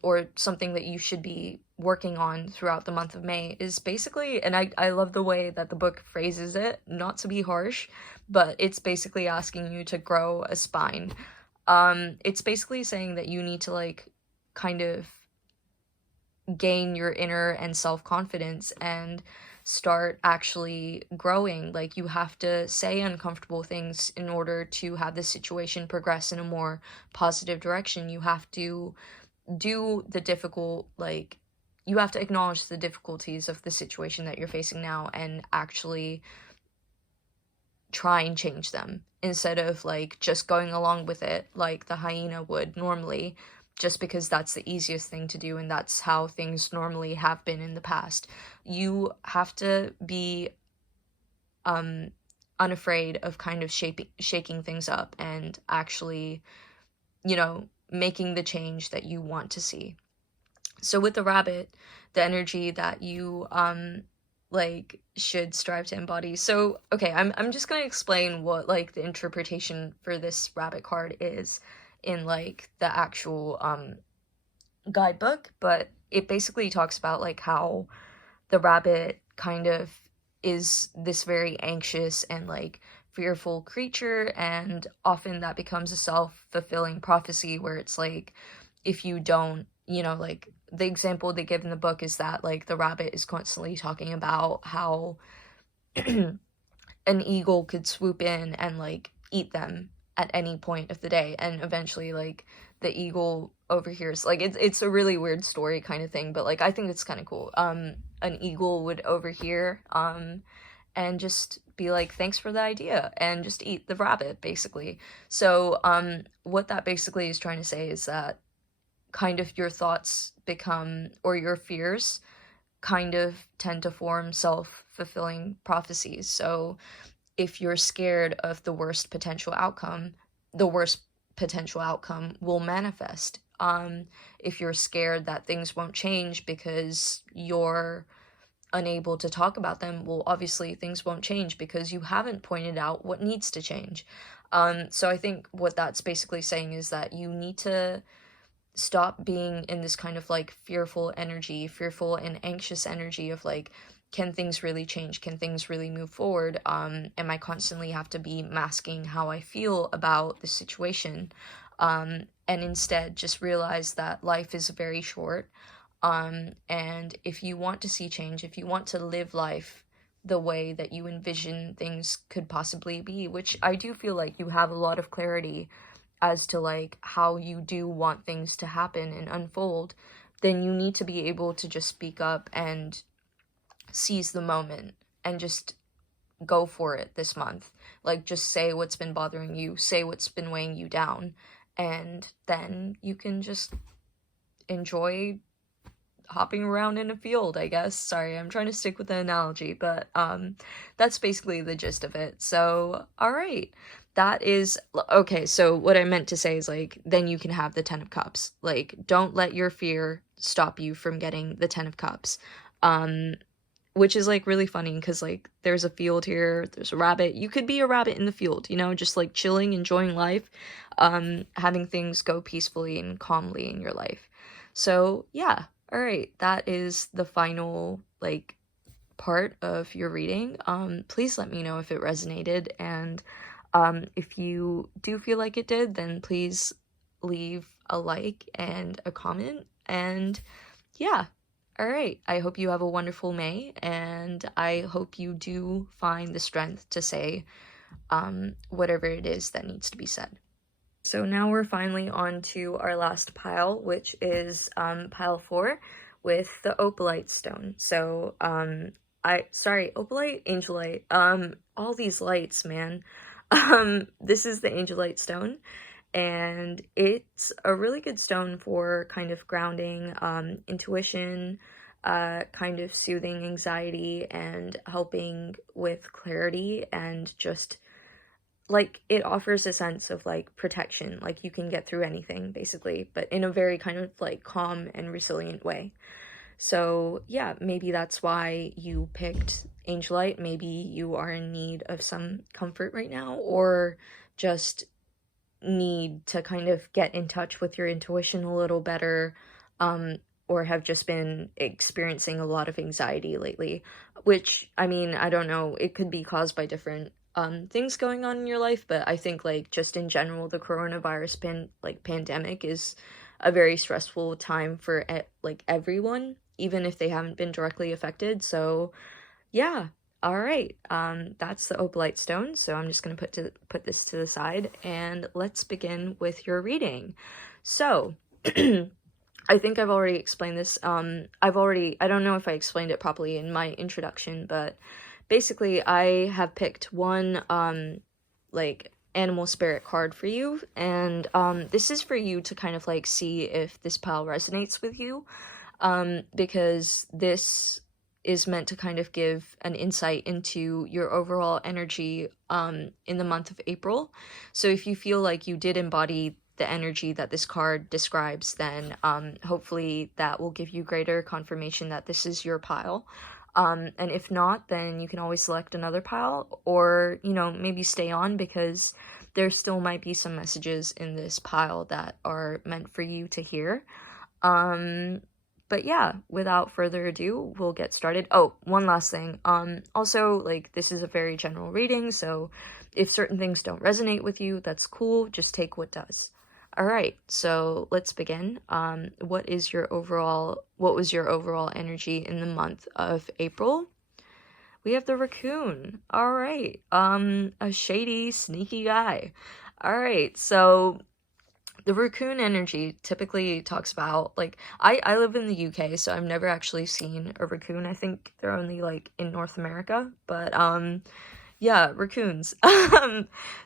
or something that you should be working on throughout the month of May, is basically, and I love the way that the book phrases it, not to be harsh, but it's basically asking you to grow a spine. It's basically saying that you need to like kind of gain your inner and self-confidence and start actually growing. Like you have to say uncomfortable things in order to have the situation progress in a more positive direction. You have to do the difficult, like you have to acknowledge the difficulties of the situation that you're facing now and actually try and change them instead of like just going along with it like the hyena would normally, just because that's the easiest thing to do and that's how things normally have been in the past. You have to be unafraid of kind of shaking things up and actually you know, making the change that you want to see. So with the rabbit, the energy that you like should strive to embody. So okay, I'm just gonna explain what like the interpretation for this rabbit card is in like the actual guidebook, but it basically talks about like how the rabbit kind of is this very anxious and like fearful creature, and often that becomes a self-fulfilling prophecy where it's like if you don't, you know, like the example they give in the book is that like the rabbit is constantly talking about how an eagle could swoop in and like eat them at any point of the day, and eventually like the eagle overhears, like it's a really weird story kind of thing, but like I think it's kind of cool. An eagle would overhear and just be like, thanks for the idea, and just eat the rabbit basically. So what that basically is trying to say is that kind of your thoughts become, or your fears kind of tend to form self-fulfilling prophecies. So if you're scared of the worst potential outcome, the worst potential outcome will manifest. If you're scared that things won't change because you're unable to talk about them, well, obviously things won't change because you haven't pointed out what needs to change. So I think what that's basically saying is that you need to stop being in this kind of like fearful energy, fearful and anxious energy of like, can things really change? Can things really move forward? Am I constantly have to be masking how I feel about the situation? And instead just realize that life is very short. And if you want to see change, if you want to live life the way that you envision things could possibly be, which I do feel like you have a lot of clarity as to like how you do want things to happen and unfold, then you need to be able to just speak up and seize the moment and just go for it this month. Like just say what's been bothering you, say what's been weighing you down, and then you can just enjoy hopping around in a field, I guess. Sorry, I'm trying to stick with the analogy, but that's basically the gist of it. So, all right. That is okay, so what I meant to say is like then you can have the 10 of cups. Like don't let your fear stop you from getting the 10 of cups. Which is like really funny because like there's a field here, there's a rabbit. You could be a rabbit in the field, you know, just like chilling, enjoying life, having things go peacefully and calmly in your life. So, yeah. All right, that is the final like part of your reading. Please let me know if it resonated, and if you do feel like it did, then please leave a like and a comment. And yeah, all right. I hope you have a wonderful May, and I hope you do find the strength to say whatever it is that needs to be said. So now we're finally on to our last pile, which is pile 4 with the opalite stone. So opalite, angelite, all these lights, man. This is the angelite stone, and it's a really good stone for kind of grounding, intuition, kind of soothing anxiety and helping with clarity, and just like it offers a sense of like protection, like you can get through anything basically, but in a very kind of like calm and resilient way. So yeah, maybe that's why you picked Angelite. Maybe you are in need of some comfort right now, or just need to kind of get in touch with your intuition a little better, or have just been experiencing a lot of anxiety lately, which, I mean, I don't know, it could be caused by different things going on in your life, but I think like just in general, the coronavirus pandemic is a very stressful time for like everyone, even if they haven't been directly affected. So yeah, all right. That's the opalite stone. So I'm just gonna put this to the side, and let's begin with your reading. So I think I've already explained this. I don't know if I explained it properly in my introduction, but basically I have picked one like animal spirit card for you, and this is for you to kind of like see if this pile resonates with you, because this is meant to kind of give an insight into your overall energy in the month of April. So if you feel like you did embody the energy that this card describes, then hopefully that will give you greater confirmation that this is your pile. And if not, then you can always select another pile, or, you know, maybe stay on, because there still might be some messages in this pile that are meant for you to hear. But yeah, without further ado, we'll get started. Oh, one last thing. Also, like, this is a very general reading, so if certain things don't resonate with you, that's cool. Just take what does. All right, so let's begin. What was your overall energy in the month of April? We have the raccoon. All right. A shady, sneaky guy. All right, so the raccoon energy typically talks about, like, I live in the UK, so I've never actually seen a raccoon. I think they're only, like, in North America, but yeah, raccoons.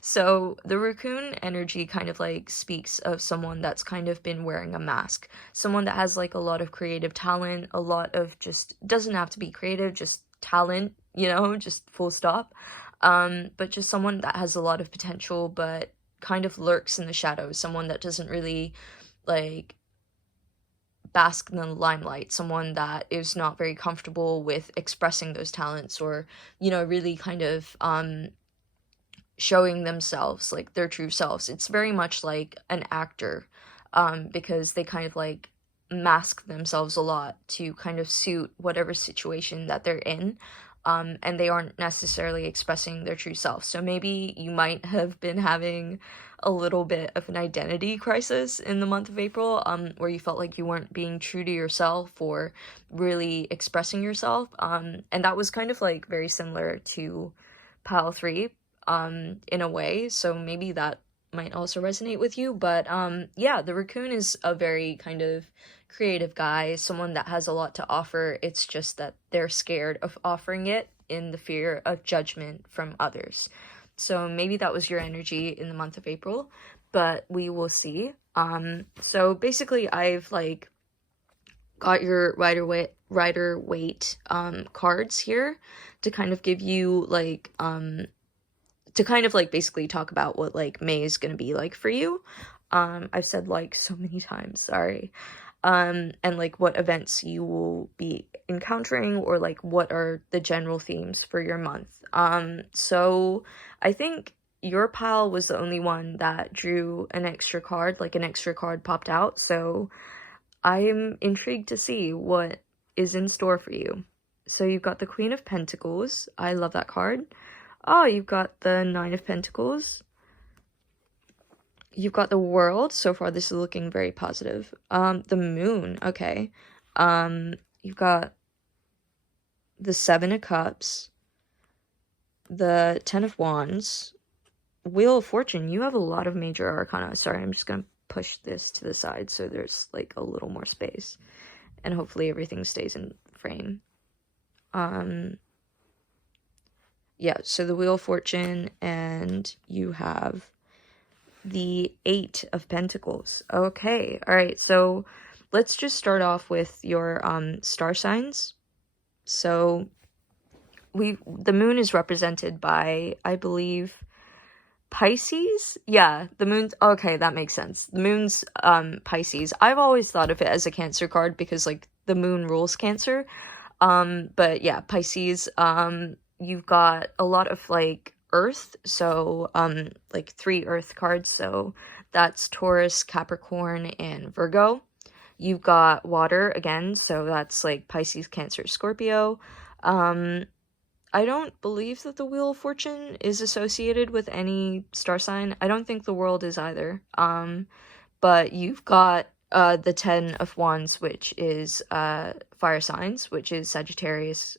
So the raccoon energy kind of like speaks of someone that's kind of been wearing a mask, someone that has like a lot of creative talent, a lot of, just doesn't have to be creative, just talent, you know, just full stop. But just someone that has a lot of potential, but kind of lurks in the shadows, someone that doesn't really like bask in the limelight, someone that is not very comfortable with expressing those talents, or, you know, really kind of showing themselves, like their true selves. It's very much like an actor, because they kind of like mask themselves a lot to kind of suit whatever situation that they're in. And they aren't necessarily expressing their true self. So maybe you might have been having a little bit of an identity crisis in the month of April, where you felt like you weren't being true to yourself or really expressing yourself. And that was kind of like very similar to Pile 3, in a way. So maybe that might also resonate with you. But yeah, the raccoon is a very kind of creative guy, someone that has a lot to offer. It's just that they're scared of offering it in the fear of judgment from others. So maybe that was your energy in the month of April, but we will see. So basically I've like got your Rider Waite cards here to kind of give you like to kind of like basically talk about what like May is gonna be like for you. I've said like so many times, sorry. And like what events you will be encountering, or like what are the general themes for your month. So I think your pile was the only one that drew an extra card, like an extra card popped out. So I'm intrigued to see what is in store for you. So you've got the Queen of Pentacles. I love that card. Oh, you've got the Nine of Pentacles. You've got the World. So far, this is looking very positive. The Moon. Okay. You've got the Seven of Cups. The Ten of Wands. Wheel of Fortune. You have a lot of major arcana. Sorry, I'm just gonna push this to the side so there's like a little more space. And hopefully everything stays in frame. Yeah, so the Wheel of Fortune, and you have the Eight of Pentacles. Okay, all right, so let's just start off with your star signs. So the moon is represented by, I believe, Pisces. Yeah, the moon's okay, that makes sense. The moon's Pisces. I've always thought of it as a Cancer card because like the moon rules Cancer. But yeah, Pisces. You've got a lot of like earth, so like 3 earth cards, so that's Taurus, Capricorn, and Virgo. You've got water again, so that's like Pisces, Cancer, Scorpio. I don't believe that the Wheel of Fortune is associated with any star sign. I don't think the World is either. But you've got the Ten of Wands, which is fire signs, which is Sagittarius,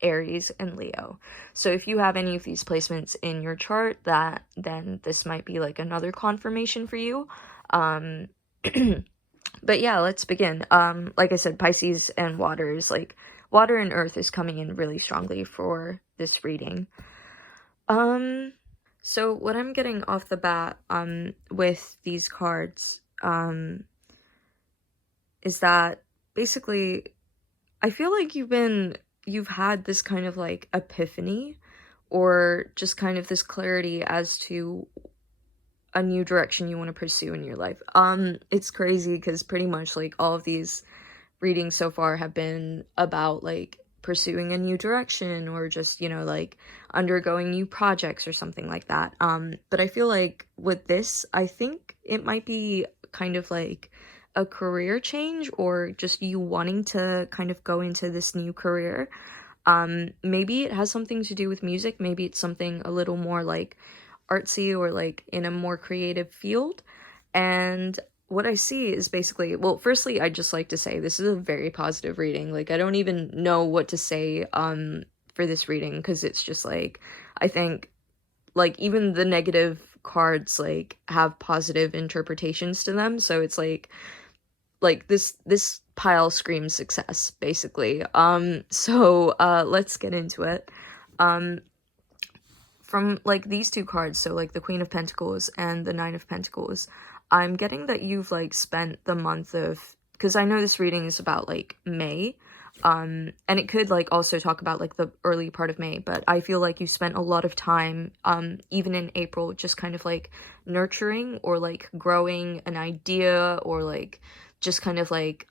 Aries, and Leo. So if you have any of these placements in your chart, then this might be like another confirmation for you. But yeah, let's begin. Like I said, Pisces and water is like, water and earth is coming in really strongly for this reading. So what I'm getting off the bat, with these cards, is that basically, I feel like you've had this kind of like epiphany, or just kind of this clarity as to a new direction you want to pursue in your life. It's crazy because pretty much like all of these readings so far have been about like pursuing a new direction or just, you know, like undergoing new projects or something like that. But I feel like with this, I think it might be kind of like a career change or just you wanting to kind of go into this new career. Maybe it has something to do with music, maybe it's something a little more like artsy or like in a more creative field. And what I see is basically, well, firstly, I'd just like to say this is a very positive reading. Like, I don't even know what to say for this reading because it's just like, I think like even the negative cards like have positive interpretations to them. So it's like this pile screams success basically. So let's get into it. Um from like these two cards, so like the Queen of Pentacles and the Nine of Pentacles, I'm getting that you've like spent the month of, because I know this reading is about like May, and it could like also talk about like the early part of May, but I feel like you spent a lot of time even in April just kind of like nurturing or like growing an idea or like just kind of like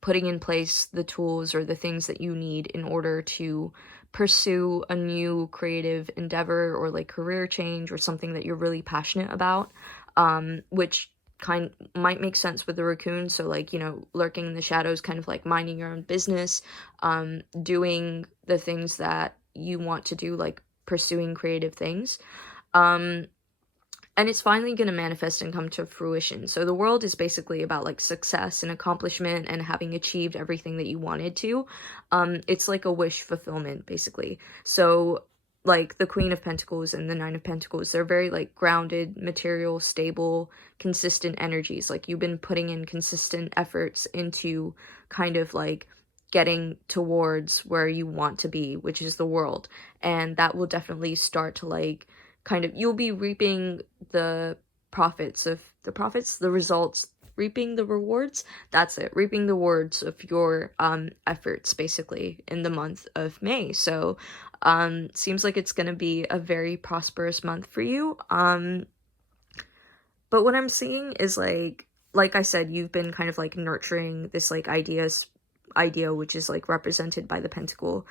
putting in place the tools or the things that you need in order to pursue a new creative endeavor or like career change or something that you're really passionate about, which kind might make sense with the raccoon. So like, you know, lurking in the shadows, kind of like minding your own business, doing the things that you want to do, like pursuing creative things. And it's finally going to manifest and come to fruition. So the world is basically about like success and accomplishment and having achieved everything that you wanted to. It's like a wish fulfillment basically. So like the Queen of Pentacles and the Nine of Pentacles, they're very like grounded, material, stable, consistent energies. Like you've been putting in consistent efforts into kind of like getting towards where you want to be, which is the world. And that will definitely start to like kind of, you'll be reaping the the results, reaping the rewards. That's it, reaping the rewards of your efforts basically in the month of May. So seems like it's gonna be a very prosperous month for you. But what I'm seeing is like I said, you've been kind of like nurturing this like idea which is like represented by the pentacle.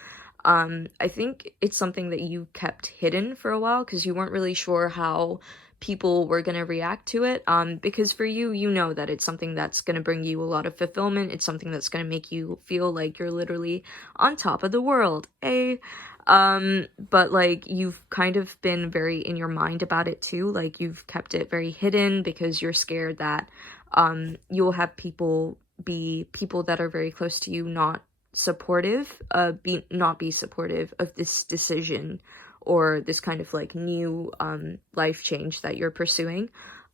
I think it's something that you kept hidden for a while because you weren't really sure how people were going to react to it. Because for you, you know that it's something that's going to bring you a lot of fulfillment. It's something that's going to make you feel like you're literally on top of the world. But like you've kind of been very in your mind about it too. Like you've kept it very hidden because you're scared that you'll have people that are very close to you not be supportive of this decision or this kind of like new life change that you're pursuing,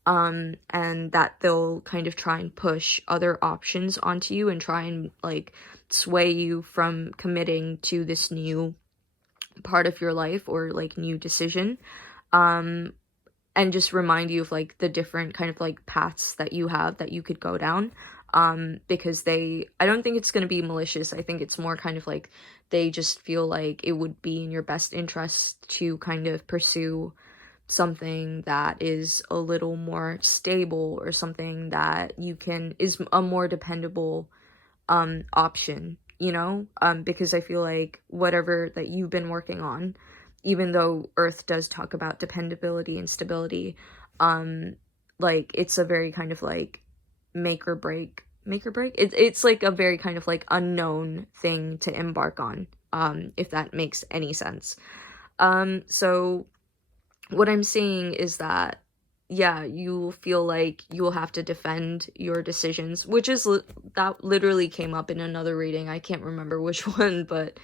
and that they'll kind of try and push other options onto you and try and like sway you from committing to this new part of your life or like new decision, and just remind you of like the different kind of like paths that you have that you could go down. Because I don't think it's going to be malicious. I think it's more kind of like they just feel like it would be in your best interest to kind of pursue something that is a little more stable or something that is a more dependable option, you know? Because I feel like whatever that you've been working on, even though Earth does talk about dependability and stability, like it's a very kind of like make or break. It's like a very kind of like unknown thing to embark on, if that makes any sense. So what I'm seeing is that, yeah, you feel like you'll have to defend your decisions, which is that literally came up in another reading. I can't remember which one, but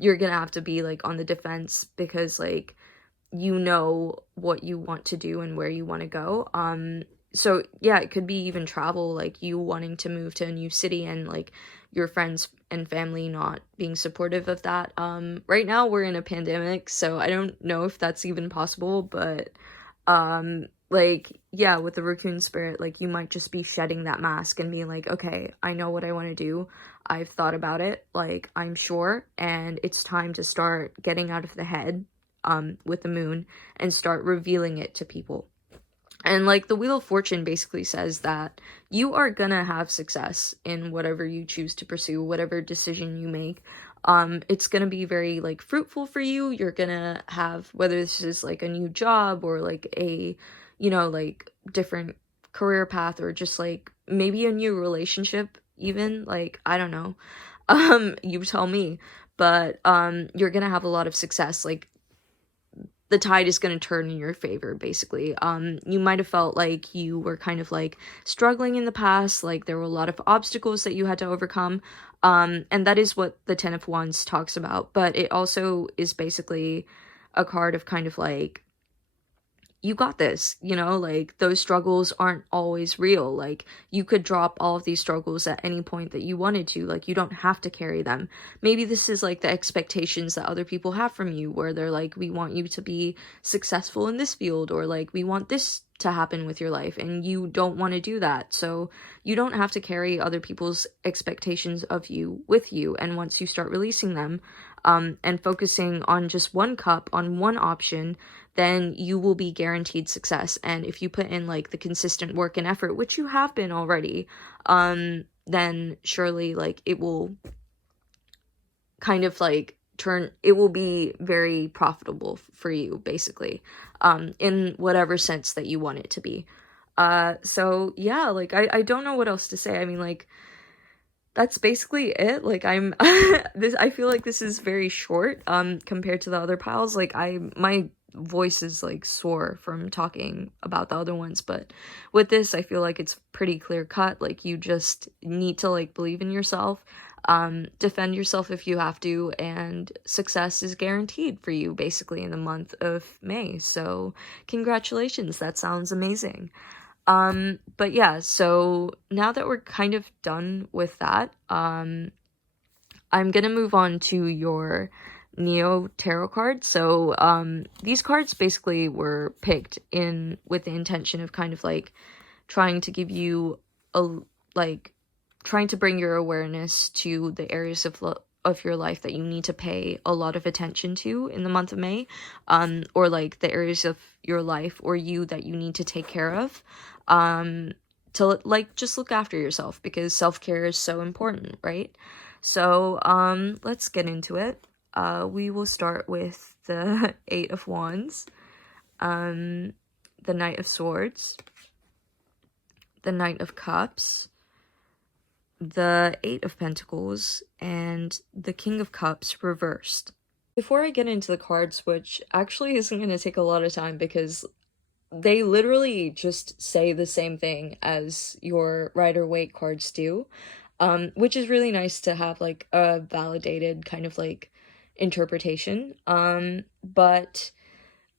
you're gonna have to be like on the defense because like you know what you want to do and where you want to go. So yeah, it could be even travel, like you wanting to move to a new city and like your friends and family not being supportive of that. Right now we're in a pandemic, so I don't know if that's even possible, but like yeah, with the raccoon spirit, like you might just be shedding that mask and being like, okay, I know what I want to do. I've thought about it, like I'm sure, and it's time to start getting out of the head with the moon and start revealing it to people. And like the Wheel of Fortune basically says that you are gonna have success in whatever you choose to pursue, whatever decision you make. It's gonna be very like fruitful for you. You're gonna have, whether this is like a new job or like a, you know, like different career path, or just like maybe a new relationship even, like I don't know. You tell me. But you're gonna have a lot of success. Like the tide is going to turn in your favor, basically. You might have felt like you were kind of like struggling in the past, like there were a lot of obstacles that you had to overcome. And that is what the Ten of Wands talks about, but it also is basically a card of kind of like, you got this, you know, like those struggles aren't always real. Like you could drop all of these struggles at any point that you wanted to. Like you don't have to carry them. Maybe this is like the expectations that other people have from you, where they're like, we want you to be successful in this field, or like we want this to happen with your life, and you don't want to do that. So you don't have to carry other people's expectations of you with you. And once you start releasing them, and focusing on just one cup, on one option, then you will be guaranteed success. And if you put in like the consistent work and effort, which you have been already, then surely like it will kind of like it will be very profitable for you, basically, in whatever sense that you want it to be. So yeah, like I don't know what else to say. I mean, like, that's basically it. Like I'm I feel like this is very short compared to the other piles. Like my voice is like sore from talking about the other ones, but with this I feel like it's pretty clear cut. Like you just need to like believe in yourself, defend yourself if you have to, and success is guaranteed for you basically in the month of May. So congratulations, that sounds amazing. But yeah, so now that we're kind of done with that, I'm gonna move on to your Neo tarot cards. So, these cards basically were picked in with the intention of kind of like trying to give you trying to bring your awareness to the areas of your life that you need to pay a lot of attention to in the month of May, or like the areas of your life or you that you need to take care of, to like just look after yourself, because self-care is so important, right? So let's get into it. We will start with the Eight of Wands, the Knight of Swords, the Knight of Cups, the Eight of Pentacles, and the King of Cups reversed. Before I get into the cards, which actually isn't going to take a lot of time because they literally just say the same thing as your Rider-Waite cards do, which is really nice to have like a validated kind of like interpretation. But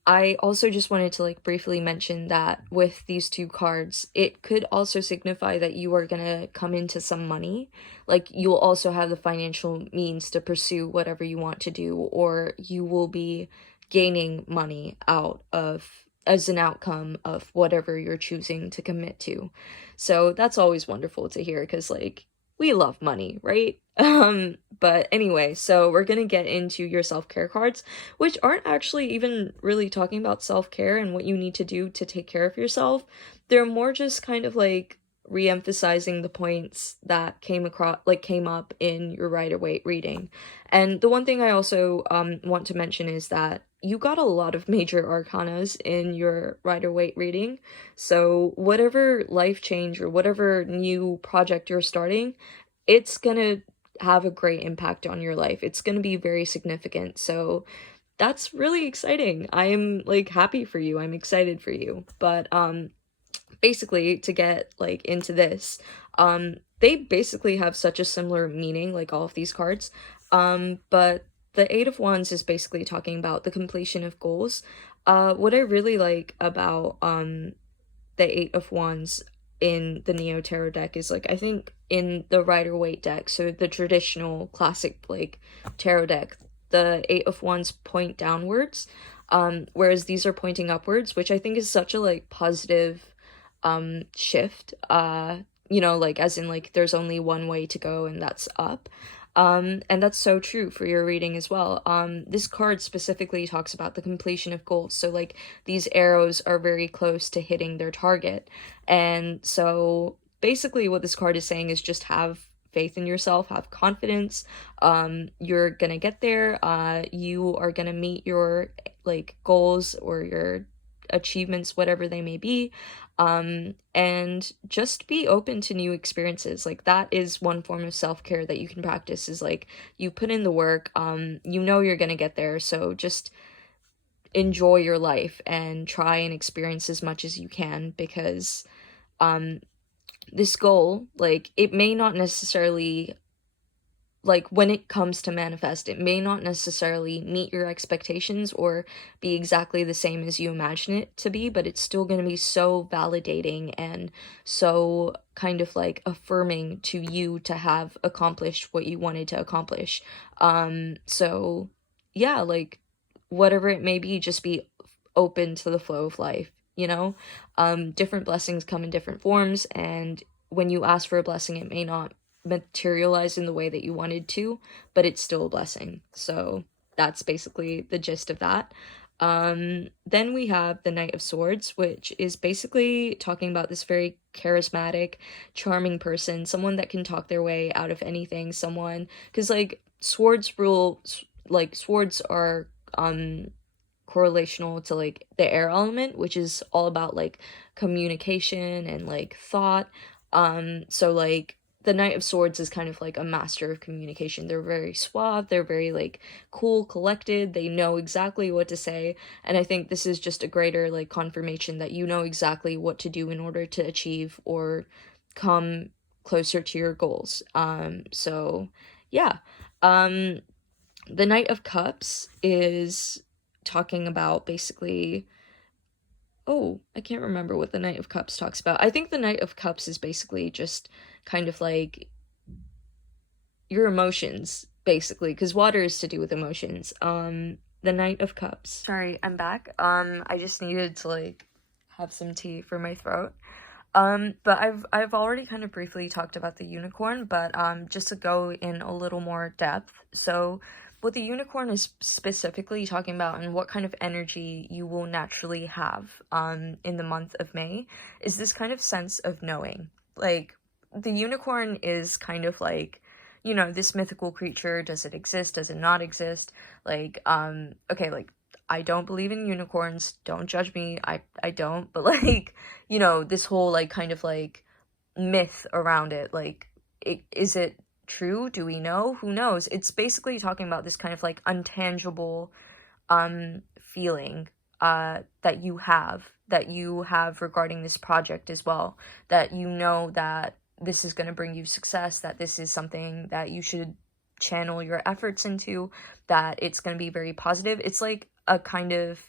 I also just wanted to like briefly mention that with these two cards, it could also signify that you are gonna come into some money. Like you'll also have the financial means to pursue whatever you want to do, or you will be gaining money out of as an outcome of whatever you're choosing to commit to. So that's always wonderful to hear, because like we love money, right? But anyway, so we're gonna get into your self-care cards, which aren't actually even really talking about self-care and what you need to do to take care of yourself. They're more just kind of like re-emphasizing the points that came up in your Rider-Waite reading. And the one thing I also want to mention is that you got a lot of major arcanas in your Rider-Waite reading. So whatever life change or whatever new project you're starting, it's gonna have a great impact on your life. It's gonna be very significant. So that's really exciting. I'm like happy for you. I'm excited for you. But basically, to get like into this, they basically have such a similar meaning, like all of these cards. But the Eight of Wands is basically talking about the completion of goals. What I really like about the Eight of Wands in the Neo Tarot deck is, like, I think in the Rider-Waite deck, so the traditional classic like tarot deck, the Eight of Wands point downwards, whereas these are pointing upwards, which I think is such a like positive shift, you know, like as in like there's only one way to go and that's up. And that's so true for your reading as well. This card specifically talks about the completion of goals. So, like, these arrows are very close to hitting their target. And so, basically, what this card is saying is just have faith in yourself, have confidence. You're gonna get there. You are gonna meet your, like, goals or your achievements, whatever they may be. And just be open to new experiences. Like, that is one form of self-care that you can practice, is like, you put in the work, you know you're gonna get there, so just enjoy your life and try and experience as much as you can, because this goal, like, it may not necessarily, like, when it comes to manifest, it may not necessarily meet your expectations or be exactly the same as you imagine it to be, but it's still going to be so validating and so kind of like affirming to you to have accomplished what you wanted to accomplish. So yeah, like, whatever it may be, just be open to the flow of life, you know? Different blessings come in different forms, and when you ask for a blessing, it may not materialize in the way that you wanted to, but it's still a blessing. So that's basically the gist of that. Then we have the Knight of Swords, which is basically talking about this very charismatic, charming person, someone that can talk their way out of anything, someone, because, like, swords rule, like, swords are correlational to, like, the air element, which is all about, like, communication and, like, thought. So, like, the Knight of Swords is kind of like a master of communication. They're very suave, they're very, like, cool, collected, they know exactly what to say, and I think this is just a greater, like, confirmation that you know exactly what to do in order to achieve or come closer to your goals. So, yeah. The Knight of Cups is talking about basically, oh, I can't remember what the Knight of Cups talks about. I think the Knight of Cups is basically just kind of like your emotions, basically, because water is to do with emotions. The Knight of Cups. Sorry, I'm back. I just needed to, like, have some tea for my throat. But I've already kind of briefly talked about the unicorn, but just to go in a little more depth. So what the unicorn is specifically talking about and what kind of energy you will naturally have in the month of May is this kind of sense of knowing. Like, the unicorn is kind of like, you know, this mythical creature. Does it exist? Does it not exist? Like, okay, like, I don't believe in unicorns, don't judge me, I don't, but, like, you know, this whole, like, kind of, like, myth around it, like, is it true? Do we know? Who knows? It's basically talking about this kind of, like, untangible, feeling, that you have regarding this project as well, that you know that this is going to bring you success, that this is something that you should channel your efforts into, that it's going to be very positive. It's like a kind of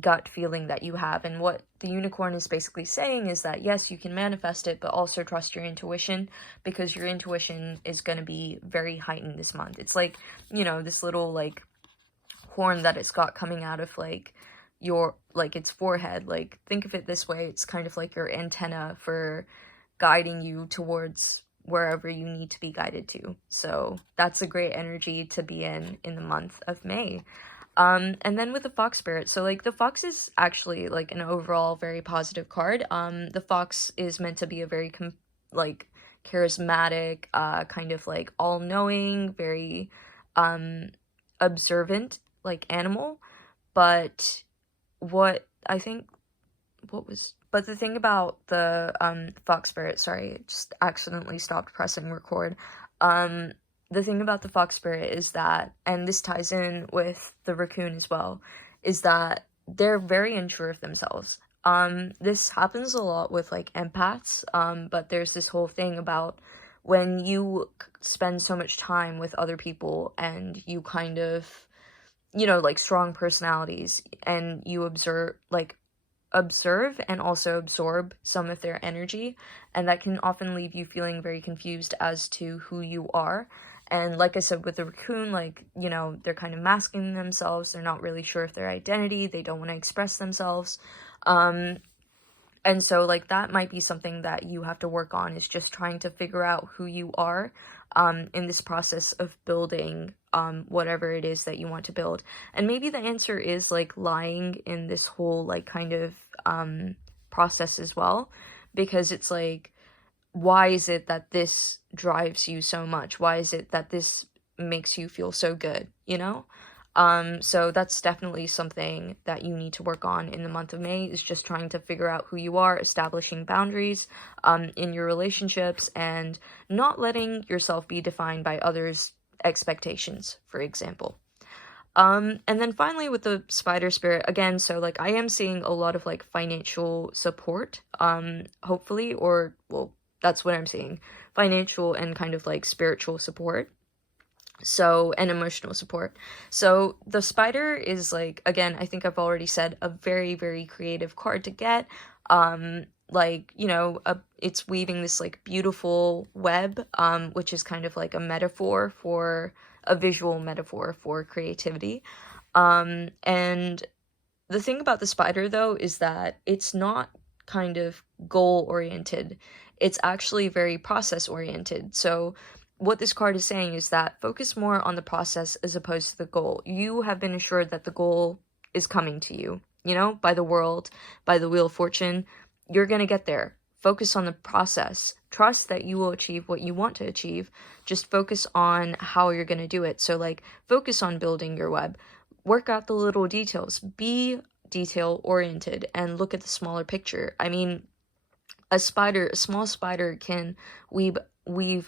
gut feeling that you have, and what the unicorn is basically saying is that yes, you can manifest it, but also trust your intuition, because your intuition is going to be very heightened this month. It's like, you know, this little, like, horn that it's got coming out of, like, your, like, its forehead. Like, think of it this way, it's kind of like your antenna for guiding you towards wherever you need to be guided to. So that's a great energy to be in the month of May. And then with the Fox Spirit, so, like, the Fox is actually, like, an overall very positive card. The Fox is meant to be a very, like, charismatic, kind of, like, all-knowing, very, observant, like, animal. But what I think, but the thing about the, Fox Spirit, sorry, I just accidentally stopped pressing record. The thing about the Fox Spirit is that, and this ties in with the raccoon as well, is that they're very unsure of themselves. This happens a lot with, like, empaths, but there's this whole thing about when you spend so much time with other people and you kind of, you know, like, strong personalities, and you observe and also absorb some of their energy, and that can often leave you feeling very confused as to who you are. And like I said with the raccoon, like, you know, they're kind of masking themselves, they're not really sure of their identity, they don't want to express themselves, And so, like, that might be something that you have to work on, is just trying to figure out who you are in this process of building whatever it is that you want to build. And maybe the answer is, like, lying in this whole, like, kind of process as well. Because it's like, why is it that this drives you so much? Why is it that this makes you feel so good, you know? So that's definitely something that you need to work on in the month of May, is just trying to figure out who you are, establishing boundaries in your relationships, and not letting yourself be defined by others' expectations, for example. And then finally with the spider spirit, again, so like I am seeing a lot of like financial support, hopefully, or well, that's what I'm seeing. Financial and kind of like spiritual support. So, and emotional support. So the spider is like, again, I think I've already said, a very, very creative card to get. Like, you know, it's weaving this like beautiful web, which is kind of like a metaphor for a visual metaphor for creativity. And the thing about the spider though is that it's not kind of goal oriented. It's actually very process oriented. So what this card is saying is that focus more on the process as opposed to the goal. You have been assured that the goal is coming to you, you know, by the world, by the wheel of fortune. You're going to get there. Focus on the process. Trust that you will achieve what you want to achieve. Just focus on how you're going to do it. So like, focus on building your web. Work out the little details. Be detail oriented and look at the smaller picture. I mean, a small spider can weave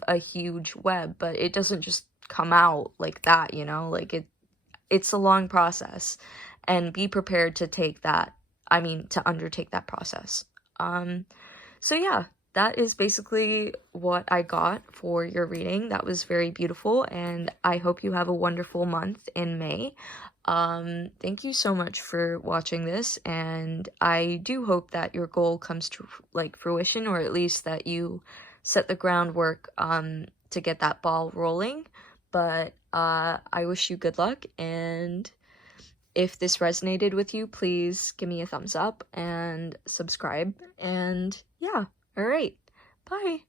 a huge web, but it doesn't just come out like that, you know? Like it's a long process, and be prepared to to undertake that process. So yeah, that is basically what I got for your reading. That was very beautiful, and I hope you have a wonderful month in May. Thank you so much for watching this, and I do hope that your goal comes to like fruition, or at least that you set the groundwork to get that ball rolling. But I wish you good luck, and if this resonated with you, please give me a thumbs up and subscribe. And yeah, all right, bye.